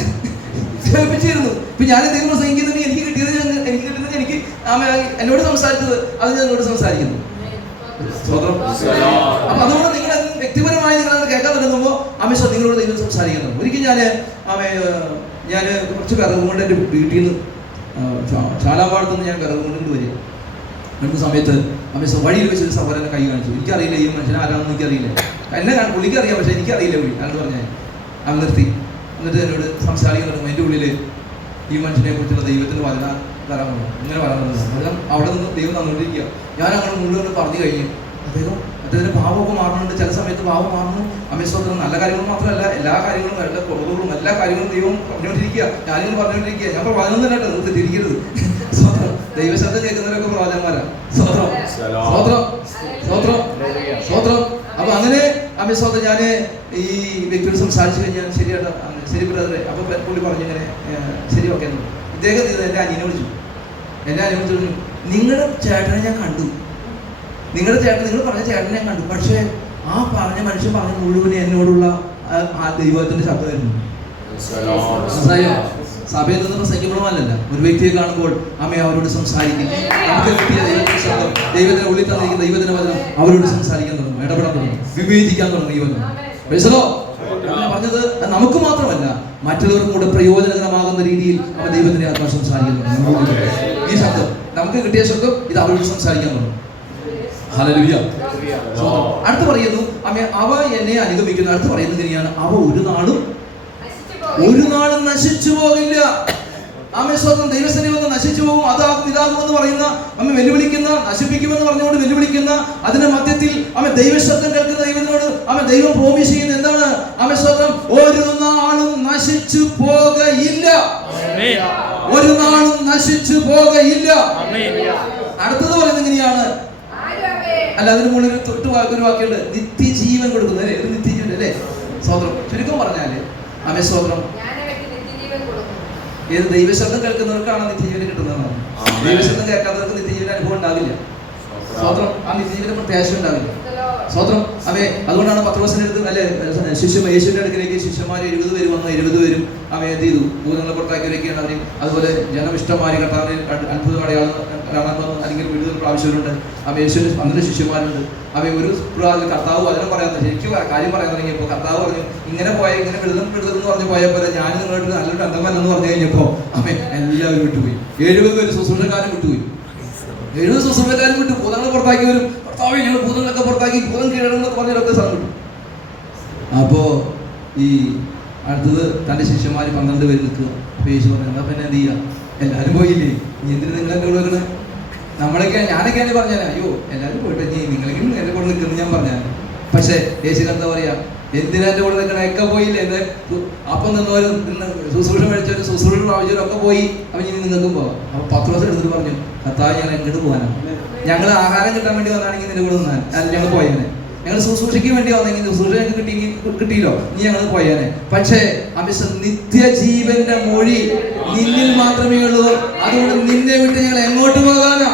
കേൾപ്പിച്ചിരുന്നു. ഇപ്പൊ ഞാൻ എന്തെങ്കിലും പ്രസംഗിക്കുന്നുണ്ടെങ്കിൽ എനിക്ക് കിട്ടിയത് എനിക്ക് എന്നോട് സംസാരിച്ചത് അത് ഞാൻ എന്നോട് സംസാരിക്കുന്നു. അപ്പൊ അതുകൊണ്ട് നിങ്ങൾ വ്യക്തിപരമായി നിങ്ങൾ അത് കേൾക്കാൻ തുടങ്ങുമ്പോൾ അമിഷ നിങ്ങളോട് ദൈവം സംസാരിക്കുന്നു. ഒരിക്കൽ ഞാൻ കുറച്ച് വിറക് കൊണ്ട് എൻ്റെ വീട്ടിൽ നിന്ന് ചാലാമ്പാടത്തുനിന്ന് ഞാൻ വിറക് കൊണ്ട് വരിക. വരുന്ന സമയത്ത് അമിഷ വഴിയിൽ വെച്ചൊരു സഹോദരനെ കൈ കാണിച്ചു. എനിക്കറിയില്ല ഈ മനുഷ്യൻ ആരാണെന്ന് എനിക്കറിയില്ല. എന്നെ പുള്ളിക്കറിയാം, പക്ഷെ എനിക്കറിയില്ല പുള്ളി. അതെന്ന് പറഞ്ഞാൽ അവൻ നിർത്തി. എന്നിട്ട് എന്നോട് സംസാരിക്കാൻ തുടങ്ങും. എൻ്റെ ഉള്ളിൽ ഈ മനുഷ്യനെ കുറിച്ചുള്ള ദൈവത്തിൻ്റെ വചന തരാൻ പറഞ്ഞു. ഇങ്ങനെ പറയുന്നത് അദ്ദേഹം അവിടെ നിന്ന് ദൈവം തന്നുകൊണ്ടിരിക്കുക. ഞാൻ അങ്ങനെ മുഴുവൻ പറഞ്ഞു കഴിഞ്ഞു. അദ്ദേഹത്തിന് ഭാവമൊക്കെ മാറുന്നുണ്ട്. ചില സമയത്ത് ഭാവം മാറുന്നു. അമേശ്വരം നല്ല കാര്യങ്ങൾ മാത്രമല്ല, എല്ലാ കാര്യങ്ങളും എല്ലാ കുറവുകളും എല്ലാ കാര്യങ്ങളും ദൈവം പറഞ്ഞുകൊണ്ടിരിക്കുക. ഞാനിങ്ങനെ പറഞ്ഞുകൊണ്ടിരിക്കുക. ഞാൻ പ്രവാചകനൊന്നും കേട്ടോ, നിങ്ങൾ തെറ്റിയിരിക്കരുത്. ദൈവശബ്ദം കേൾക്കുന്നവരൊക്കെ പ്രവാചകന്മാരാ. സ്വത്രം. അപ്പൊ അങ്ങനെ അമേശ്വരത്തെ ഞാൻ ഈ വ്യക്തിയോട് സംസാരിച്ചു കഴിഞ്ഞാൽ ശരി ബ്രദറെ. അപ്പൊ പുള്ളി പറഞ്ഞു ഇങ്ങനെ ശരി ഓക്കെ. ഇദ്ദേഹം എൻ്റെ അനിയനെ വിളിച്ചു. നിങ്ങളുടെ ചേട്ടനെ ഞാൻ കണ്ടു, നിങ്ങൾ പറഞ്ഞ ചേട്ടനെ ഞാൻ കണ്ടു. പക്ഷേ ആ പറഞ്ഞ മനുഷ്യൻ പറഞ്ഞ മുഴുവൻ എന്നോടുള്ള ആ ദൈവത്തിന്റെ ശബ്ദമായിരുന്നു. സഭയിൽ നിന്ന് പ്രസംഗിക്കണമെന്നല്ല, ഒരു വ്യക്തിയെ കാണുമ്പോൾ അമ്മ അവരോട് സംസാരിക്കും. നമുക്ക് കിട്ടിയ ദൈവത്തിന്റെ ശബ്ദം, ദൈവത്തിന്റെ ഉള്ളിൽ തന്നിരിക്കുന്ന ദൈവത്തിന്റെ വചനം അവരോട് സംസാരിക്കാൻ തുടങ്ങും, ഇടപെടാൻ തുടങ്ങും, വിവേചിക്കാൻ തുടങ്ങും. ഈ വചനം പറഞ്ഞത് നമുക്ക് മാത്രമല്ല മറ്റുള്ളവർക്കും കൂടെ പ്രയോജനകരമാകുന്ന രീതിയിൽ അവ ദൈവത്തിന്റെ ആത്മാ സംസാരിക്കുന്നുണ്ട്. ഈ ശബ്ദം നമുക്ക് കിട്ടിയ ശബ്ദം ഇത് അവരോട് സംസാരിക്കാൻ തുടങ്ങും. ഹല്ലേലൂയ. അടുത്ത് പറയുന്നു അവ എന്നെ അനുഗമിക്കുന്നു. അടുത്ത് പറയുന്നത് തന്നെയാണ് അവ ഒരു നാളും നശിച്ചു പോകില്ല. ആമേശ്വരം ദൈവസേന വന്ന് നശിച്ചു പോകും, അതാകും ഇതാകുമെന്ന് പറയുന്ന അമ്മ വെല്ലുവിളിക്കുന്ന, നശിപ്പിക്കുമെന്ന് പറഞ്ഞുകൊണ്ട് വെല്ലുവിളിക്കുന്ന അതിന്റെ മധ്യത്തിൽ അമ്മ ദൈവശബ്ദം കേൾക്കുന്ന ദൈവത്തിനോട് അമ്മ ദൈവം പ്രോമിസ് ചെയ്യുന്നത് എന്താണ്? ആമേശ്വരം ഒരു നാളും നശിച്ചു പോകയില്ല. ഒരു നാളും നശിച്ചു പോകയില്ല. അടുത്തത് പറയുന്നത് എങ്ങനെയാണ്? അല്ല, അതിന് മുകളിൽ ഒരു വാക്യുണ്ട്, നിത്യജീവൻ കൊടുക്കുന്നത് അല്ലേ? ഒരു നിത്യജീവൻ അല്ലേ? സ്വതന്ത്രം. ചുരുക്കം പറഞ്ഞാല് ആമേ സ്വതന്ത്രം. ഏത് ദൈവശബ്ദം കേൾക്കുന്നവർക്കാണ് നിത്യജീവൻ കിട്ടുന്നതാണ്. ദൈവശബ്ദം കേൾക്കാത്തവർക്ക് നിത്യജീവൻ അനുഭവം ഉണ്ടാവില്ല. സ്വതന്ത്രം. ആ നിത്യജീവന്റെ പ്രത്യാശ ഉണ്ടാവില്ല. സ്വതന്ത്രം. അവയെ അതുകൊണ്ടാണ് പത്രോസിന്റെ അടുത്ത് അല്ലെ യേശുവിന്റെ അടുക്കിലേക്ക് ശിഷ്യന്മാർ 70 പേര് വന്നു. 70 പേരും അവയെ എന്ത് ചെയ്തു? ഭൂതങ്ങളെ പുറത്താക്കിയൊക്കെയാണ് അവര്. അതുപോലെ ജനമിഷ്ടമാരി കർത്താവിന് അത്ഭുതം അടയാളം കാണാൻ വന്നു, അല്ലെങ്കിൽ വിടുതൽ പ്രാവശ്യമുണ്ട്. അവ യേശുവിന് 12 ശിഷ്യന്മാരുണ്ട്. അവയെ ഒരു കർത്താവ് വചനം പറയാൻ ശരിക്കും കാര്യം പറയാൻ തുടങ്ങിയപ്പോൾ കർത്താവ് പറഞ്ഞു, ഇങ്ങനെ ഇങ്ങനെ വിടുതൽ എന്ന് പറഞ്ഞു പോയപ്പോൾ ഞാൻ നിങ്ങളോട് നല്ലൊരു ബന്ധമല്ലെന്ന് പറഞ്ഞു കഴിഞ്ഞപ്പോ എല്ലാവരും വിട്ടുപോയി. 70 പേര് ശുശ്രൂഷക്കാരും വിട്ടുപോയി. 70 ശുശ്രൂഷക്കാരും വിട്ടു. ഭൂതങ്ങളെ പുറത്താക്കിയവരും കർത്താവ് ഞങ്ങൾ ഭൂതങ്ങളൊക്കെ പുറത്താക്കി ഭൂതം കീഴടങ്ങുന്നൊക്കെ പറഞ്ഞൊക്കെ സ്ഥലം വിട്ടു. അപ്പോ ഈ അടുത്തത് തന്റെ ശിഷ്യന്മാര് 12 പേര് നിൽക്കുക. അപ്പൊ യേശു പറഞ്ഞു, എന്നാ പിന്നെ എന്ത് ചെയ്യാം? എല്ലാവരും പോയില്ലേ, ഇനി എന്തിനു നിങ്ങൾ എന്റെ കൂടെ നിൽക്കണേ? ഞാനൊക്കെയാണ് പറഞ്ഞാൽ അയ്യോ എല്ലാവരും പോയിട്ട് ഇനി നിങ്ങളെങ്കിലും എന്റെ കൂടെ നിൽക്കുന്നു ഞാൻ പറഞ്ഞാൽ. പക്ഷെ യേശു എന്താ പറയാ, എന്തിനാ എന്റെ കൂടെ നിൽക്കണേ? ഒക്കെ പോയില്ലേ. അപ്പം നിന്നവരും ശുശ്രൂഷ മേടിച്ചവരും ശുശ്രൂഷ പ്രാവശ്യവരും ഒക്കെ പോയി. അപ്പൊ ഇനി നിങ്ങൾക്കും പോവാം. അപ്പൊ പത്രോസ് എടുത്തിട്ട് പറഞ്ഞു, കർത്താവ് ഞാൻ എങ്ങോട്ട് പോകാനാണ്? ഞങ്ങൾ ആഹാരം കിട്ടാൻ വേണ്ടി വന്നാണെങ്കിൽ നിന്റെ കൂടെ നിന്നാൽ അല്ല ഞങ്ങൾ പോയേനെ. ഞങ്ങൾ ശുശ്രൂഷയ്ക്ക് വേണ്ടി വന്നെങ്കിൽ ശുശ്രൂഷ ഞങ്ങൾക്ക് കിട്ടിയില്ലോ, ഇനി ഞങ്ങൾ പോയേനെ. പക്ഷേ നിത്യജീവന്റെ മൊഴി നിന്നിൽ മാത്രമേ ഉള്ളൂ. അതുകൊണ്ട് നിന്നെ വിട്ട് ഞങ്ങൾ എങ്ങോട്ട് പോകാനാ?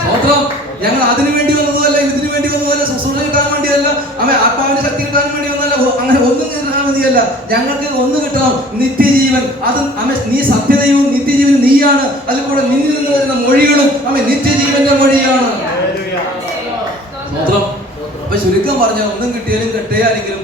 സ്വതന്ത്രം. ഞങ്ങൾ അതിനു വേണ്ടി വന്നതല്ല, ഇതിനു വേണ്ടി വന്നതല്ല, ശുശ്രൂഷ കിട്ടാൻ വേണ്ടിയല്ല, ആത്മാവിന്റെ ശക്തി കിട്ടാൻ വേണ്ടി വന്നല്ല, അങ്ങനെ ഒന്നും കിട്ടാൻ മതിയല്ല. ഞങ്ങൾക്ക് ഒന്ന് കിട്ടണം, നിത്യജീവൻ. അത് നീ സത്യദൈവവും നിത്യജീവനും നീയാണ്. അതിൽ കൂടെ നിന്നിൽ നിന്ന് വരുന്ന മൊഴികളും നിത്യജീവന്റെ മൊഴിയാണ്. സ്വതന്ത്രം. അപ്പൊ ചുരുക്കം പറഞ്ഞാൽ ഒന്നും കിട്ടിയാലും കെട്ടിയാലെങ്കിലും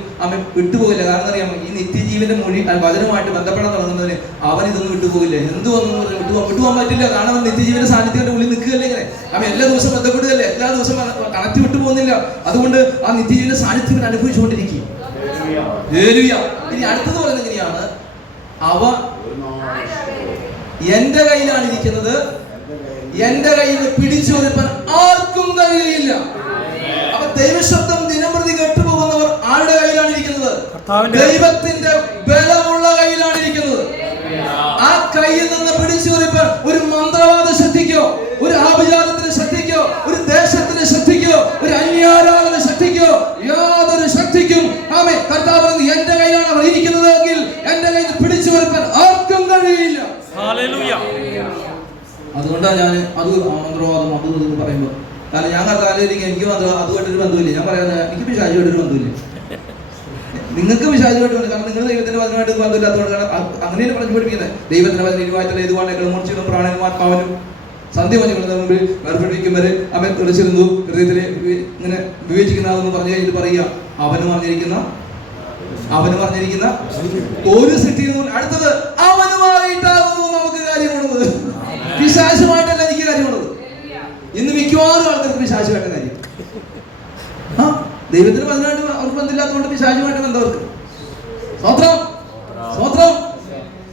വിട്ടുപോകില്ല. കാരണം അറിയാമോ, ഈ നിത്യജീവന്റെ മൊഴി വചനമായിട്ട് ബന്ധപ്പെടാൻ തുടങ്ങുന്നവന് അവൻ ഇതൊന്നും വിട്ടുപോകില്ല. എന്തുവന്നു വിട്ടുപോകാൻ പറ്റില്ല. കാരണം നിത്യജീവന്റെ സാന്നിധ്യത്തിന്റെ ഉള്ളിൽ നിൽക്കുകയല്ലേ ഇങ്ങനെ. എല്ലാ ദിവസവും ബന്ധപ്പെടുകയല്ലേ, എല്ലാ ദിവസവും കണക്ട് വിട്ടുപോകുന്നില്ല. അതുകൊണ്ട് ആ നിത്യജീവന്റെ സാന്നിധ്യം അനുഭവിച്ചുകൊണ്ടിരിക്കുക. ഇനി അടുത്തത് പറയുന്നത് എങ്ങനെയാണ്? അവ എന്റെ കയ്യിലാണ് ഇരിക്കുന്നത്, എന്റെ കയ്യിൽ നിന്ന് പിടിച്ചു വയ്ക്കാൻ ആർക്കും കഴിയില്ല. അപ്പൊ ദൈവശബ്ദം ദിനംപ്രതി കെട്ടുപോകുന്നവർ ആരുടെ കയ്യിലാണ് ഇരിക്കുന്നത്? ദൈവത്തിന്റെ ബലമുള്ള കയ്യിലാണ് ഇരിക്കുന്നത്. ആ കയ്യിൽ നിന്ന് പിടിച്ചു വയ്ക്കാൻ ഒരു മന്ത്രവാദ ശക്തിക്കോ, ഒരു ആഭിജാതത്തിന്റെ ശക്തിക്കോ, ഒരു ദേശത്തിന്റെ ശക്തിക്കോ, ഒരു അന്യാരാധന ശക്തിക്കോ, യാതൊരു ശക്തിക്കും കർത്താവ് എന്റെ കയ്യിലാണ് അവർ ഇരിക്കുന്നത് എങ്കിൽ എന്റെ കയ്യിൽ നിന്ന് പിടിച്ചു വയ്ക്കാൻ ആർക്കും കഴിയില്ല. അതുകൊണ്ടാണ് ഞാൻ അത് മന്ത്രവാദം അത് എന്ന് പറയുമ്പോൾ, കാരണം ഞാൻ കർത്താവിലേക്ക് എനിക്ക് അതുമായിട്ടൊരു ബന്ധമില്ല. ഞാൻ പറയാതെ എനിക്ക് പിശാചുമായിട്ടൊരു ബന്ധമില്ല. നിങ്ങൾക്ക് പിശാചുമായിട്ട് ബന്ധം, കാരണം നിങ്ങൾ ദൈവത്തിന്റെ വചനമായിട്ട് ബന്ധമില്ലാത്തതുകൊണ്ടാണ് അങ്ങനെയാണ് പറഞ്ഞു പഠിപ്പിക്കുന്നത്. ദൈവത്തിന്റെ വചനം ഇരുവായത്തിൽ ഏതുവാണേക്കളും മുറിച്ചിടും പ്രാണനും ആത്മാവിനും സന്ധ്യ മഞ്ഞങ്ങളുടെ മുമ്പിൽ വേർപിടിക്കും വരെ അവൻ തെളിച്ചിരുന്നു ഹൃദയത്തിലെ ഇങ്ങനെ വിവേചിക്കുന്നതെന്ന് പറഞ്ഞു കഴിഞ്ഞിട്ട് പറയുക, അവന് പറഞ്ഞിരിക്കുന്ന ഒരു സൃഷ്ടി. അടുത്തത് അവനുമായിട്ടാകുന്നു നമുക്ക് കാര്യമുള്ളത്, പിശാചുമായിട്ടല്ല എനിക്ക് കാര്യമുള്ളത്. ഇന്ന് മിക്കവാറും ആൾക്കാർക്ക് പിശാചുമായിട്ട് കാര്യം. ദൈവത്തിന് പതിനായിട്ട് അവർക്ക് ബന്ധമില്ലാത്തതുകൊണ്ട് പിശാചുമായിട്ട് ബന്ധവർക്ക്. സ്വതന്ത്രം.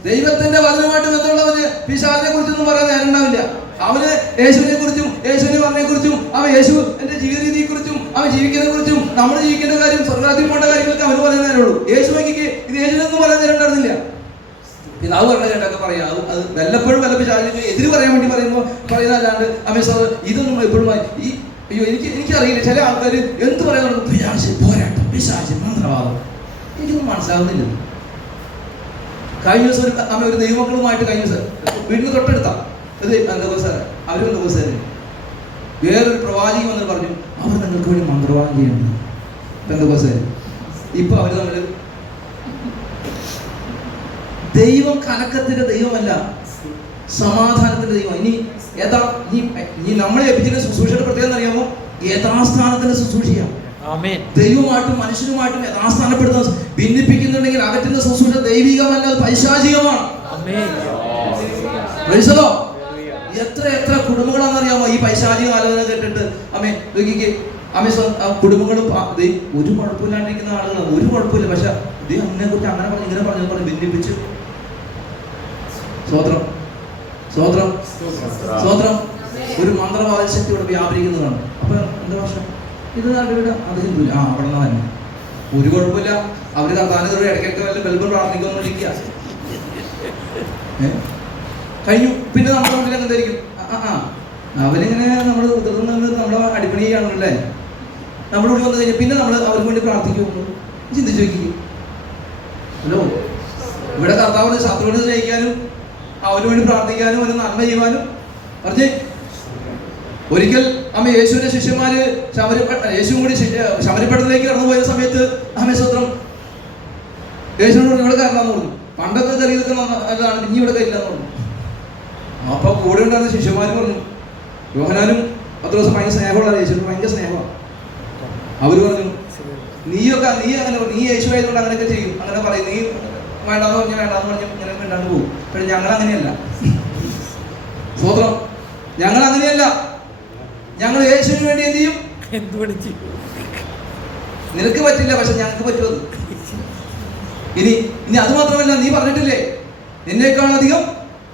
ദൈവത്തിന്റെ വചനമായിട്ട് ബന്ധമുള്ളവന് പിശാചിനെ കുറിച്ചൊന്നും പറയാൻ നേരം ഉണ്ടാവില്ല. അവന് യേശുവിനെ കുറിച്ചും യേശുവിനെ പറഞ്ഞതിനെ കുറിച്ചും യേശു എന്റെ ജീവിത രീതിയെ കുറിച്ചും ജീവിക്കുന്നതിനെ കുറിച്ചും നമ്മൾ ജീവിക്കേണ്ട കാര്യം സ്വർഗ്ഗത്തിൽ പോകേണ്ട കാര്യങ്ങളൊക്കെ അവന് പറയാൻ നേരമുള്ളൂ. യേശുവെങ്കിൽ ഇത് യേശുവിനൊന്നും പറയാൻ നേരം ഉണ്ടായിരുന്നില്ല. പിതാവ് പറഞ്ഞ കേട്ടൊക്കെ പറയാം. അത് വല്ലപ്പോഴും വല്ല പിശാചിനെ എതിര് പറയാൻ വേണ്ടി പറയുന്നതല്ലാണ്ട് ഇതൊന്നും എപ്പോഴും ഈ അയ്യോ എനിക്കറിയില്ല. ചില ആൾക്കാർ എന്ത് പറയാൻ പോരാട്ടം, പിശാച്, മന്ത്രവാദം, എനിക്കൊന്നും മനസ്സിലാവുന്നില്ല. കഴിഞ്ഞ ദിവസം ഒരു ദൈവമക്കളുമായിട്ട് കഴിഞ്ഞ ദിവസം വീടിന് തൊട്ടടുത്താ അവരും ബന്ധുസാരെ വേറൊരു പ്രവാചകൻ വന്ന് പറഞ്ഞു, അവർ നിങ്ങൾക്ക് വേണ്ടി മന്ത്രവാദം ചെയ്യുന്നു ബന്ധുസാര്. ഇപ്പൊ അവര് തമ്മിൽ ദൈവം കലക്കത്തിന്റെ ദൈവമല്ല, സമാധാനത്തിന്റെ ദൈവം. ഇനി നമ്മളെ ലഭിച്ചിരുന്ന ശുശ്രൂഷയുടെ പ്രത്യേകത അറിയാമോ? യഥാസ്ഥാനത്തിന്റെ ശുശ്രൂഷയാണ്. ദൈവമായിട്ടും മനുഷ്യനുമായിട്ടും യഥാസ്ഥാനപ്പെടുന്ന ഭിന്നിപ്പിക്കുന്നുണ്ടെങ്കിൽ അകറ്റുന്ന ശുശ്രൂഷ ദൈവികമല്ല, അത് പൈശാചികമാണ്. എത്ര കുടുംബങ്ങളാണെന്നറിയാമോ ഈ പൈശാചിക ആലോചന കേട്ടിട്ട് കുടുംബങ്ങളും ഒരു കുഴപ്പമില്ലാണ്ടിരിക്കുന്ന ആളുകൾ ഒരു കുഴപ്പമില്ല. പക്ഷെ അതിനെ കുറിച്ച് അങ്ങനെ പറഞ്ഞു ഇങ്ങനെ പറഞ്ഞു ഭിന്നിപ്പിച്ച്. സ്വതന്ത്രം. ഒരു മന്ത്രവാദ ശക്തി ഇവിടെ വ്യാപരിക്കുന്നതാണ്. അപ്പൊ എന്താ വർഷം ഇത് ഇവിടെ അത് ചിന്തില്ല. അവിടെ നിന്ന് തന്നെ ഒരു കുഴപ്പമില്ല. അവര് കർത്താവിനെതിരെ ഇടയ്ക്കൊക്കെ വല്ല ബൽബ് പ്രാർത്ഥിക്കൊന്നിരിക്കുക. കഴിഞ്ഞു. പിന്നെ നമ്മുടെ മുന്നിൽ എന്തായിരിക്കും? അവനിങ്ങനെ നമ്മൾ നമ്മളെ അടിപൊളി ചെയ്യാണല്ലേ. നമ്മുടെ കൂടി വന്നു കഴിഞ്ഞാൽ പിന്നെ നമ്മൾ അവർക്ക് വേണ്ടി പ്രാർത്ഥിക്കുമ്പോൾ ചിന്തിച്ചു വയ്ക്കും. ഹലോ, ഇവിടെ കർത്താവിന് ശത്രുവിനെ സ്നേഹിക്കാനും അവന് വേണ്ടി പ്രാർത്ഥിക്കാനും അവന് നന്മ ചെയ്യുവാനും പറഞ്ഞേ. ഒരിക്കൽ യേശുവിന്റെ ശിഷ്യന്മാര് യേശു കൂടി ശമരപ്പെട്ടതിലേക്ക് കടന്നുപോയ സമയത്ത് സ്വത്രം യേശുവിനോട് ഇവിടെ കയറലാന്ന് പറഞ്ഞു. പണ്ടൊക്കെ കയറിയതൊക്കെ നല്ലതാണ്, ഇനി ഇവിടെ കയറില്ലാന്ന് പറഞ്ഞു. അപ്പൊ കൂടെ ഉണ്ടായിരുന്ന ശിഷ്യന്മാര് പറഞ്ഞു, യോഹന്നാനും പത്രോസും ഭയങ്കര സ്നേഹമുള്ള യേശുവിന് ഭയങ്കര സ്നേഹമാണ്. അവര് പറഞ്ഞു, നീ അങ്ങനെ നീ യേശു ആയതുകൊണ്ട് അങ്ങനെയൊക്കെ ചെയ്യും, അങ്ങനെ പറയും, നീ വേണ്ടാന്ന് പറഞ്ഞാൽ വേണ്ടാന്ന് പറഞ്ഞു ഇങ്ങനെ വേണ്ടാണ്ട് പോകും. പക്ഷെ ഞങ്ങൾ അങ്ങനെയല്ല. സ്വത്രം, ഞങ്ങൾ അങ്ങനെയല്ല. ഞങ്ങൾ യേശുവിന് വേണ്ടി എന്ത് ചെയ്യും? നിനക്ക് പറ്റില്ല, പക്ഷെ ഞങ്ങൾക്ക് പറ്റുമത്. ഇനി അത് മാത്രമല്ല, നീ പറഞ്ഞിട്ടില്ലേ നിന്നേക്കാളധികം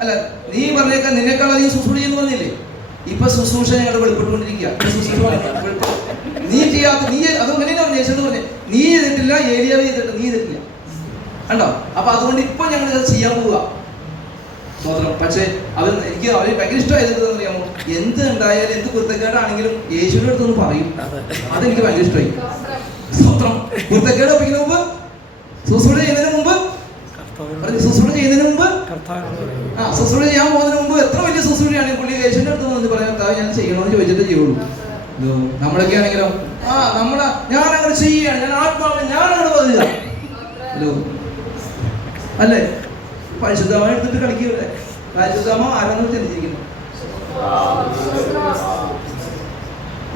അല്ല, നീ പറഞ്ഞേക്കാൻ നിന്നേക്കാളധികം ശുശ്രൂഷ എന്ന് പറഞ്ഞില്ലേ? ഇപ്പൊ ശുശ്രൂഷ ഞങ്ങൾ വെളിപ്പെട്ടുകൊണ്ടിരിക്കുക. നീ ചെയ്യാത്ത നീ അതങ്ങനെയാണ് പറഞ്ഞു. യേശു പറഞ്ഞു, നീ ചെയ്തിട്ടില്ല, ഏരിയ ചെയ്തിട്ട് നീ ചെയ്തിട്ടില്ല കണ്ടോ. അപ്പൊ അതുകൊണ്ട് ഇപ്പൊ ഞങ്ങൾ ഇത് ചെയ്യാൻ പോവുക. സ്വതന്ത്രം. പക്ഷെ എനിക്ക് അവര് ഭയങ്കര ഇഷ്ടമായത് അറിയാമോ? എന്ത് ഉണ്ടായാലും എന്ത് കുരുത്തക്കേടാണെങ്കിലും യേശുവിന്റെ അടുത്തൊന്ന് പറയും. അതെനിക്ക് ഭയങ്കര ഇഷ്ടമായി. സ്വതന്ത്രം. കുരുത്തക്കേട് ഒപ്പിക്കുന്നതിന് മുമ്പ്, ശുശ്രൂഷ ചെയ്യുന്നതിന് മുമ്പ്, ശുശ്രൂഷ ചെയ്യുന്നതിന് മുമ്പ്, ശുശ്രൂഷ ചെയ്യാൻ പോകുന്നതിന് മുമ്പ് എത്ര വലിയ ശുശ്രൂഷയാണെങ്കിൽ പുള്ളി യേശുവിന്റെ അടുത്ത് വന്നിട്ട് പറയാൻ, ഞാൻ ചെയ്യണമെന്ന് ചോദിച്ചിട്ട് ചെയ്യുള്ളൂ. നമ്മളൊക്കെ ആണെങ്കിലോ ഞാൻ അങ്ങനെ ചെയ്യുകയാണ്, ഞാൻ ആത്മാവിനെ ഞാൻ അങ്ങനെ പതില്ല. ഹലോ അല്ലേ? പരിശുദ്ധമ എടുത്തിട്ട് കളിക്കൂല്ലേ? പരിശുദ്ധമ ആരാന്ന് ചിന്തിച്ചിരിക്കുന്നു.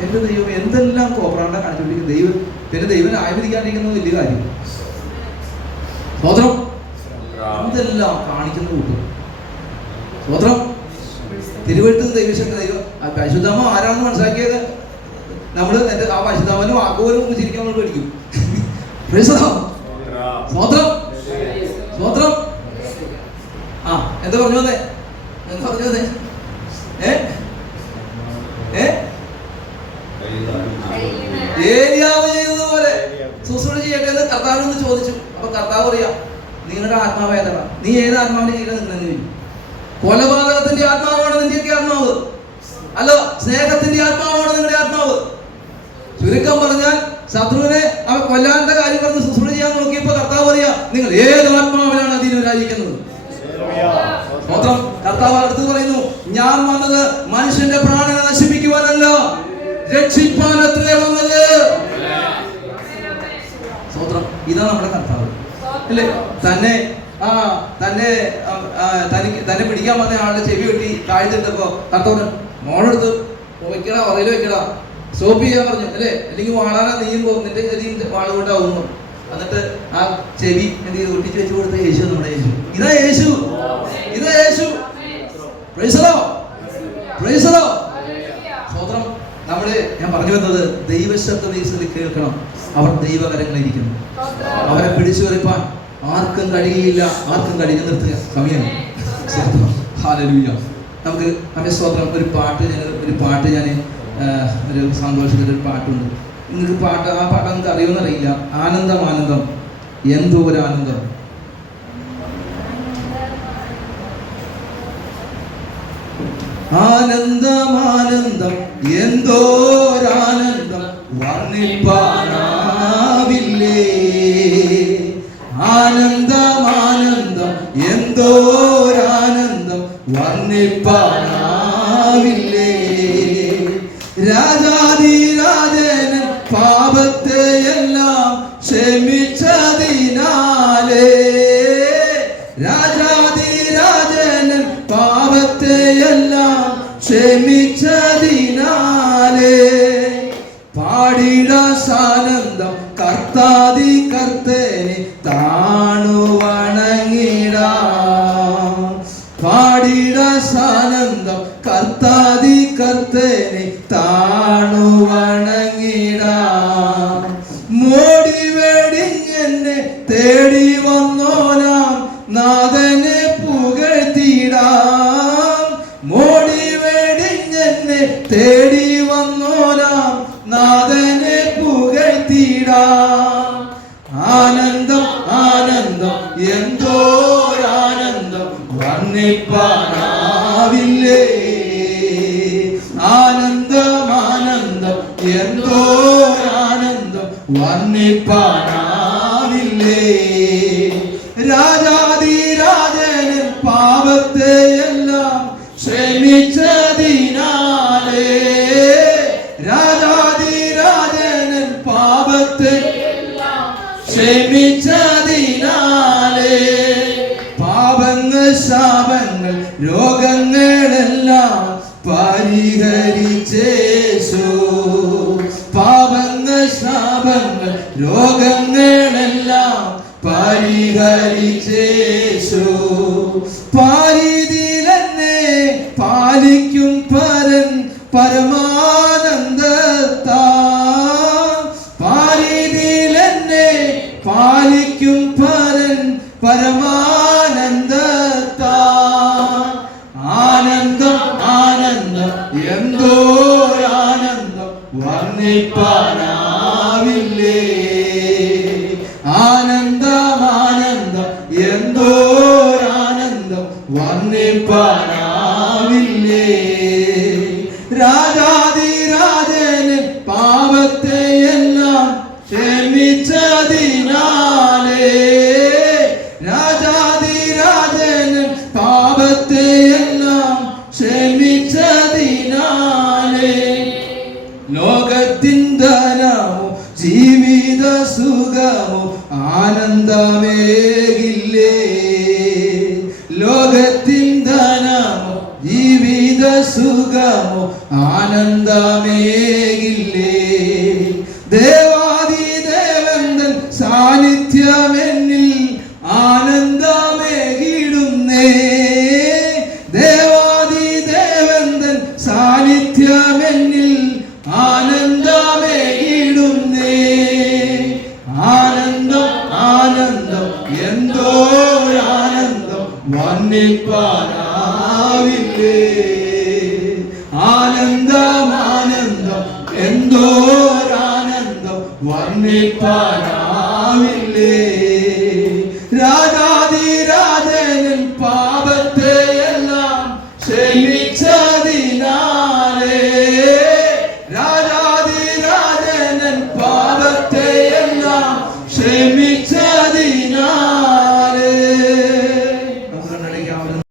എന്റെ ദൈവം എന്തെല്ലാം കോപ്രാണ്ട കാണിച്ചുകൊണ്ടിരിക്കുന്നു. ദൈവം പിന്നെ ദൈവം ആയിരിക്കാണ്ടിരിക്കുന്നത് വലിയ കാര്യം. സ്വതന്ത്രം എന്തെല്ലാം കാണിക്കുന്ന കൂട്ടും. സ്വതന്ത്രം. തിരുവഴുത്ത് ദൈവശക്തി ദൈവം പരിശുദ്ധമ ആരാണെന്ന് മനസ്സിലാക്കിയത് നമ്മള് ആ പരിശുദ്ധമനും വാക്കുപോലും ചിരിക്കാൻ നമ്മൾ പഠിക്കും. സ്വതന്ത്രം. സ്വതന്ത്രം. എന്താ പറഞ്ഞു വന്നേ? ഏലിയാവ് ചെയ്തതുപോലെ ശുശ്രൂഷ ചെയ്യട്ടെ എന്ന് കർത്താവിനോട് ചോദിച്ചു. അപ്പൊ കർത്താവ് പറയാ, നിങ്ങളുടെ ആത്മാവ് ഏതാണ്? നീ ഏത് ആത്മാവിനെ ചെയ്യണം നിങ്ങളെന്ന് ചോദിച്ചു. കൊലപാതകത്തിന്റെ ആത്മാവാണ് നിന്റെയൊക്കെ ആത്മാവ്, അല്ല സ്നേഹത്തിന്റെ ആത്മാവാണ് നിങ്ങളുടെ ആത്മാവ്. ചുരുക്കം പറഞ്ഞാൽ ശത്രുവിനെ അവൻ കൊല്ലാന്റെ കാര്യം പറഞ്ഞ് ശുശ്രൂഷ ചെയ്യാൻ നോക്കിയപ്പോ കർത്താവ് പറയാ, നിങ്ങൾ ഏത് ആത്മാവിലാണ് അതിനൊരായിരിക്കുന്നത്? സ്വതന്ത്രം. കർത്താവ് അടുത്ത് പറയുന്നു, ഞാൻ വന്നത് മനുഷ്യന്റെ പ്രാണനെ നശിപ്പിക്കുവാനല്ല, രക്ഷിപ്പാനത്രേ വന്നത്. സ്വതന്ത്രം. ഇതാണ് നമ്മുടെ കർത്താവ് അല്ലേ? തന്നെ പിടിക്കാൻ വന്ന ആളുടെ ചെവി വെട്ടി താഴ്ത്തിട്ടപ്പോ കർത്താവ് മോളെടുത്ത് വയ്ക്കടാ, പറയില് വെക്കടാ, സ്റ്റോപ്പ് ചെയ്യാൻ പറഞ്ഞു അല്ലേ? അല്ലെങ്കിൽ വാളാനാ നീയുമ്പോ നിന്റെ ചെവി വാള് കൊണ്ടാവുന്നു. എന്നിട്ട് ആ ചെവി എന്ത് ചെയ്ത് ഒട്ടിച്ച് വെച്ച് കൊടുത്ത യേശു, നമ്മുടെ യേശു. ഇതാ യേശു, ഇതാ യേശു. സ്വതന്ത്രം. ഞാൻ പറഞ്ഞു വന്നത്, ദൈവശബ്ദം കേൾക്കണം. അവർ ദൈവകരങ്ങളിരിക്കുന്നു. അവരെ പിടിച്ചു വരപ്പാൻ ആർക്കും കഴിയില്ല, ആർക്കും കഴിഞ്ഞു നിർത്തുക സമയം. ഹല്ലേലൂയ. നമുക്ക് സ്വതന്ത്രം. ഒരു പാട്ട് ഞാൻ ഒരു സന്തോഷത്തിൻ്റെ ഒരു പാട്ടുണ്ട്. നിങ്ങൾക്ക് ആ പാട്ട് നമുക്ക് അറിയുമെന്നറിയില്ല. ആനന്ദം ആനന്ദം എന്തോരാനന്ദം. ആനന്ദം ആനന്ദം എന്തോരാനന്ദം വർണ്ണിപ്പാനാവില്ലേ. ആനന്ദം ആനന്ദം എന്തോരാനന്ദം വർണ്ണിപ്പാനാവില്ലേ. രാജാധിരാജൻ പാപത്തെയെല്ലാം ക്ഷമിച്ചതിനാലേ. രാജാധിരാജൻ പാപത്തെയെല്ലാം ക്ഷമിച്ചതിനാലേ. പാടിട സാനന്ദം കർത്താതി കർത്തേനെ താണു വണങ്ങിടാം. പാടിട സാനന്ദം കർത്താതി കർത്തേനെ താണു വണങ്ങിടാം. മോടി വെടിഞ്ഞെന്നെ തേടി വന്നോനാം നാഥനെ പുകഴ്ത്തിടാം. മോടി വെടിഞ്ഞെന്നെ തേടി വന്നോനാം നാഥനെ പുകഴ്ത്തിടാം. ആനന്ദ വർണ്ണിപ്പാനാവില്ലേ. ആനന്ദം ആനന്ദം എന്തോരാനന്ദം വർണ്ണിപ്പാനാവില്ലേ. രാജാധിരാജന് പാപത്തെയെല്ലാം ക്ഷമിച്ചതിനാലേ. രാജാധിരാജന് പാപത്തെ ക്ഷമിച്ചതിനാലേ. പാപങ്ങൾ ശാപങ്ങൾ രോഗങ്ങളെല്ലാം പരിഹരിച്ചേശു. പാപങ്ങൾ ശാപങ്ങൾ രോഗങ്ങളെല്ലാം പരിഹരിച്ചേശു. പാരിതിലെന്നെ പാലിക്കും പരൻ പരമാനന്ദത്താൽ. പാരിതിലെന്നെ പാലിക്കും പരൻ പരമാനന്ദത്താൽ. ആനന്ദം ആനന്ദം എന്തോരാനന്ദം വർണ്ണിപ്പാനാവില്ലേ. ആനന്ദം ആനന്ദം എന്തോരാനന്ദം വർണ്ണിപ്പാനാവില്ലേ. രാജാധിരാജന് പാപത്തെയെല്ലാം ക്ഷമിച്ചതിനാലേ. രാജാധിരാജന് പാപത്തെയെല്ലാം ക്ഷമിച്ചതിനാലേ. ലോകത്തിൻ ധനമോ ജീവിത സുഖമോ ആനന്ദമേകില്ലേ. ലോകത്തിൻ ധനമോ ജീവിത സുഖമോ ആനന്ദമേകില്ലേ. ദേവാദിദേവന്തൻ സാന്നിധ്യമെന്നിൽ ആനന്ദമേകിടുന്നേ. ദേവാദിദേവന്തൻ സാന്നിധ്യമെന്നിൽ ആനന്ദമേകിടുന്നേ. ആനന്ദം ആനന്ദം എന്തോരാനന്ദം വർണ്ണിപ്പാനാവില്ലേ. ആനന്ദം ആനന്ദം എന്തോരാനന്ദം വർണ്ണിപ്പാനാവില്ലേ.